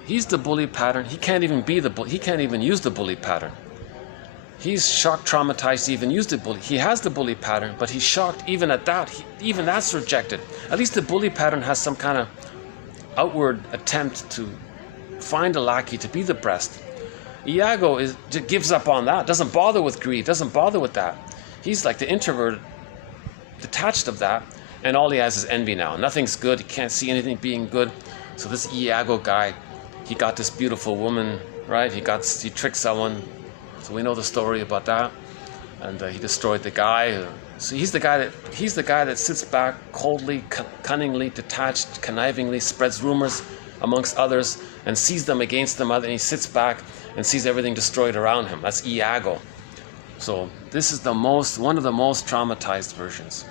He's the bully pattern. He can't even use the bully pattern. He's shocked, traumatized to even use the bully. He has the bully pattern, but he's shocked even at that. Even that's rejected. At least the bully pattern has some kind of outward attempt to find a lackey to be the breast. Iago gives up on that, doesn't bother with greed, doesn't bother with that. He's like the introvert, detached of that, and all he has is envy now. Nothing's good, he can't see anything being good. So this Iago guy, he got this beautiful woman, right? He tricked someone. So we know the story about that, and he destroyed the guy. So he's the guy that sits back coldly, cunningly, detached, connivingly, spreads rumors amongst others, and sees them against them. And he sits back and sees everything destroyed around him. That's Iago. So this is one of the most traumatized versions.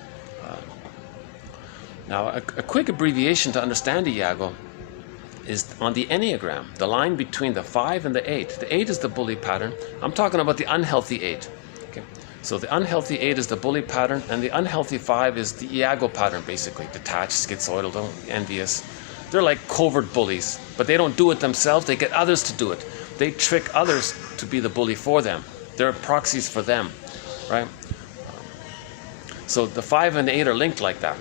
Now, a quick abbreviation to understand Iago is on the Enneagram, the line between the 5 and the 8. The 8 is the bully pattern. I'm talking about the unhealthy 8. Okay? So the unhealthy 8 is the bully pattern, and the unhealthy 5 is the Iago pattern, basically. Detached, schizoidal, envious. They're like covert bullies, but they don't do it themselves. They get others to do it. They trick others to be the bully for them. They're proxies for them, right? So the 5 and the 8 are linked like that.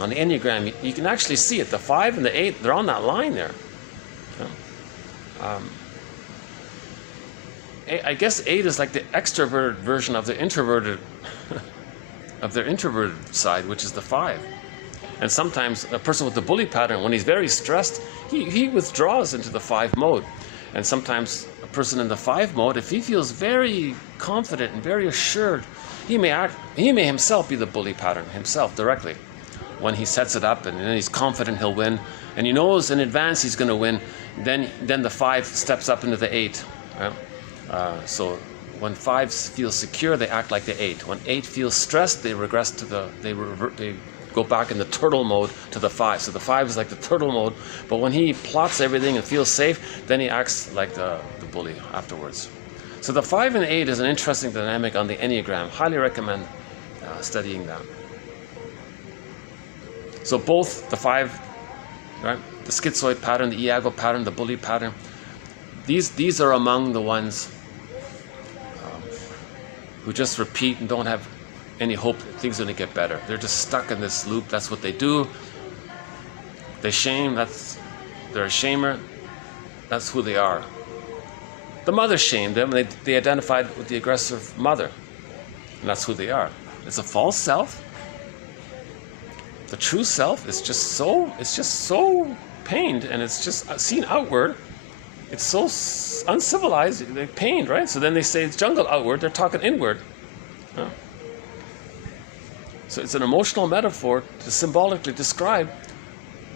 On the Enneagram, you can actually see it. The 5 and the 8, they're on that line there. I guess 8 is like the extroverted version of the introverted, of their introverted side, which is the 5. And sometimes a person with the bully pattern, when he's very stressed, he withdraws into the 5 mode. And sometimes a person in the 5 mode, if he feels very confident and very assured, he may himself be the bully pattern himself directly. When he sets it up and then he's confident he'll win, and he knows in advance he's going to win, then the 5 steps up into the 8. Right? So when 5s feel secure, they act like the 8. When 8 feels stressed, they regress to they go back in the turtle mode to the 5. So the 5 is like the turtle mode, but when he plots everything and feels safe, then he acts like the bully afterwards. So the 5 and 8 is an interesting dynamic on the Enneagram. Highly recommend studying that. So both the 5, right, the schizoid pattern, the Iago pattern, the bully pattern, these are among the ones who just repeat and don't have any hope that things are going to get better. They're just stuck in this loop. That's what they do. They shame. They're a shamer. That's who they are. The mother shamed them. They identified with the aggressive mother, and that's who they are. It's a false self. The true self is just so pained, and it's just seen outward. It's so uncivilized, they're pained, right? So then they say it's jungle outward, they're talking inward. Huh? So it's an emotional metaphor to symbolically describe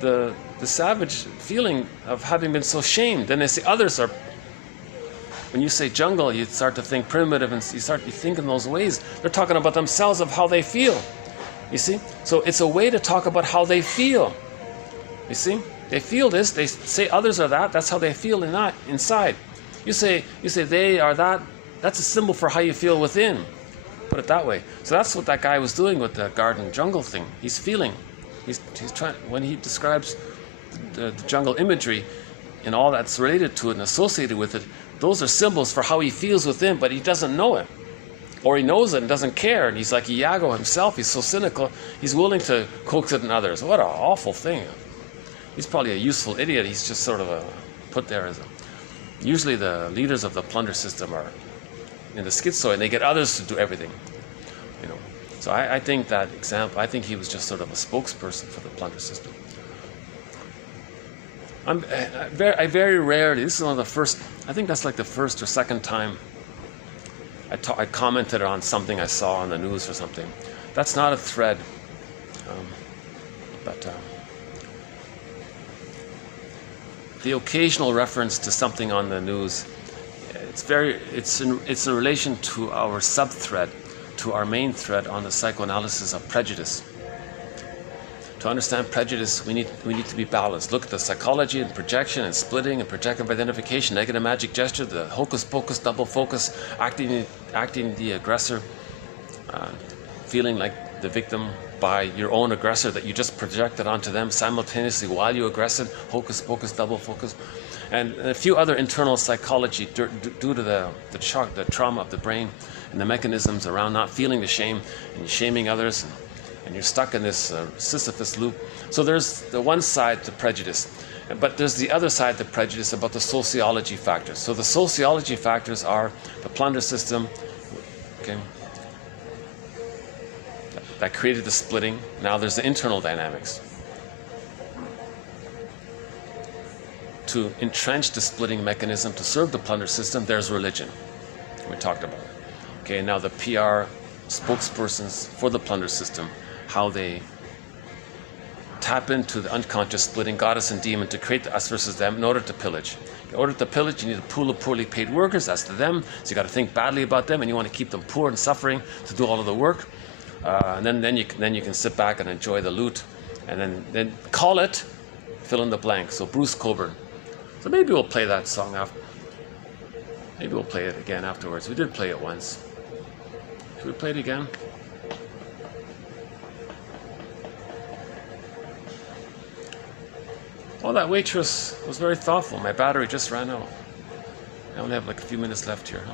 the savage feeling of having been so shamed. Then they say others are, when you say jungle, you start to think primitive, and you think in those ways. They're talking about themselves, of how they feel. You see? So it's a way to talk about how they feel. You see? They feel this, they say others are that, that's how they feel inside. You say they are that, that's a symbol for how you feel within. Put it that way. So that's what that guy was doing with the garden jungle thing. He's feeling. He's trying, when he describes the jungle imagery and all that's related to it and associated with it, those are symbols for how he feels within, but he doesn't know it. Or he knows it and doesn't care, and he's like Iago himself. He's so cynical, he's willing to coax it in others. What an awful thing. He's probably a useful idiot. He's just sort of put there as usually the leaders of the plunder system are in the schizoid, and they get others to do everything. You know. So I think that example, I think he was just sort of a spokesperson for the plunder system. I very rarely, this is one of the first, I think that's like the first or second time I commented on something I saw on the news or something. That's not a thread, but the occasional reference to something on the news, it's in relation to our sub-thread, to our main thread on the psychoanalysis of prejudice. To understand prejudice, we need to be balanced. Look at the psychology and projection and splitting and projective identification, negative magic gesture, the hocus pocus, double focus, acting the aggressor, feeling like the victim by your own aggressor that you just projected onto them simultaneously while you aggressed, hocus pocus, double focus, and a few other internal psychology due to the shock, the trauma of the brain, and the mechanisms around not feeling the shame and shaming others. And you're stuck in this Sisyphus loop. So there's the one side to prejudice, but there's the other side to prejudice about the sociology factors. So the sociology factors are the plunder system, okay, that created the splitting. Now there's the internal dynamics. To entrench the splitting mechanism, to serve the plunder system, there's religion. We talked about it. Okay, now the PR spokespersons for the plunder system, how they tap into the unconscious splitting goddess and demon to create the us versus them in order to pillage. In order to pillage, you need a pool of poorly paid workers, that's the them, so you got to think badly about them, and you want to keep them poor and suffering to do all of the work. And then you can sit back and enjoy the loot, and then call it fill in the blank. So Bruce Coburn. So maybe we'll play that song after. Maybe we'll play it again afterwards. We did play it once. Should we play it again? Oh, that waitress was very thoughtful. My battery just ran out. I only have like a few minutes left here, huh?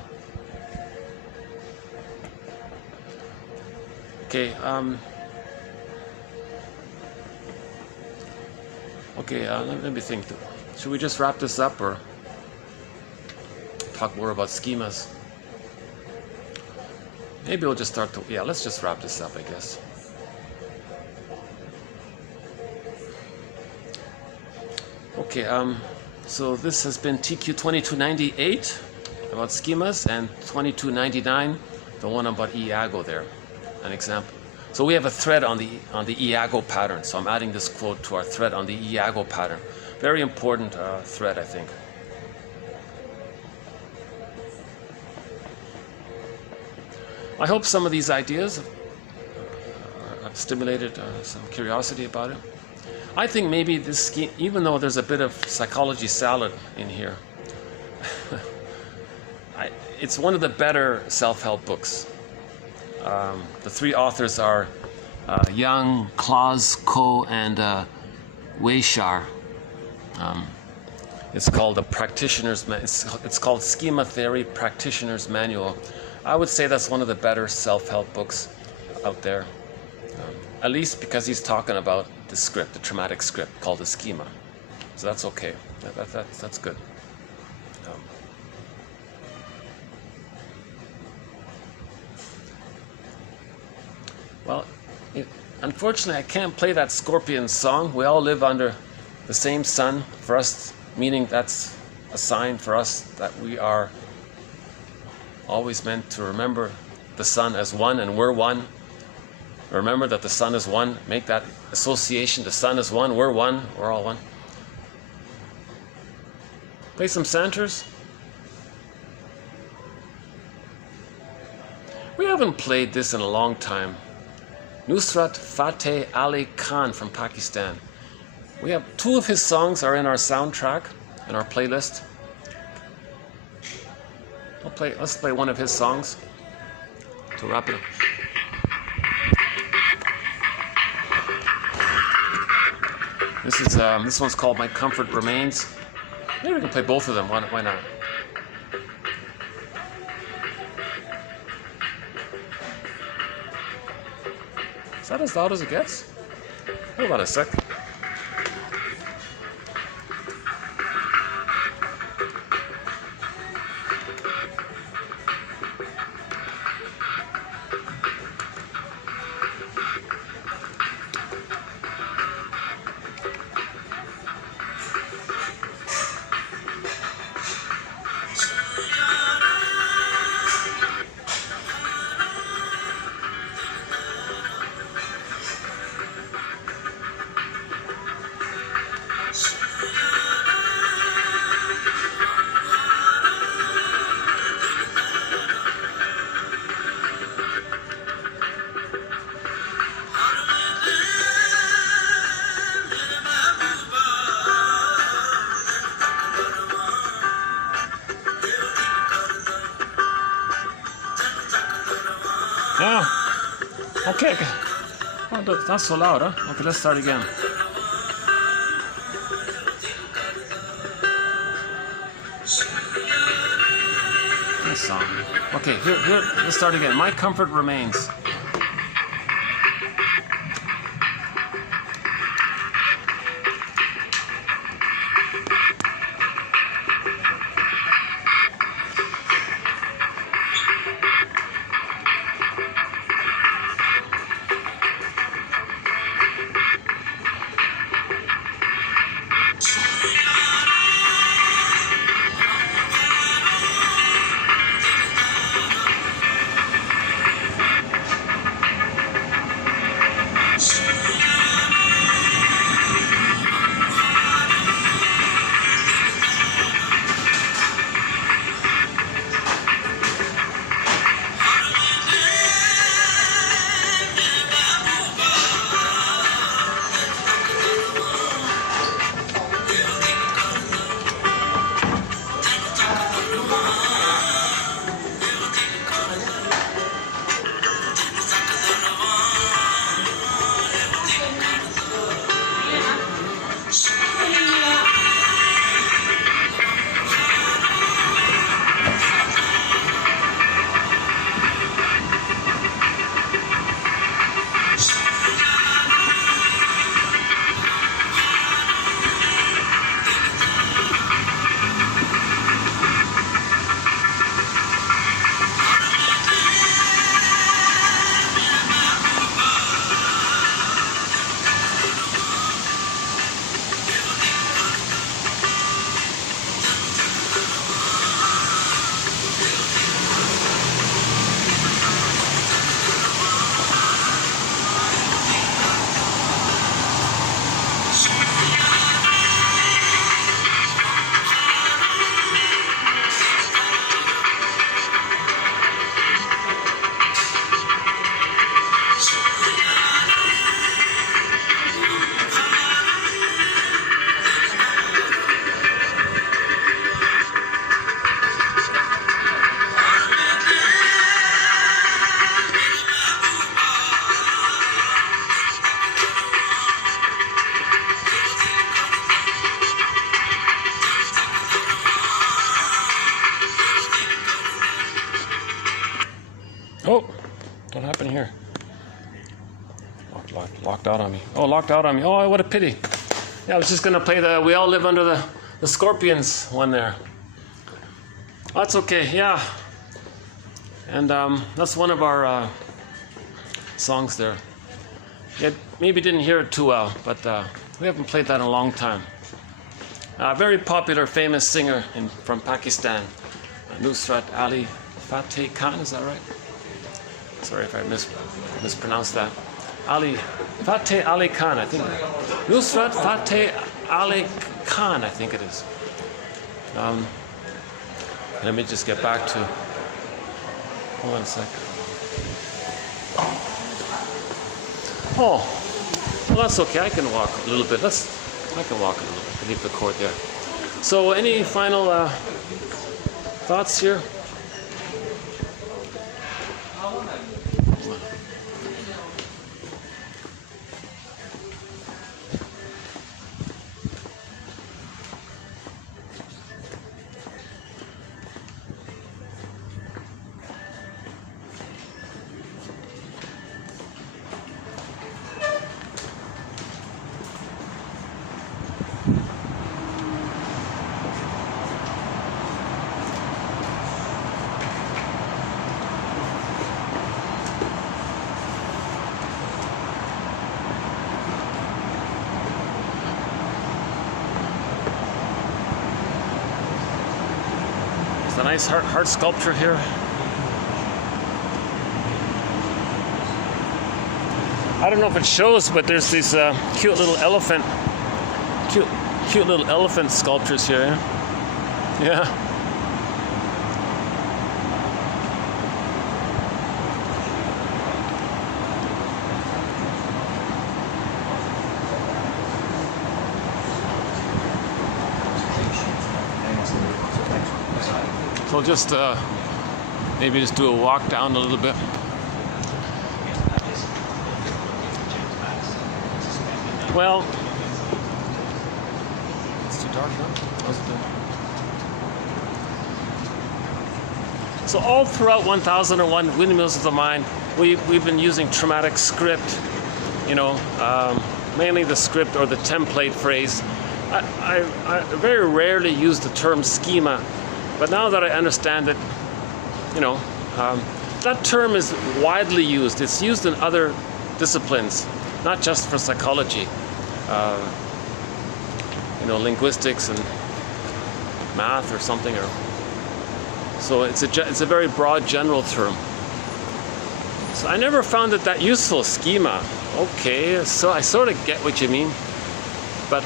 Okay, let me think. Should we just wrap this up or talk more about schemas? Maybe we'll just start to, yeah, let's just wrap this up, I guess. Okay, so this has been TQ 2298 about schemas, and 2299, the one about Iago there, an example. So we have a thread on the Iago pattern. So I'm adding this quote to our thread on the Iago pattern. Very important thread, I think. I hope some of these ideas have stimulated some curiosity about it. I think maybe this scheme, even though there's a bit of psychology salad in here, it's one of the better self-help books. The three authors are Young, Claus, Coe, and Weishar. It's called the Practitioner's it's called Schema Theory Practitioner's Manual. I would say that's one of the better self-help books out there. At least because he's talking about the script, the traumatic script called the schema. So that's okay. That's good. Well, unfortunately, I can't play that Scorpion song. We all live under the same sun. For us, meaning that's a sign for us that we are always meant to remember the sun as one, and we're one. Remember that the sun is one. Make that association. The sun is one. We're one. We're all one. Play some Santers. We haven't played this in a long time. Nusrat Fateh Ali Khan from Pakistan. We have 2 of his songs are in our soundtrack, in our playlist. Let's play one of his songs to wrap it up. This one's called My Comfort Remains. Maybe we can play both of them. Why not? Is that as loud as it gets? Hold on a sec. Yeah. Okay. Oh, that's not so loud, huh? Okay, let's start again. This song. Okay, here, let's start again. My Comfort Remains. locked out on me. Oh, locked out on me. Oh, what a pity. Yeah, I was just going to play the We All Live Under the Scorpions one there. That's okay, yeah. And that's one of our songs there. Yeah, maybe didn't hear it too well, but we haven't played that in a long time. A very popular, famous singer from Pakistan, Nusrat Ali Fateh Khan, is that right? Sorry if I mispronounced that. Fateh Ali Khan, I think. Nusrat Fateh Ali Khan, I think it is. Let me just get back to. Hold on a sec. Oh, well, that's okay. I can walk a little bit. I can walk a little bit. Leave the cord there. So, any final thoughts here? A nice heart sculpture here. I don't know if it shows, but there's these cute little elephant sculptures here. Yeah. So just maybe just do a walk down a little bit. Well, it's too dark now. How's it doing? So all throughout 1001 Windmills of the Mind, we've been using traumatic script, mainly the script or the template phrase. I very rarely use the term schema. But now that I understand it, that term is widely used. It's used in other disciplines, not just for psychology. Linguistics and math or something. So it's a very broad, general term. So I never found it that useful. Schema. Okay, so I sort of get what you mean. But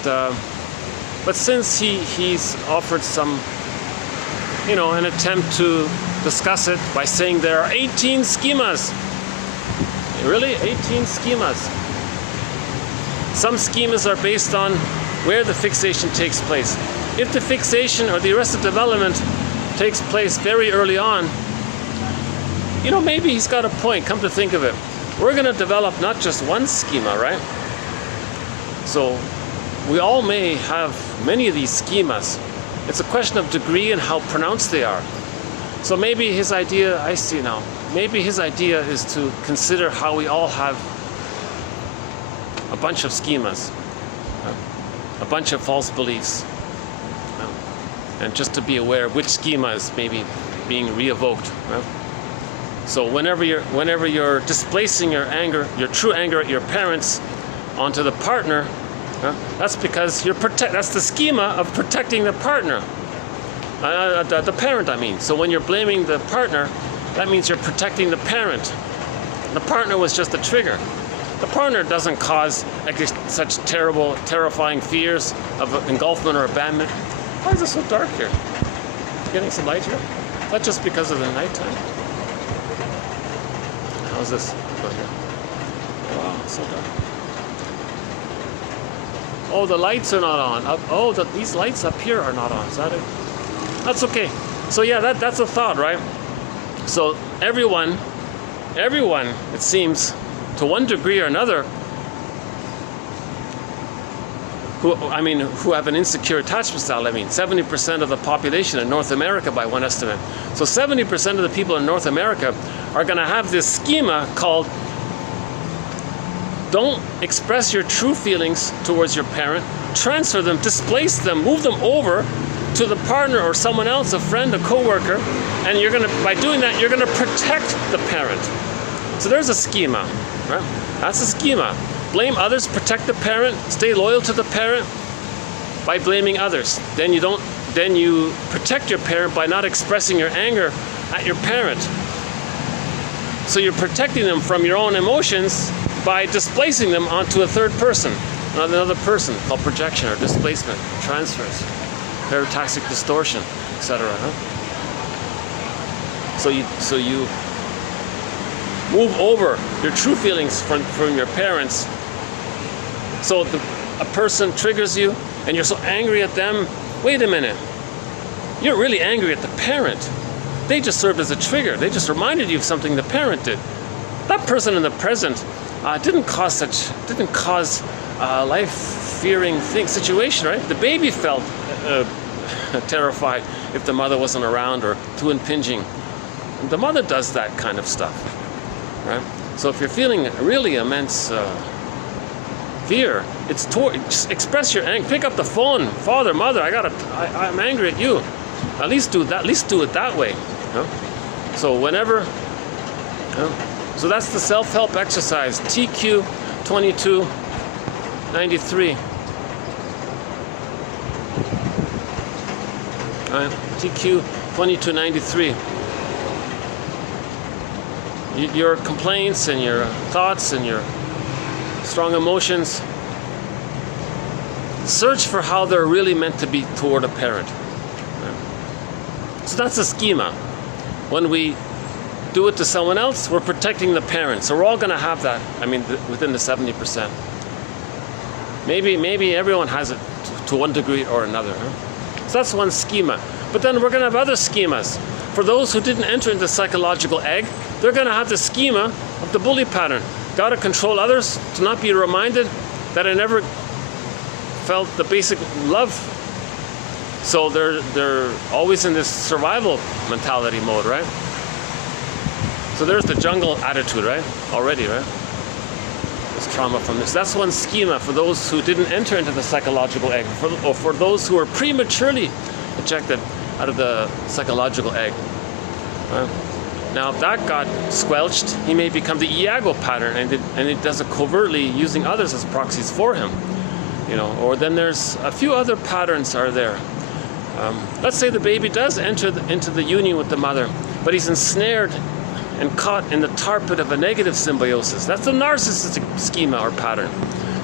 since he's offered some. An attempt to discuss it by saying there are 18 schemas. Really? 18 schemas. Some schemas are based on where the fixation takes place. If the fixation or the arrested development takes place very early on, maybe he's got a point, come to think of it. We're going to develop not just one schema, right? So we all may have many of these schemas. It's a question of degree and how pronounced they are. So maybe his idea, I see now, maybe his idea is to consider how we all have a bunch of schemas, a bunch of false beliefs, and just to be aware which schema is maybe being re-evoked. So whenever you're displacing your anger, your true anger at your parents onto the partner, that's because that's the schema of protecting the partner, the parent, I mean. So when you're blaming the partner, that means you're protecting the parent. The partner was just a trigger. The partner doesn't cause such terrifying fears of engulfment or abandonment. Why is it so dark here? Getting some light here? Is that just because of the nighttime? How's this go here? Wow, it's so dark. Oh, the lights are not on. These lights up here are not on. Is that it? That's okay. So yeah, that's a thought, right? So everyone, it seems, to one degree or another, who have an insecure attachment style. 70% of the population in North America, by one estimate. So 70% of the people in North America are going to have this schema called don't express your true feelings towards your parent, transfer them, displace them, move them over to the partner or someone else, a friend, a coworker, and by doing that, you're gonna protect the parent. So there's a schema, right? That's a schema. Blame others, protect the parent, stay loyal to the parent by blaming others. Then you protect your parent by not expressing your anger at your parent. So you're protecting them from your own emotions by displacing them onto a third person, another person, called projection or displacement, transfers, paradoxic distortion, etc. So you move over your true feelings from your parents. So a person triggers you and you're so angry at them. Wait a minute. You're really angry at the parent. They just served as a trigger. They just reminded you of something the parent did. That person in the present didn't cause life-fearing situation, right? The baby felt terrified if the mother wasn't around or too impinging. The mother does that kind of stuff, right? So if you're feeling really immense fear, just express your anger. Pick up the phone, father, mother. I'm angry at you. At least do that. At least do it that way. So whenever. So that's the self-help exercise. TQ 2293. TQ 2293. Your complaints and your thoughts and your strong emotions, search for how they're really meant to be toward a parent. So that's a schema. When we do it to someone else, we're protecting the parent. So we're all going to have that. I mean, within the 70%. Maybe everyone has it to one degree or another. So that's one schema. But then we're going to have other schemas. For those who didn't enter into psychological egg, they're going to have the schema of the bully pattern. Got to control others, to not be reminded that I never felt the basic love. So they're always in this survival mentality mode, right? So there's the jungle attitude, right? Already, right? There's trauma from this. That's one schema for those who didn't enter into the psychological egg, or for those who are prematurely ejected out of the psychological egg. Right? Now, if that got squelched, he may become the Iago pattern, and it does it covertly, using others as proxies for him. Or then there's a few other patterns are there. Let's say the baby does enter into the union with the mother, but he's ensnared and caught in the tar pit of a negative symbiosis. That's a narcissistic schema or pattern.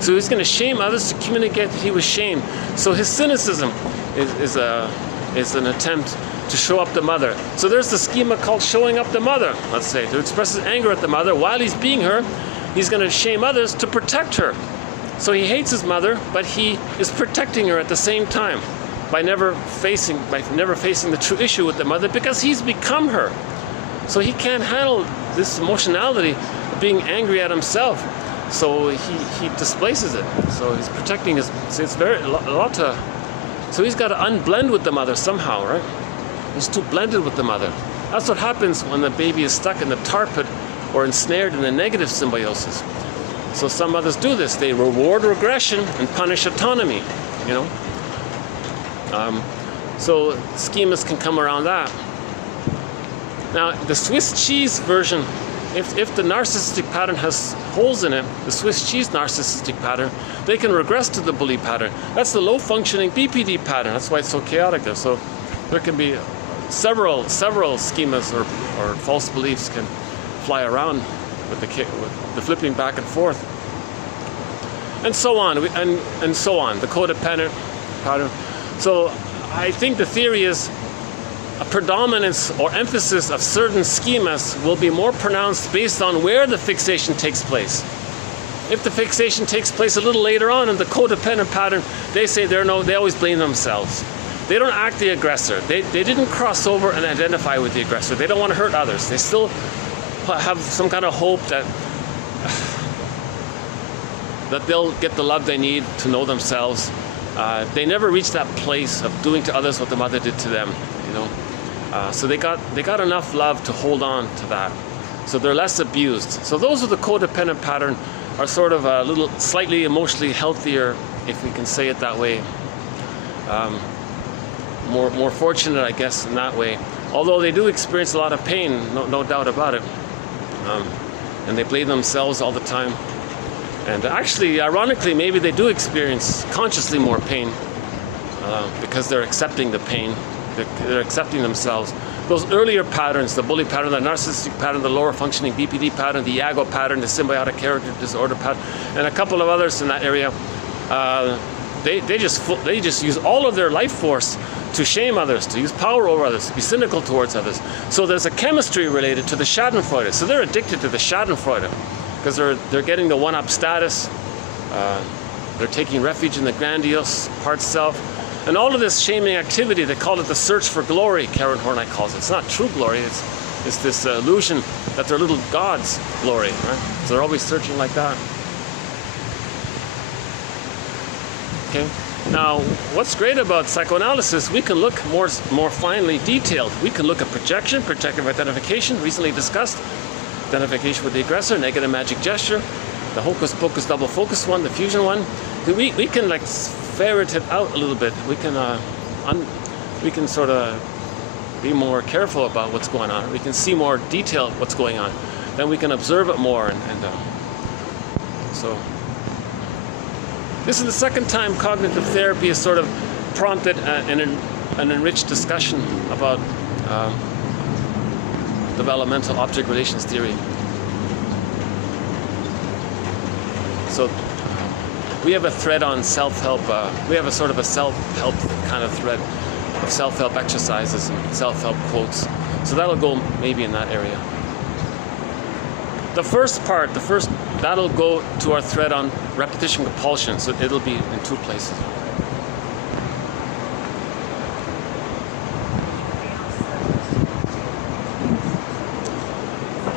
So he's going to shame others to communicate that he was shamed. So his cynicism is an attempt to show up the mother. So there's the schema called showing up the mother, let's say, to express his anger at the mother. While he's being her, he's going to shame others to protect her. So he hates his mother, but he is protecting her at the same time by never facing the true issue with the mother, because he's become her. So he can't handle this emotionality of being angry at himself. So he displaces it. So he's protecting his. So it's a lot to. So he's got to unblend with the mother somehow, right? He's too blended with the mother. That's what happens when the baby is stuck in the tar pit or ensnared in the negative symbiosis. So some mothers do this. They reward regression and punish autonomy, So schemas can come around that. Now, the Swiss cheese version, if the narcissistic pattern has holes in it, the Swiss cheese narcissistic pattern, they can regress to the bully pattern. That's the low-functioning BPD pattern. That's why it's so chaotic there. So there can be several schemas or false beliefs can fly around with the flipping back and forth, and so on, and so on. The codependent pattern. So I think the theory is a predominance or emphasis of certain schemas will be more pronounced based on where the fixation takes place. If the fixation takes place a little later on in the codependent pattern, they say they always blame themselves. They don't act the aggressor. They didn't cross over and identify with the aggressor. They don't want to hurt others. They still have some kind of hope that they'll get the love they need to know themselves. They never reach that place of doing to others what the mother did to them, So they got enough love to hold on to that. So they're less abused. So those are the codependent pattern are sort of a little slightly emotionally healthier, if we can say it that way. More fortunate, I guess, in that way. Although they do experience a lot of pain, no doubt about it. And they blame themselves all the time. And actually, ironically, maybe they do experience consciously more pain because they're accepting the pain. They're accepting themselves. Those earlier patterns, the bully pattern, the narcissistic pattern, the lower functioning BPD pattern, the Iago pattern, the symbiotic character disorder pattern, and a couple of others in that area, they just use all of their life force to shame others, to use power over others, to be cynical towards others. So there's a chemistry related to the Schadenfreude. So they're addicted to the Schadenfreude because they're getting the one-up status. They're taking refuge in the grandiose part self. And all of this shaming activity, they call it the search for glory, Karen Horney calls it. It's not true glory, it's this illusion that they're little gods' glory, right? So they're always searching like that. Okay. Now, what's great about psychoanalysis, we can look more finely detailed. We can look at projection, projective identification, recently discussed, identification with the aggressor, negative magic gesture, the hocus pocus double focus one, the fusion one. We can like ferret it out a little bit. We can sort of be more careful about what's going on. We can see more detail what's going on. Then we can observe it more, so. This is the second time cognitive therapy has sort of prompted an enriched discussion about developmental object relations theory. So we have a thread on self-help. We have a sort of a self-help kind of thread of self-help exercises and self-help quotes. So that'll go maybe in that area. The first part, that'll go to our thread on repetition compulsion, so it'll be in two places.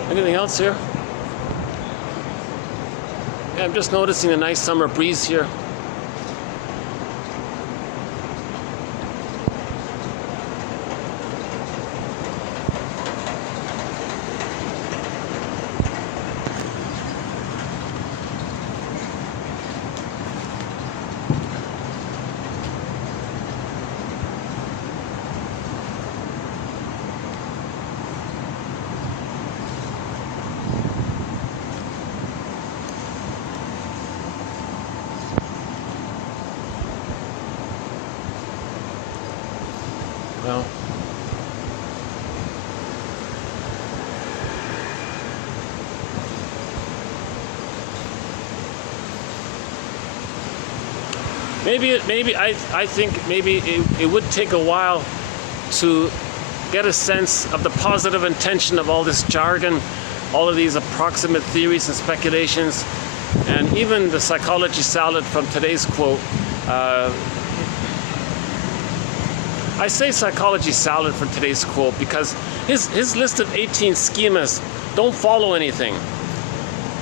Anything else here? Yeah, I'm just noticing a nice summer breeze here. Well, I think maybe it would take a while to get a sense of the positive intention of all this jargon, all of these approximate theories and speculations, and even the psychology salad from today's quote. I say psychology salad from today's quote because his list of 18 schemas don't follow anything.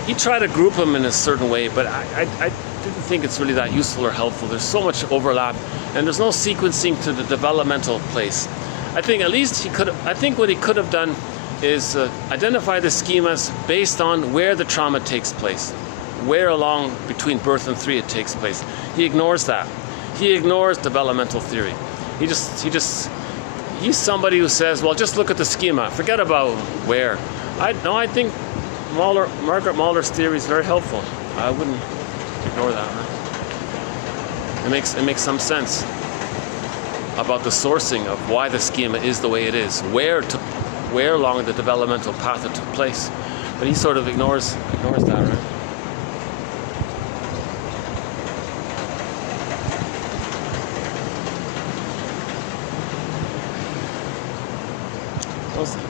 He tried to group them in a certain way, but I didn't think it's really that useful or helpful. There's so much overlap, and there's no sequencing to the developmental place. I think at least what he could have done is identify the schemas based on where the trauma takes place, where along between birth and 3 it takes place. He ignores that. He ignores developmental theory. He's somebody who says, well, just look at the schema. Forget about where. I think Margaret Mahler's theory is very helpful. I wouldn't ignore that. Huh? It makes some sense about the sourcing of why the schema is the way it is, where along the developmental path it took place. But he sort of ignores that, right?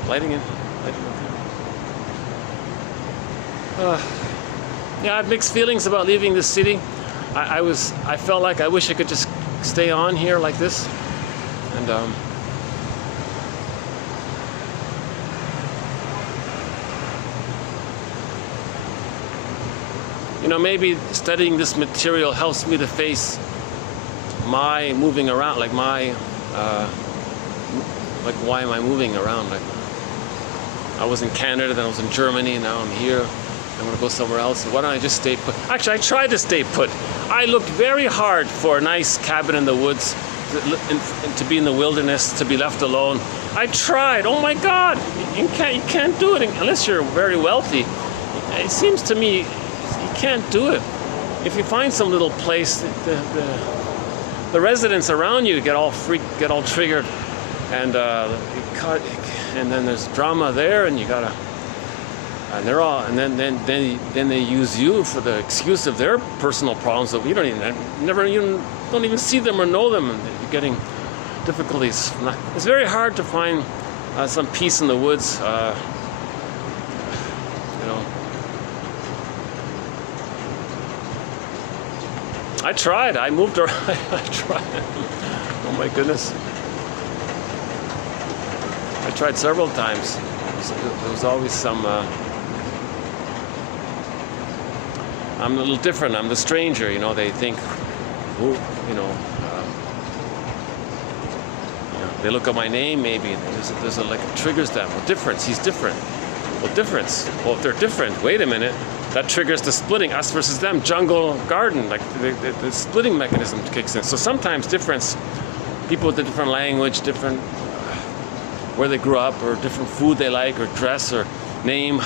Lighting in. Yeah, I have mixed feelings about leaving this city. I felt like I wish I could just stay on here like this, and maybe studying this material helps me to face my moving around, like why am I moving around? Like, I was in Canada, then I was in Germany, now I'm here. I want to go somewhere else. Why don't I just stay put? Actually, I tried to stay put. I looked very hard for a nice cabin in the woods, to be in the wilderness, to be left alone. I tried. Oh my God, you can't do it unless you're very wealthy. It seems to me you can't do it. If you find some little place, the residents around you get all freaked, get all triggered, and then there's drama there, and you gotta. And they're all, and then they use you for the excuse of their personal problems that we don't even see them or know them, and you're getting difficulties. It's very hard to find some peace in the woods. I tried. I moved around. I tried. Oh my goodness. I tried several times. There was always some. I'm a little different. I'm the stranger. They think, they look at my name maybe. There's a like it triggers them. Well, difference. He's different. Well, difference. Well, if they're different, wait a minute. That triggers the splitting, us versus them, jungle, garden, like the splitting mechanism kicks in. So sometimes difference, people with a different language, different where they grew up, or different food they like, or dress, or name,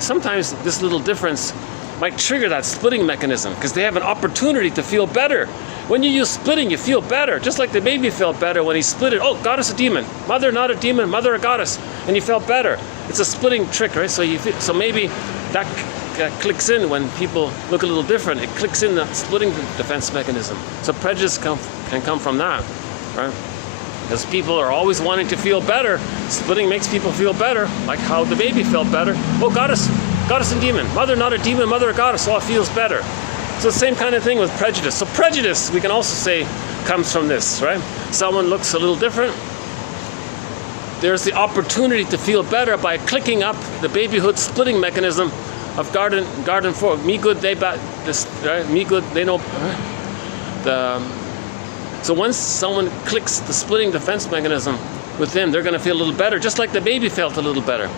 sometimes this little difference might trigger that splitting mechanism because they have an opportunity to feel better. When you use splitting, you feel better, just like the baby felt better when he split it. Oh, goddess a demon, mother not a demon, mother a goddess, and you felt better. It's a splitting trick, right? So maybe that clicks in when people look a little different. It clicks in the splitting defense mechanism. So prejudice can come from that, right? Because people are always wanting to feel better. Splitting makes people feel better, like how the baby felt better. Oh, goddess and demon, mother not a demon, mother a goddess, so it feels better. So the same kind of thing with prejudice. So prejudice, we can also say, comes from this, right? Someone looks a little different. There's the opportunity to feel better by clicking up the babyhood splitting mechanism of garden for me good, they bad. This right? Me good, they know. So once someone clicks the splitting defense mechanism within, they're going to feel a little better, just like the baby felt a little better.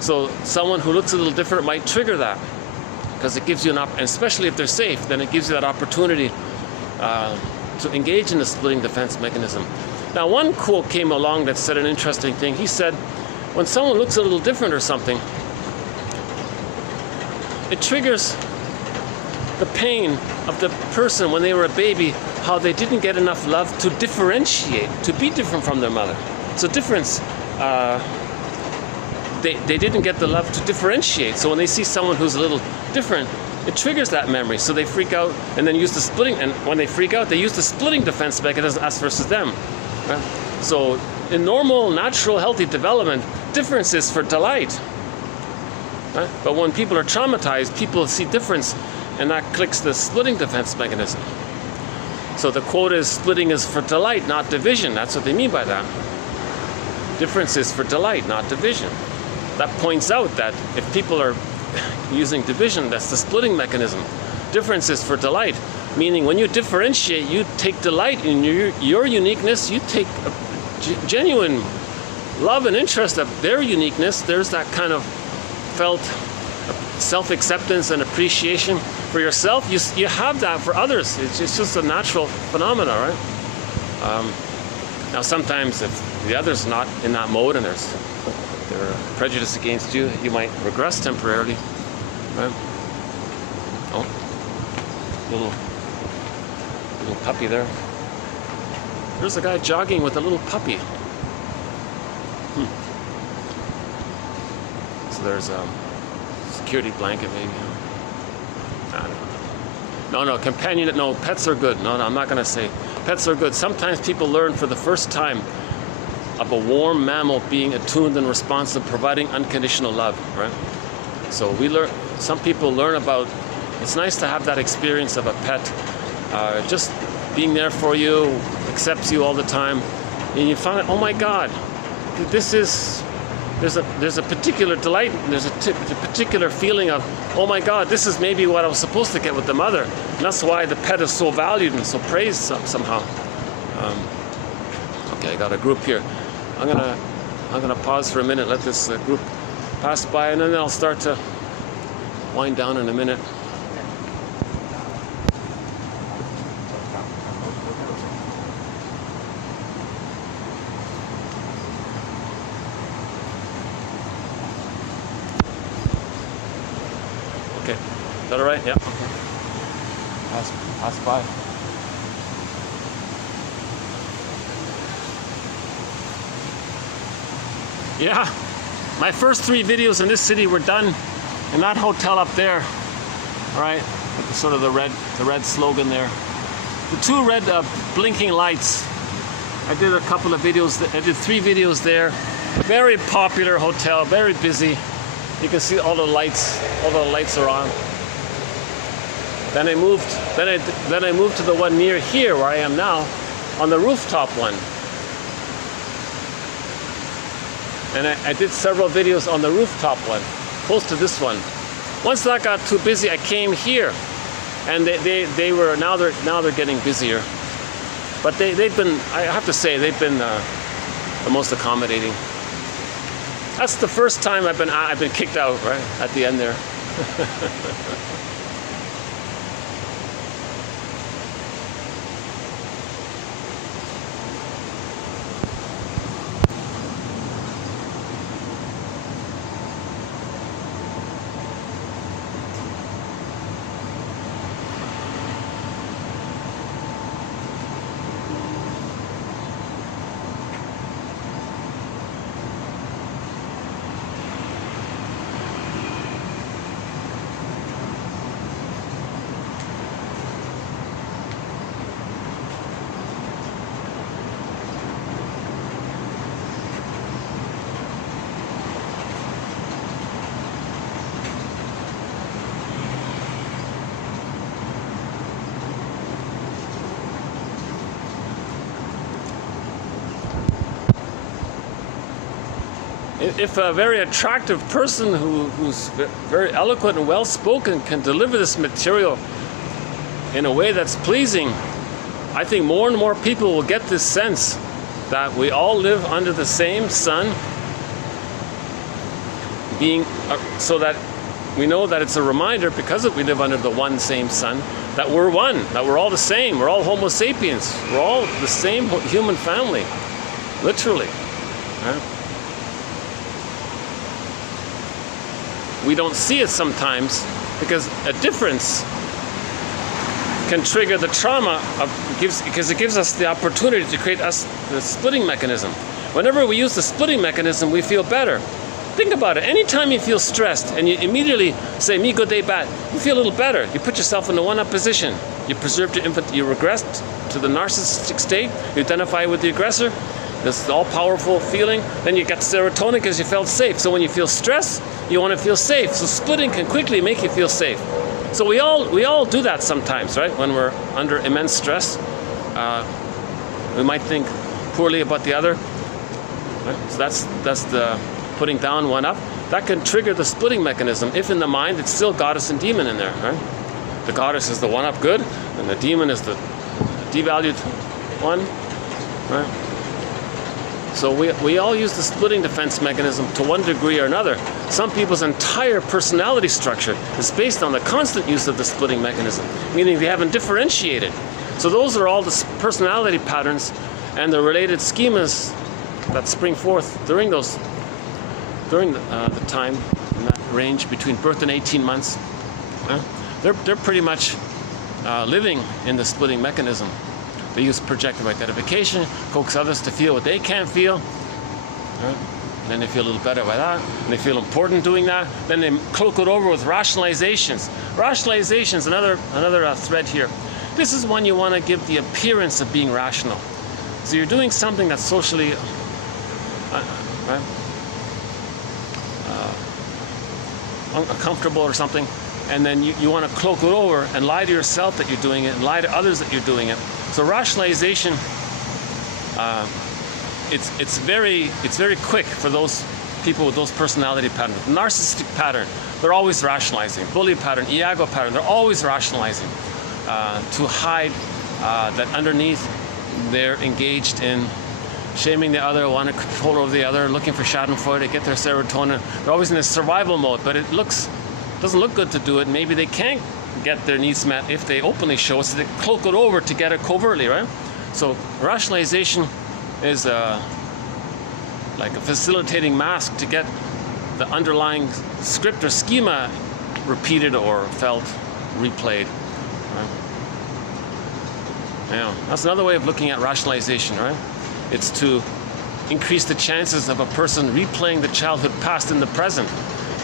So someone who looks a little different might trigger that, because it gives you and especially if they're safe, then it gives you that opportunity to engage in the splitting defense mechanism. Now, one quote came along that said an interesting thing. He said, when someone looks a little different or something, it triggers the pain of the person when they were a baby, how they didn't get enough love to differentiate, to be different from their mother. So difference, they didn't get the love to differentiate. So when they see someone who's a little different, it triggers that memory. So they freak out and then use the splitting, and when they freak out, they use the splitting defense mechanism, us versus them. Right? So in normal, natural, healthy development, difference is for delight. Right? But when people are traumatized, people see difference, and that clicks the splitting defense mechanism. So the quote is, splitting is for delight, not division. That's what they mean by that. Difference is for delight, not division. That points out that if people are using division, that's the splitting mechanism. Difference is for delight, meaning when you differentiate, you take delight in your uniqueness, you take a genuine love and interest of their uniqueness. There's that kind of felt self-acceptance and appreciation for yourself. You have that for others. It's just a natural phenomena, right? Now sometimes if the other's not in that mode and they're prejudiced against you, you might regress temporarily, right? Oh, little puppy there. There's a guy jogging with a little puppy. So there's a security blanket maybe. I don't know. No, companion, no, pets are good. No, I'm not gonna say. Pets are good. Sometimes people learn for the first time of a warm mammal being attuned and responsive, providing unconditional love, right? So some people learn about, it's nice to have that experience of a pet, just being there for you, accepts you all the time, and you find out, oh my God, there's a particular delight, there's a particular feeling of, oh my God, this is maybe what I was supposed to get with the mother. And that's why the pet is so valued and so praised somehow. Okay, I got a group here. I'm gonna pause for a minute, let this group pass by, and then I'll start to wind down in a minute. Okay, is that all right? Yeah. Okay. Pass by. Yeah, my first 3 videos in this city were done in that hotel up there. All right, with sort of the red slogan there. The 2 red blinking lights. I did a couple of videos. I did 3 videos there. Very popular hotel, very busy. You can see all the lights. All the lights are on. Then I moved. Then I moved to the one near here, where I am now, on the rooftop one. And I did several videos on the rooftop one, close to this one. Once that got too busy, I came here, and they were now they're getting busier. But they've been, I have to say, they've been the most accommodating. That's the first time I've been kicked out, right at the end there. If a very attractive person who's very eloquent and well-spoken can deliver this material in a way that's pleasing, I think more and more people will get this sense that we all live under the same sun, so that we know that it's a reminder, because we live under the one same sun, that we're one, that we're all the same, we're all Homo sapiens, we're all the same human family, literally. Right? We don't see it sometimes because a difference can trigger the trauma because it gives us the opportunity to create the splitting mechanism. Whenever we use the splitting mechanism, we feel better. Think about it. Anytime you feel stressed and you immediately say, me good, day bad, you feel a little better. You put yourself in the one-up position. You preserved your infant, you regressed to the narcissistic state, you identify with the aggressor, this all-powerful feeling, then you get serotonin because you felt safe. So when you feel stress, you want to feel safe. So splitting can quickly make you feel safe. So we all do that sometimes, right? When we're under immense stress, we might think poorly about the other. Right? So that's the putting down, one up. That can trigger the splitting mechanism. If in the mind, it's still goddess and demon in there, right? The goddess is the one up good, and the demon is the devalued one, right? So we all use the splitting defense mechanism to one degree or another. Some people's entire personality structure is based on the constant use of the splitting mechanism, meaning they haven't differentiated. So those are all the personality patterns and the related schemas that spring forth during the time in that range between birth and 18 months. They're pretty much living in the splitting mechanism. They use projective identification, coax others to feel what they can't feel. Right? And then they feel a little better by that. And they feel important doing that. Then they cloak it over with rationalizations. Rationalizations, another thread here. This is when you want to give the appearance of being rational. So you're doing something that's socially uncomfortable or something, and then you want to cloak it over and lie to yourself that you're doing it and lie to others that you're doing it. So rationalization, it's very quick for those people with those personality patterns. Narcissistic pattern, they're always rationalizing. Bully pattern, Iago pattern, they're always rationalizing to hide that underneath they're engaged in shaming the other, wanting control over the other, looking for schadenfreude to get their serotonin. They're always in a survival mode, but it looks doesn't look good to do it. Maybe they can't get their needs met if they openly show it, so they cloak it over to get it covertly, right? So rationalization is like a facilitating mask to get the underlying script or schema repeated or felt, replayed. Right? Yeah, that's another way of looking at rationalization, right? It's to increase the chances of a person replaying the childhood past in the present.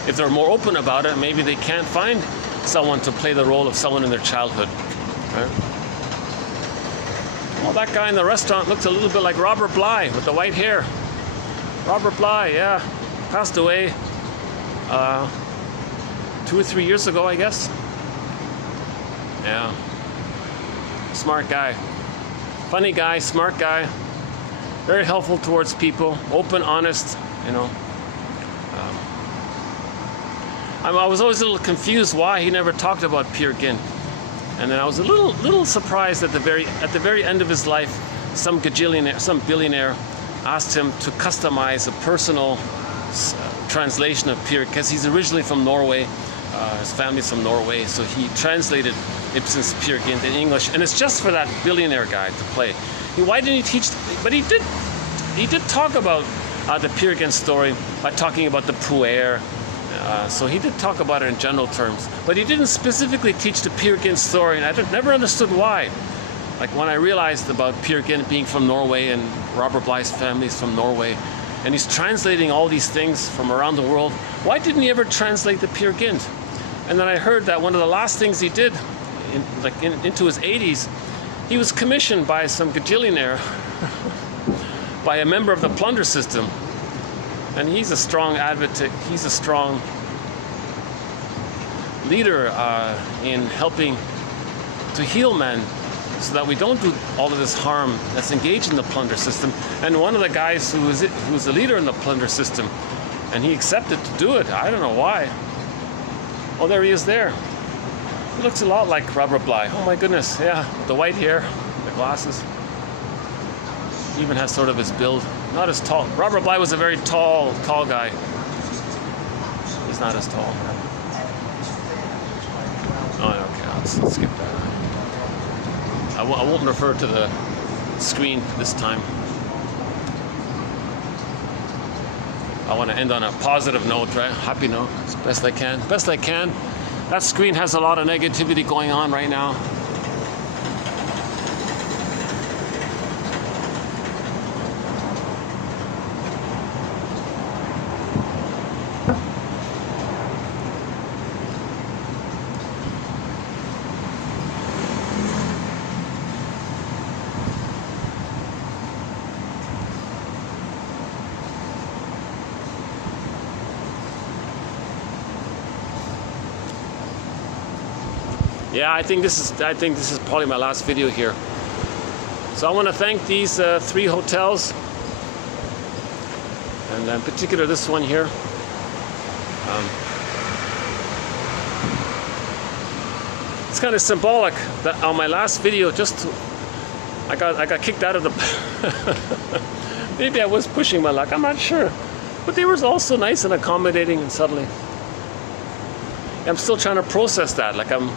If they're more open about it, maybe they can't find someone to play the role of someone in their childhood. Right? Well, that guy in the restaurant looks a little bit like Robert Bly with the white hair. Robert Bly, yeah, passed away 2 or 3 years ago, I guess. Yeah, smart guy, funny guy, smart guy, very helpful towards people, open, honest, you know. I was always a little confused why he never talked about Peer Gynt, and then I was a little surprised at the very end of his life, some billionaire asked him to customize a personal translation of Peer, because he's originally from Norway. His family's from Norway, so he translated Ibsen's Peer Gynt in English, and it's just for that billionaire guy to play. Why didn't he teach? But he did talk about the Peer Gynt story by talking about the puer. So he did talk about it in general terms, but he didn't specifically teach the Peer Gynt story, and I never understood why. Like when I realized about Peer Gynt being from Norway and Robert Bly's family is from Norway, and he's translating all these things from around the world, why didn't he ever translate the Peer Gynt? And then I heard that one of the last things he did, into his 80s, he was commissioned by some gajillionaire, by a member of the plunder system. And he's a strong advocate, he's a strong leader in helping to heal men so that we don't do all of this harm that's engaged in the plunder system. And one of the guys who was the leader in the plunder system, and he accepted to do it. I don't know why. Oh, there he is there. He looks a lot like Robert Bly. Oh my goodness, yeah, the white hair, the glasses. He even has sort of his build. Not as tall. Robert Bly was a very tall guy. He's not as tall. Oh, okay, I'll skip that. I won't refer to the screen this time. I want to end on a positive note, right? Happy note, as best I can. Best I can. That screen has a lot of negativity going on right now. Yeah, I think this is probably my last video here. So I want to thank these 3 hotels, and in particular this one here. It's kind of symbolic that on my last video, I got kicked out of the. Maybe I was pushing my luck. I'm not sure, but they were also nice and accommodating, and suddenly I'm still trying to process that. Like I'm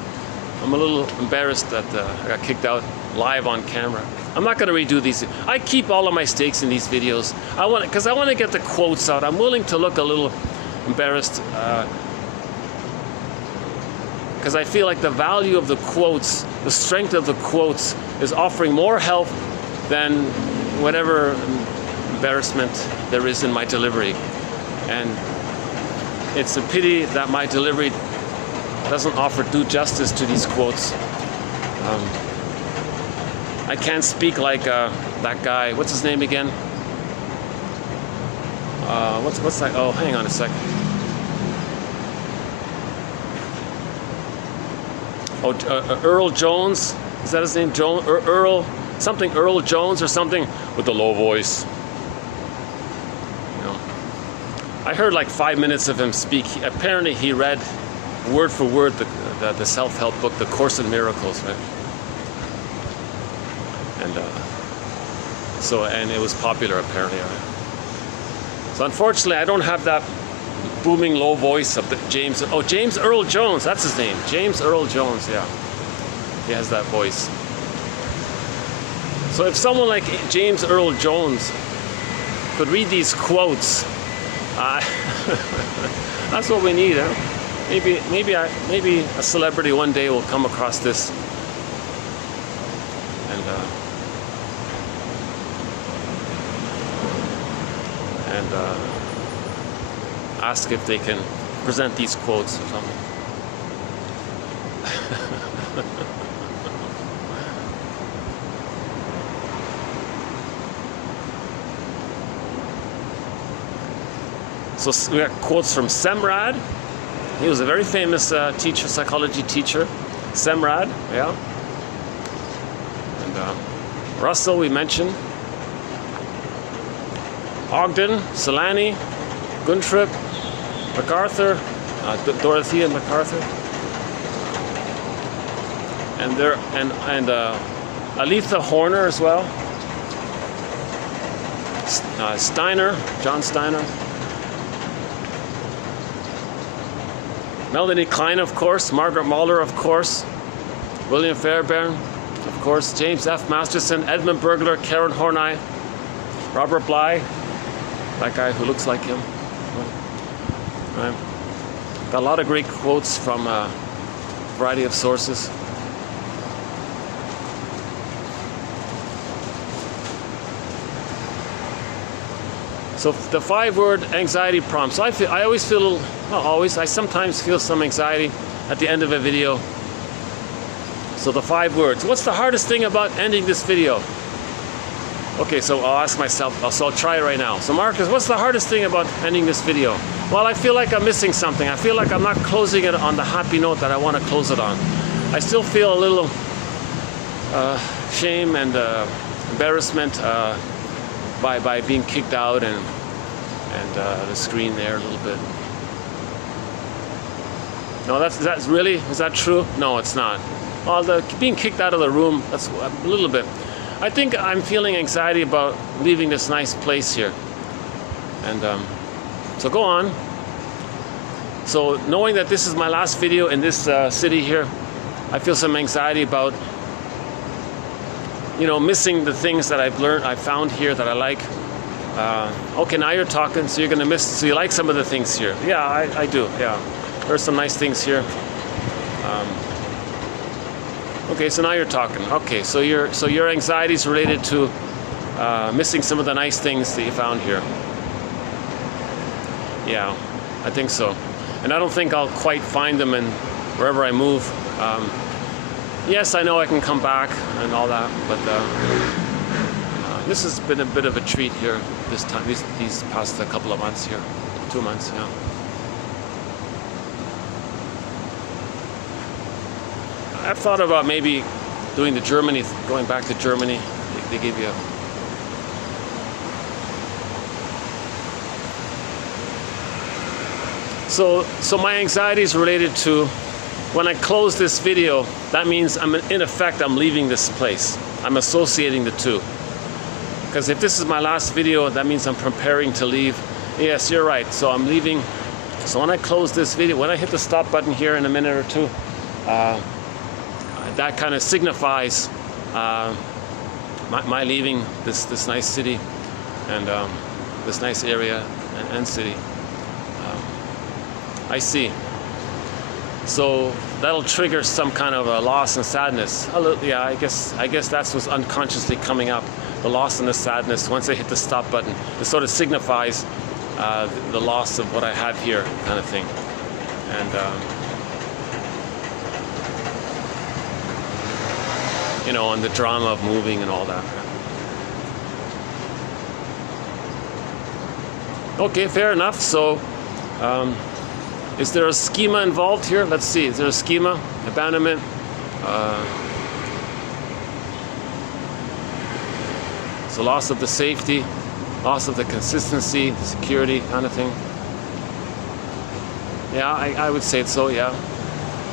a little embarrassed that I got kicked out live on camera. I'm not going to redo these. I keep all of my stakes in these videos. Because I want to get the quotes out. I'm willing to look a little embarrassed because I feel like the value of the quotes, the strength of the quotes, is offering more help than whatever embarrassment there is in my delivery. And it's a pity that my delivery doesn't offer due justice to these quotes. I can't speak like that guy. What's his name again? What's that? Oh, hang on a second. Oh, Earl Jones. Is that his name? Earl Jones or something with the low voice. You know, I heard like 5 minutes of him speak. Apparently, he read word for word the self-help book, The Course in Miracles, right? And it was popular apparently. Right? So unfortunately, I don't have that booming low voice of the James Earl Jones, that's his name. James Earl Jones, yeah. He has that voice. So if someone like James Earl Jones could read these quotes, that's what we need, huh? Maybe a celebrity one day will come across this and ask if they can present these quotes or something. So we got quotes from Semrad. He was a very famous teacher, psychology teacher. Semrad, yeah. And Russell, we mentioned. Ogden, Solani, Guntrip, MacArthur, Dorothea MacArthur, and Aletha Horner as well. Steiner, John Steiner. Melanie Klein, of course. Margaret Muller, of course. William Fairbairn, of course. James F. Masterson, Edmund Burglar, Karen Horney, Robert Bly, that guy who looks like him. Right. Got a lot of great quotes from a variety of sources. So the 5-word anxiety prompt. So I sometimes feel some anxiety at the end of a video. So the 5 words. What's the hardest thing about ending this video? Okay, so I'll ask myself, so I'll try it right now. So Marcus, what's the hardest thing about ending this video? Well, I feel like I'm missing something. I feel like I'm not closing it on the happy note that I want to close it on. I still feel a little shame and embarrassment by being kicked out and the screen there a little bit. No, is that true? No, it's not. Well, being kicked out of the room, that's a little bit. I think I'm feeling anxiety about leaving this nice place here. And so go on. So knowing that this is my last video in this city here, I feel some anxiety about, missing the things that I found here that I like. Okay, now you're talking, so you're gonna miss. So you like some of the things here? Yeah, I do. Yeah, there's some nice things here. Okay, so now you're talking. Okay, so your anxiety is related to missing some of the nice things that you found here. Yeah, I think so. And I don't think I'll quite find them in wherever I move. Yes, I know I can come back and all that, but this has been a bit of a treat here this time, these past couple of months here, 2 months, yeah. I've thought about maybe doing going back to Germany. They give you So my anxiety is related to when I close this video, that means in effect I'm leaving this place. I'm associating the two. Because if this is my last video, that means I'm preparing to leave. Yes, you're right. So I'm leaving. So when I close this video, when I hit the stop button here in a minute or two, that kind of signifies my leaving this nice city and this nice area and city. I see. So that'll trigger some kind of a loss and sadness. Yeah, I guess that's what's unconsciously coming up. The loss and the sadness. Once I hit the stop button, it sort of signifies the loss of what I had here, kind of thing. And and the drama of moving and all that. Okay, fair enough. So, is there a schema involved here? Let's see. Is there a schema? Abandonment. So loss of the safety, loss of the consistency, the security kind of thing. Yeah, I would say so, yeah.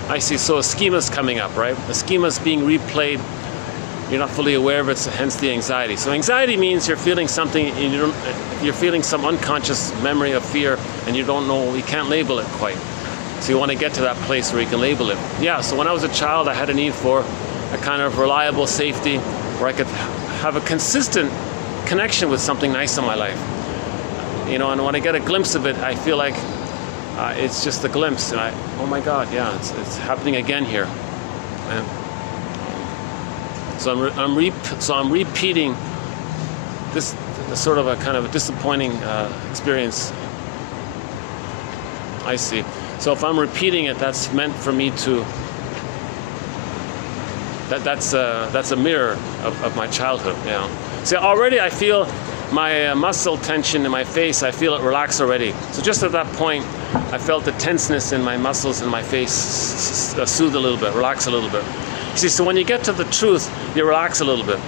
I see. So a schema's coming up, right? A schema's being replayed you're not fully aware of it, so hence the anxiety. So anxiety means you're feeling something, and you're feeling some unconscious memory of fear, and you don't know, you can't label it quite. So you want to get to that place where you can label it. Yeah, so when I was a child, I had a need for a kind of reliable safety where I could have a consistent connection with something nice in my life. You know, and when I get a glimpse of it, I feel like it's just a glimpse, and oh my God, yeah, it's happening again here. And so I'm repeating this sort of a kind of a disappointing experience. I see. So if I'm repeating it, that's meant for me to. That's a mirror of my childhood. Yeah. See, already I feel my muscle tension in my face. I feel it relax already. So just at that point, I felt the tenseness in my muscles in my face soothe a little bit, relax a little bit. See, so when you get to the truth, you relax a little bit.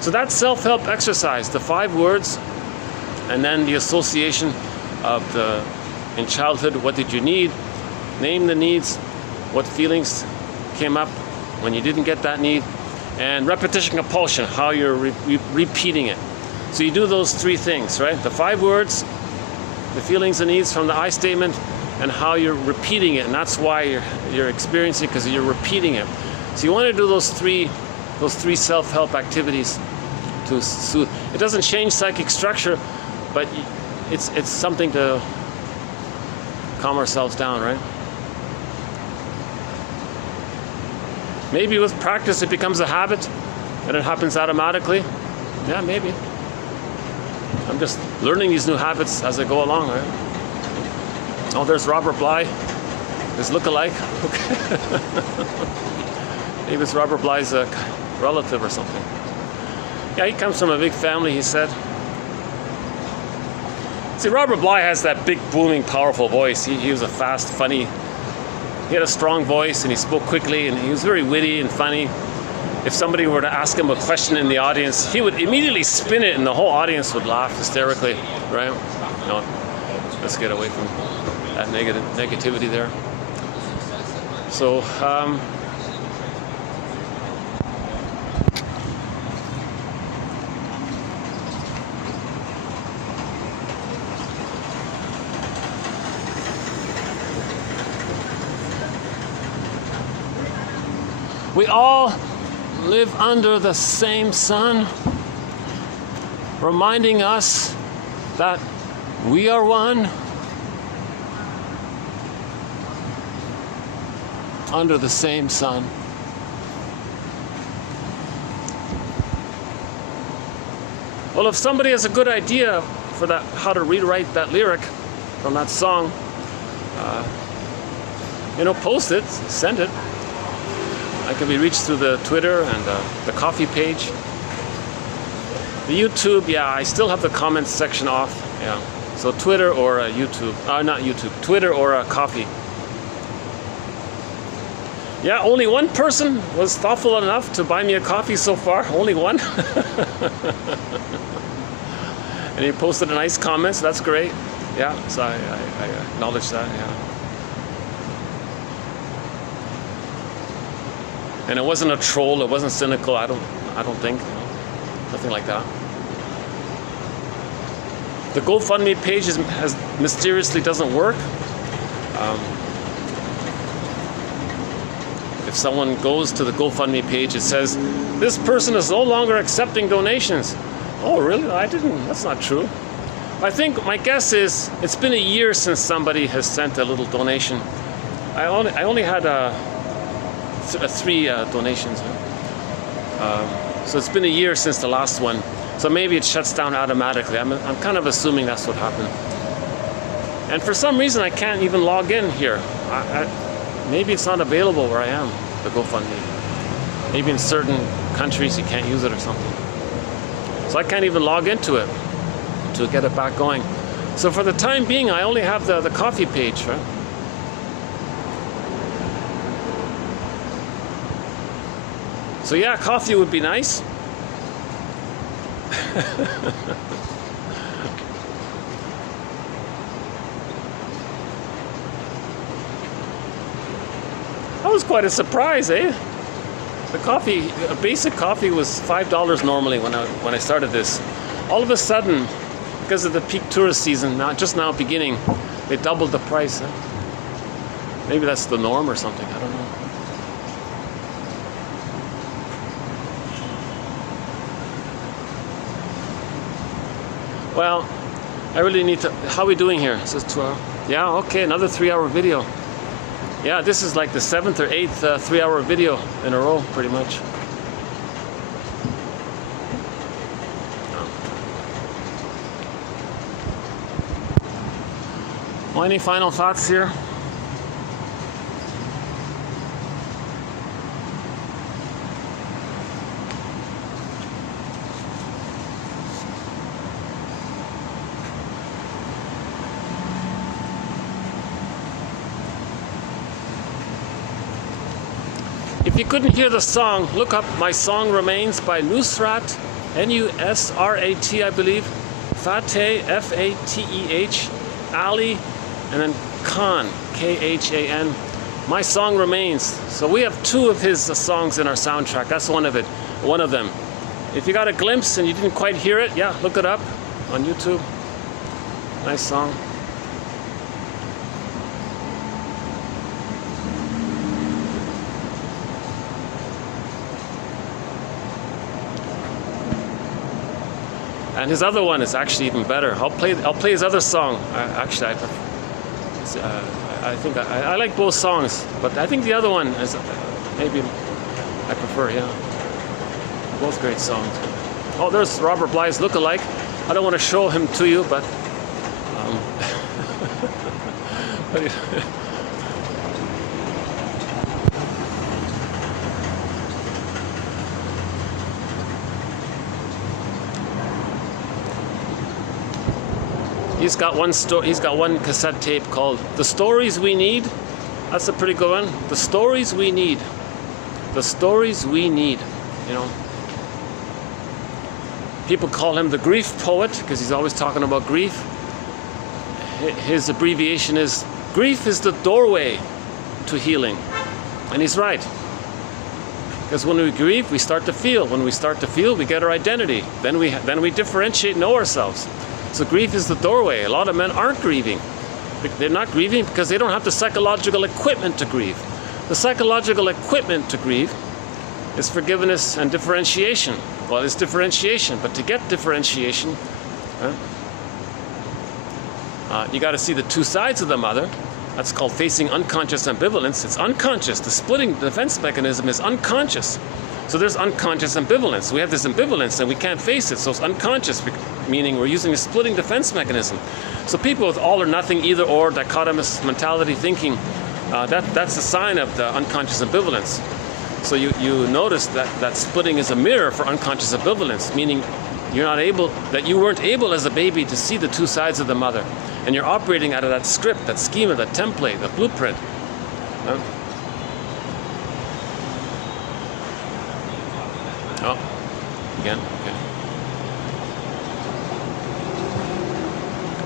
So that self-help exercise, the 5 words, and then the association of in childhood, what did you need? Name the needs. What feelings came up when you didn't get that need? And repetition compulsion, how you're repeating it. So you do those 3 things, right? The 5 words, the feelings and needs from the I statement, and how you're repeating it. And that's why you're experiencing it, because you're repeating it. So you want to do those three self-help activities to soothe. It doesn't change psychic structure, but it's something to calm ourselves down, right? Maybe with practice it becomes a habit and it happens automatically. Yeah, maybe. I'm just learning these new habits as I go along, right? Oh, there's Robert Bly, his look-alike. Okay. Maybe it's Robert Bly's relative or something. Yeah, he comes from a big family, he said. See, Robert Bly has that big, booming, powerful voice. He was a fast, funny. He had a strong voice, and he spoke quickly, and he was very witty and funny. If somebody were to ask him a question in the audience, he would immediately spin it, and the whole audience would laugh hysterically, right? No, let's get away from that negativity there. So, we all live under the same sun, reminding us that we are one under the same sun. Well, if somebody has a good idea for that, how to rewrite that lyric from that song, post it, send it. I can be reached through the Twitter and the coffee page. The YouTube, yeah, I still have the comments section off. Yeah, so Twitter or YouTube, not YouTube, Twitter or coffee. Yeah, only one person was thoughtful enough to buy me a coffee so far. Only one. And he posted a nice comment, so that's great. Yeah, so I acknowledge that, yeah. And it wasn't a troll, it wasn't cynical, I don't think, nothing like that. The GoFundMe page has mysteriously doesn't work. If someone goes to the GoFundMe page, it says, this person is no longer accepting donations. Oh, really? That's not true. I think, my guess is, it's been a year since somebody has sent a little donation. I only had 3 donations. So it's been a year since the last one. So maybe it shuts down automatically. I'm kind of assuming that's what happened. And for some reason, I can't even log in here. Maybe it's not available where I am, the GoFundMe. Maybe in certain countries you can't use it or something. So I can't even log into it to get it back going. So for the time being, I only have the coffee page, right? So yeah, coffee would be nice. That was quite a surprise, eh? The coffee, a basic coffee was $5 normally when I started this. All of a sudden, because of the peak tourist season, just now beginning, they doubled the price. Maybe that's the norm or something, I don't know. Well, I really need to, how are we doing here? It says 12. Yeah, okay, another 3-hour video. Yeah, this is like the 7th or 8th 3-hour video in a row, pretty much. Well, any final thoughts here? If you couldn't hear the song, look up My Song Remains by Nusrat, N-U-S-R-A-T, I believe, Fateh, F-A-T-E-H, Ali, and then Khan, K-H-A-N. My Song Remains. So we have 2 of his songs in our soundtrack. That's one of them. If you got a glimpse and you didn't quite hear it, yeah, look it up on YouTube. Nice song. And his other one is actually even better. I'll play his other song. I think I like both songs, but I think the other one is maybe I prefer. Yeah, both great songs. Oh, there's Robert Bly's lookalike. I don't want to show him to you, but. He's got one cassette tape called The Stories We Need. That's a pretty good one. The Stories We Need. The Stories We Need. You know. People call him the grief poet because he's always talking about grief. His abbreviation is grief is the doorway to healing. And he's right. Because when we grieve, we start to feel. When we start to feel, we get our identity. Then we differentiate and know ourselves. So grief is the doorway. A lot of men aren't grieving. They're not grieving because they don't have the psychological equipment to grieve. The psychological equipment to grieve is forgiveness and differentiation. Well, it's differentiation, but to get differentiation, you got to see the 2 sides of the mother. That's called facing unconscious ambivalence. It's unconscious. The splitting defense mechanism is unconscious. So there's unconscious ambivalence. We have this ambivalence and we can't face it, so it's unconscious, meaning we're using a splitting defense mechanism. So people with all or nothing, either or, dichotomous mentality thinking, that's a sign of the unconscious ambivalence. So you notice that splitting is a mirror for unconscious ambivalence, meaning you weren't able as a baby to see the 2 sides of the mother. And you're operating out of that script, that schema, that template, that blueprint. Oh, again? Okay.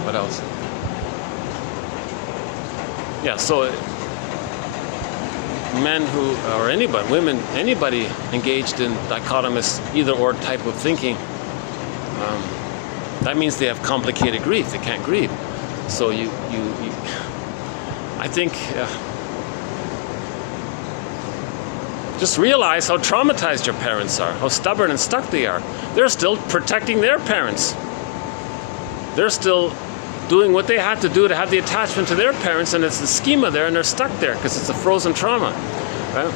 What else? Yeah, so men or anybody, women, anybody engaged in dichotomous either-or type of thinking, that means they have complicated grief. They can't grieve. So I think, just realize how traumatized your parents are, how stubborn and stuck they are. They're still protecting their parents. They're still doing what they had to do to have the attachment to their parents, and it's the schema there, and they're stuck there because it's a frozen trauma. Right?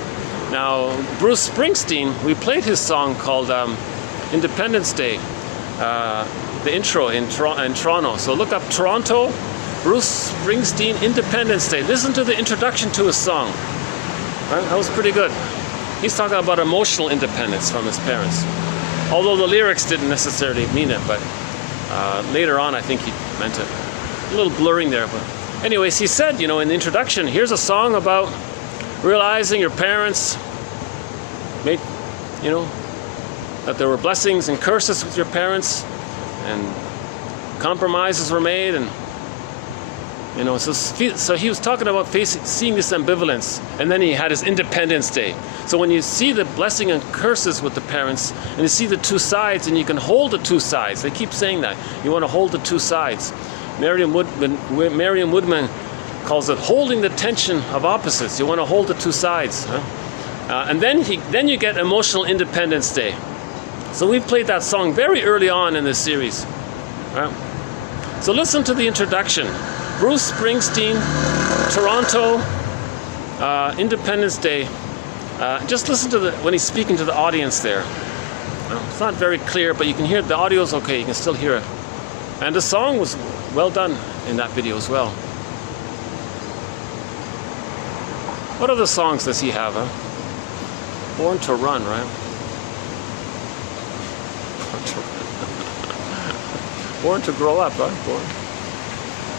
Now, Bruce Springsteen, we played his song called Independence Day, the intro in Toronto. So look up Toronto, Bruce Springsteen, Independence Day. Listen to the introduction to his song. Right? That was pretty good. He's talking about emotional independence from his parents. Although the lyrics didn't necessarily mean it, but later on I think he meant it. A little blurring there, but anyways, he said, in the introduction, here's a song about realizing your parents made, that there were blessings and curses with your parents, and compromises were made, and You know, so he was talking about seeing this ambivalence, and then he had his Independence Day. So when you see the blessing and curses with the parents, and you see the two sides, and you can hold the two sides. They keep saying that. You want to hold the two sides. Merriam Woodman calls it holding the tension of opposites. You want to hold the two sides. Huh? And then you get Emotional Independence Day. So we played that song very early on in this series. Right? So listen to the introduction. Bruce Springsteen, Toronto, Independence Day. Just listen to when he's speaking to the audience there. It's not very clear, but you can hear the audio's okay. You can still hear it. And the song was well done in that video as well. What other songs does he have? Huh? Born to Run, right? Born to grow up, huh?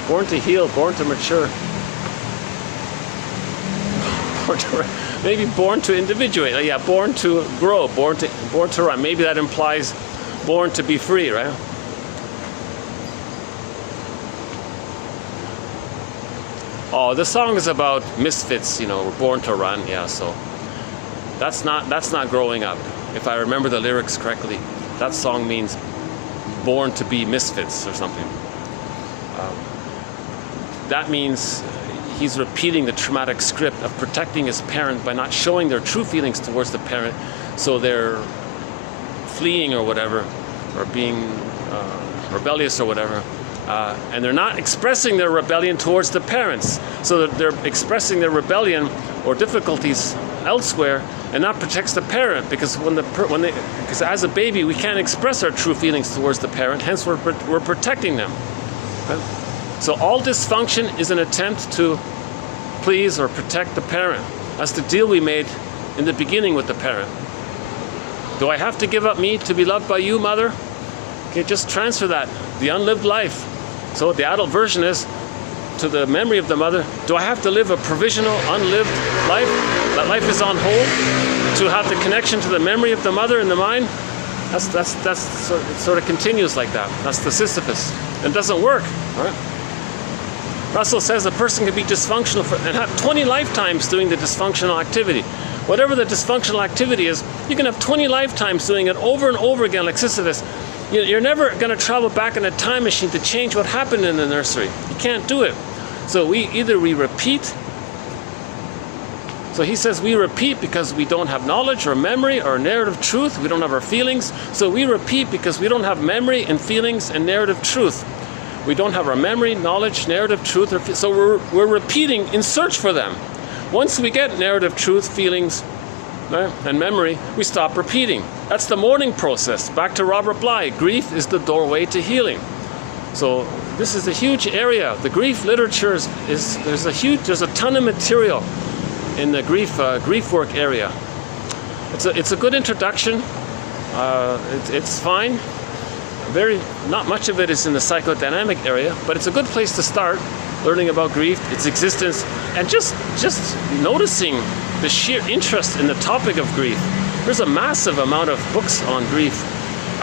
Born to heal, born to mature. Maybe born to individuate. Yeah, born to grow, born to run. Maybe that implies born to be free, right? Oh, the song is about misfits, you know, we're born to run, yeah, so that's not growing up. If I remember the lyrics correctly, that song means born to be misfits or something. That means he's repeating the traumatic script of protecting his parent by not showing their true feelings towards the parent, so they're fleeing or whatever, or being rebellious or whatever. And they're not expressing their rebellion towards the parents, so that they're expressing their rebellion or difficulties elsewhere, and that protects the parent, because because as a baby we can't express our true feelings towards the parent, hence we're protecting them. Right? So all dysfunction is an attempt to please or protect the parent. That's the deal we made in the beginning with the parent. Do I have to give up me to be loved by you, mother? Okay, just transfer that, the unlived life. So the adult version is to the memory of the mother. Do I have to live a provisional, unlived life? That life is on hold to have the connection to the memory of the mother in the mind? It sort of continues like that. That's the Sisyphus. It doesn't work, right? Russell says a person can be dysfunctional and have 20 lifetimes doing the dysfunctional activity. Whatever the dysfunctional activity is, you can have 20 lifetimes doing it over and over again like Sisyphus. You're never going to travel back in a time machine to change what happened in the nursery. You can't do it. So we repeat. So he says we repeat because we don't have knowledge or memory or narrative truth. We don't have our feelings. So we repeat because we don't have memory and feelings and narrative truth. We don't have our memory, knowledge, narrative, truth, so we're repeating in search for them. Once we get narrative, truth, feelings, right, and memory, we stop repeating. That's the mourning process. Back to Robert Bly, grief is the doorway to healing. So this is a huge area. The grief literature there's a ton of material in the grief work area. It's a good introduction. It's fine. Not much of it is in the psychodynamic area, but it's a good place to start learning about grief, its existence, and just noticing the sheer interest in the topic of grief. There's a massive amount of books on grief.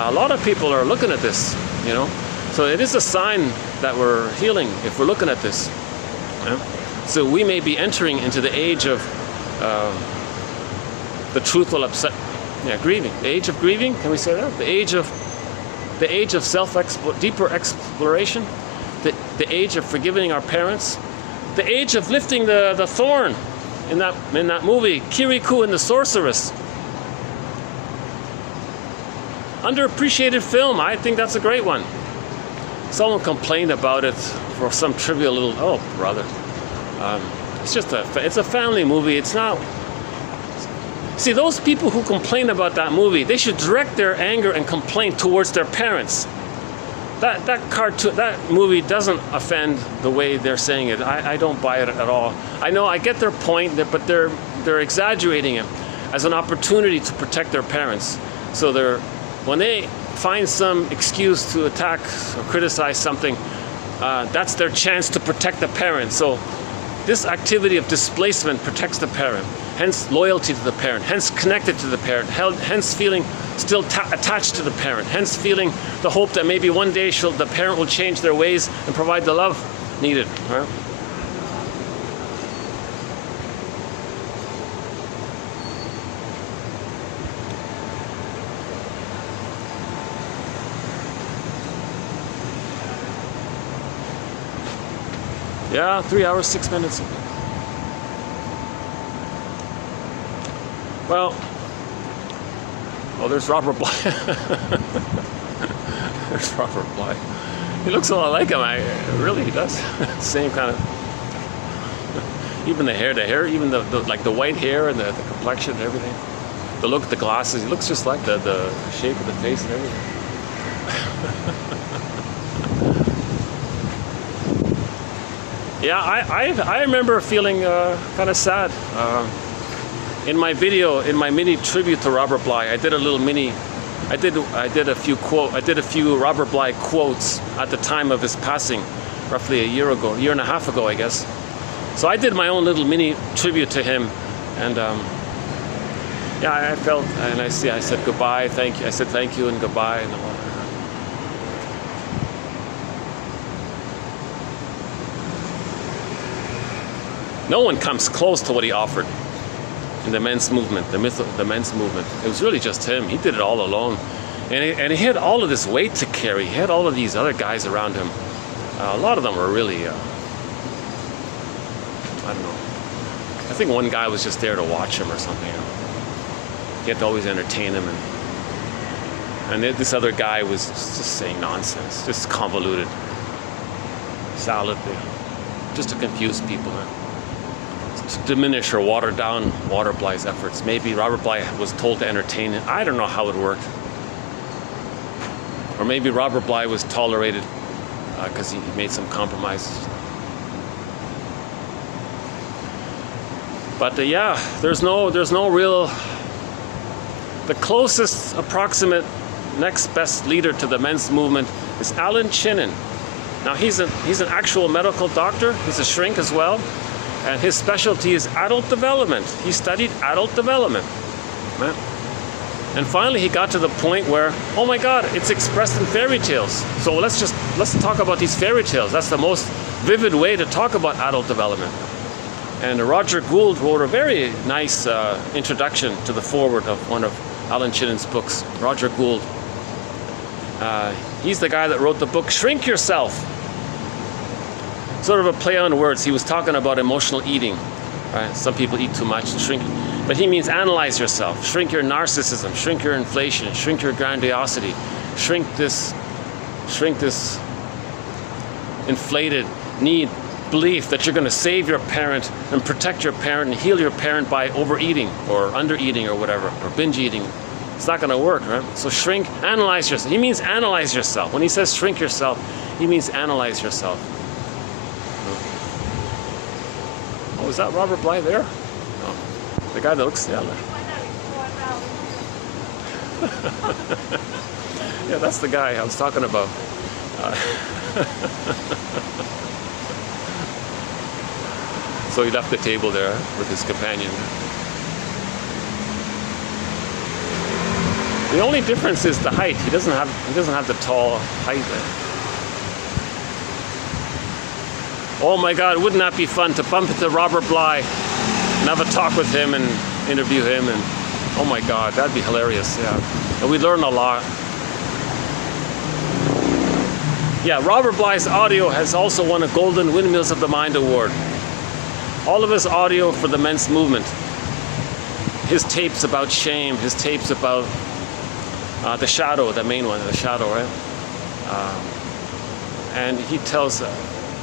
A lot of people are looking at this, you know. So it is a sign that we're healing if we're looking at this. Yeah? So we may be entering into the age of the truthful upset, grieving. The age of grieving, can we say that? The age of deeper exploration, the age of forgiving our parents, the age of lifting the thorn in that movie, Kirikou and the Sorceress. Underappreciated film, I think that's a great one. Someone complained about it for some trivial little, oh brother. It's a family movie, it's not. See, those people who complain about that movie, they should direct their anger and complaint towards their parents. That movie doesn't offend the way they're saying it. I don't buy it at all. I know I get their point, but they're exaggerating it as an opportunity to protect their parents. So when they find some excuse to attack or criticize something, that's their chance to protect the parent. So this activity of displacement protects the parent. Hence loyalty to the parent, hence connected to the parent, hence feeling still attached to the parent, hence feeling the hope that maybe one day the parent will change their ways and provide the love needed, right? Yeah, 3 hours, 6 minutes. Well, oh, there's Robert Bly. There's Robert Bly. He looks a lot like him. Really, he does. Same kind of. Even the hair, even the like the white hair and the complexion and everything. The look, the glasses. He looks just like the shape of the face and everything. Yeah, I remember feeling kind of sad. In my video, in my mini tribute to Robert Bly, I did a little mini. I did a few Robert Bly quotes at the time of his passing, roughly a year and a half ago, I guess. So I did my own little mini tribute to him, and yeah, I felt, and I said goodbye, thank you. I said thank you and goodbye, and all. No one comes close to what he offered in the men's movement, the myth of the men's movement. It was really just him. He did it all alone. And he had all of this weight to carry. He had all of these other guys around him. A lot of them were really, I don't know. I think one guy was just there to watch him or something. He had to always entertain him. And this other guy was just saying nonsense, just convoluted, solidly, just to confuse people. To diminish or water down Robert Bly's efforts. Maybe Robert Bly was told to entertain him. I don't know how it worked. Or maybe Robert Bly was tolerated because he made some compromises. But yeah, there's no real. The closest approximate next best leader to the men's movement is Alan Chinen. Now he's an actual medical doctor. He's a shrink as well. And his specialty is adult development. He studied adult development. Right? And finally he got to the point where, oh my God, it's expressed in fairy tales. So let's talk about these fairy tales. That's the most vivid way to talk about adult development. And Roger Gould wrote a very nice introduction to the foreword of one of Alan Chinen's books. Roger Gould. He's the guy that wrote the book Shrink Yourself. Sort of a play on words. He was talking about emotional eating. Right? Some people eat too much and shrink. But he means analyze yourself. Shrink your narcissism. Shrink your inflation. Shrink your grandiosity. Shrink this inflated belief that you're going to save your parent and protect your parent and heal your parent by overeating or undereating or whatever, or binge eating. It's not going to work, right? So shrink, analyze yourself. He means analyze yourself. When he says shrink yourself, he means analyze yourself. Oh, is that Robert Bly there? No. The guy that looks, yeah. Yeah, that's the guy I was talking about. So he left the table there with his companion. The only difference is the height. He doesn't have the tall height there. Oh my God, wouldn't that be fun to bump into Robert Bly and have a talk with him and interview him, and oh my God, that'd be hilarious, yeah. And we'd learn a lot. Yeah, Robert Bly's audio has also won a Golden Windmills of the Mind Award. All of his audio for the men's movement. His tapes about shame, his tapes about the shadow, the main one, the shadow, right? And he tells,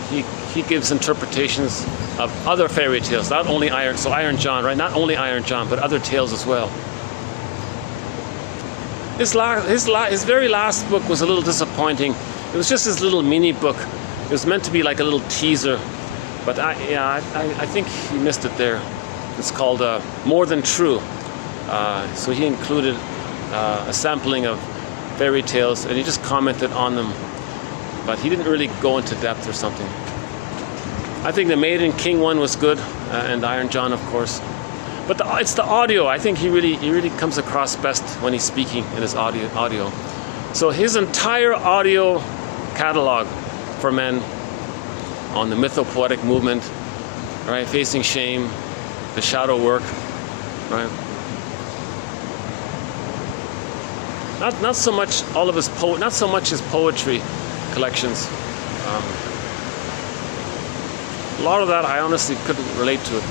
he gives interpretations of other fairy tales, not only Iron John, right? Not only Iron John, but other tales as well. His very last book was a little disappointing. It was just his little mini book. It was meant to be like a little teaser, but I think he missed it there. It's called More Than True. So he included a sampling of fairy tales, and he just commented on them, but he didn't really go into depth or something. I think the Maiden King one was good, and Iron John, of course. But it's the audio. I think he really comes across best when he's speaking in his audio. So his entire audio catalog for men on the mythopoetic movement, right? Facing shame, the shadow work, right? Not so much all of his not so much his poetry collections. A lot of that I honestly couldn't relate to it.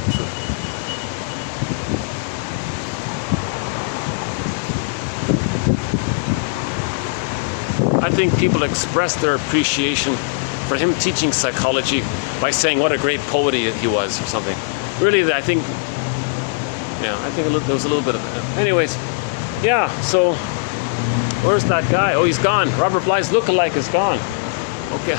I think people express their appreciation for him teaching psychology by saying what a great poet he was or something. Really, I think there was a little bit of it. Anyways, yeah, so where's that guy? Oh, he's gone. Robert Bly's lookalike is gone. Okay.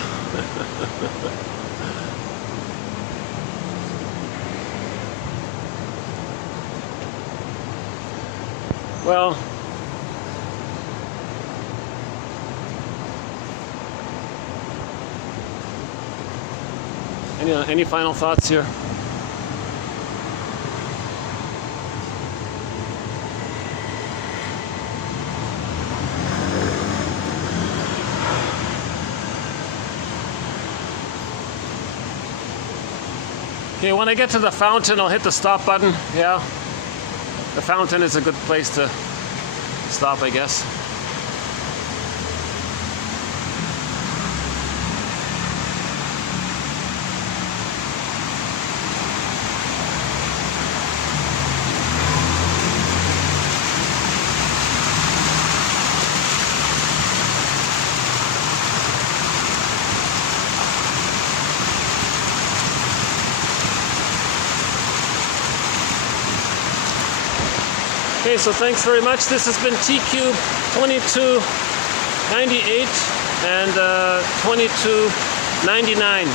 Well, any final thoughts here? Okay, when I get to the fountain, I'll hit the stop button. Yeah, the fountain is a good place to stop, I guess. Okay, so thanks very much. This has been TQ 2298 and 2299.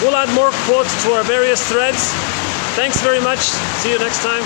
We'll add more quotes to our various threads. Thanks very much. See you next time.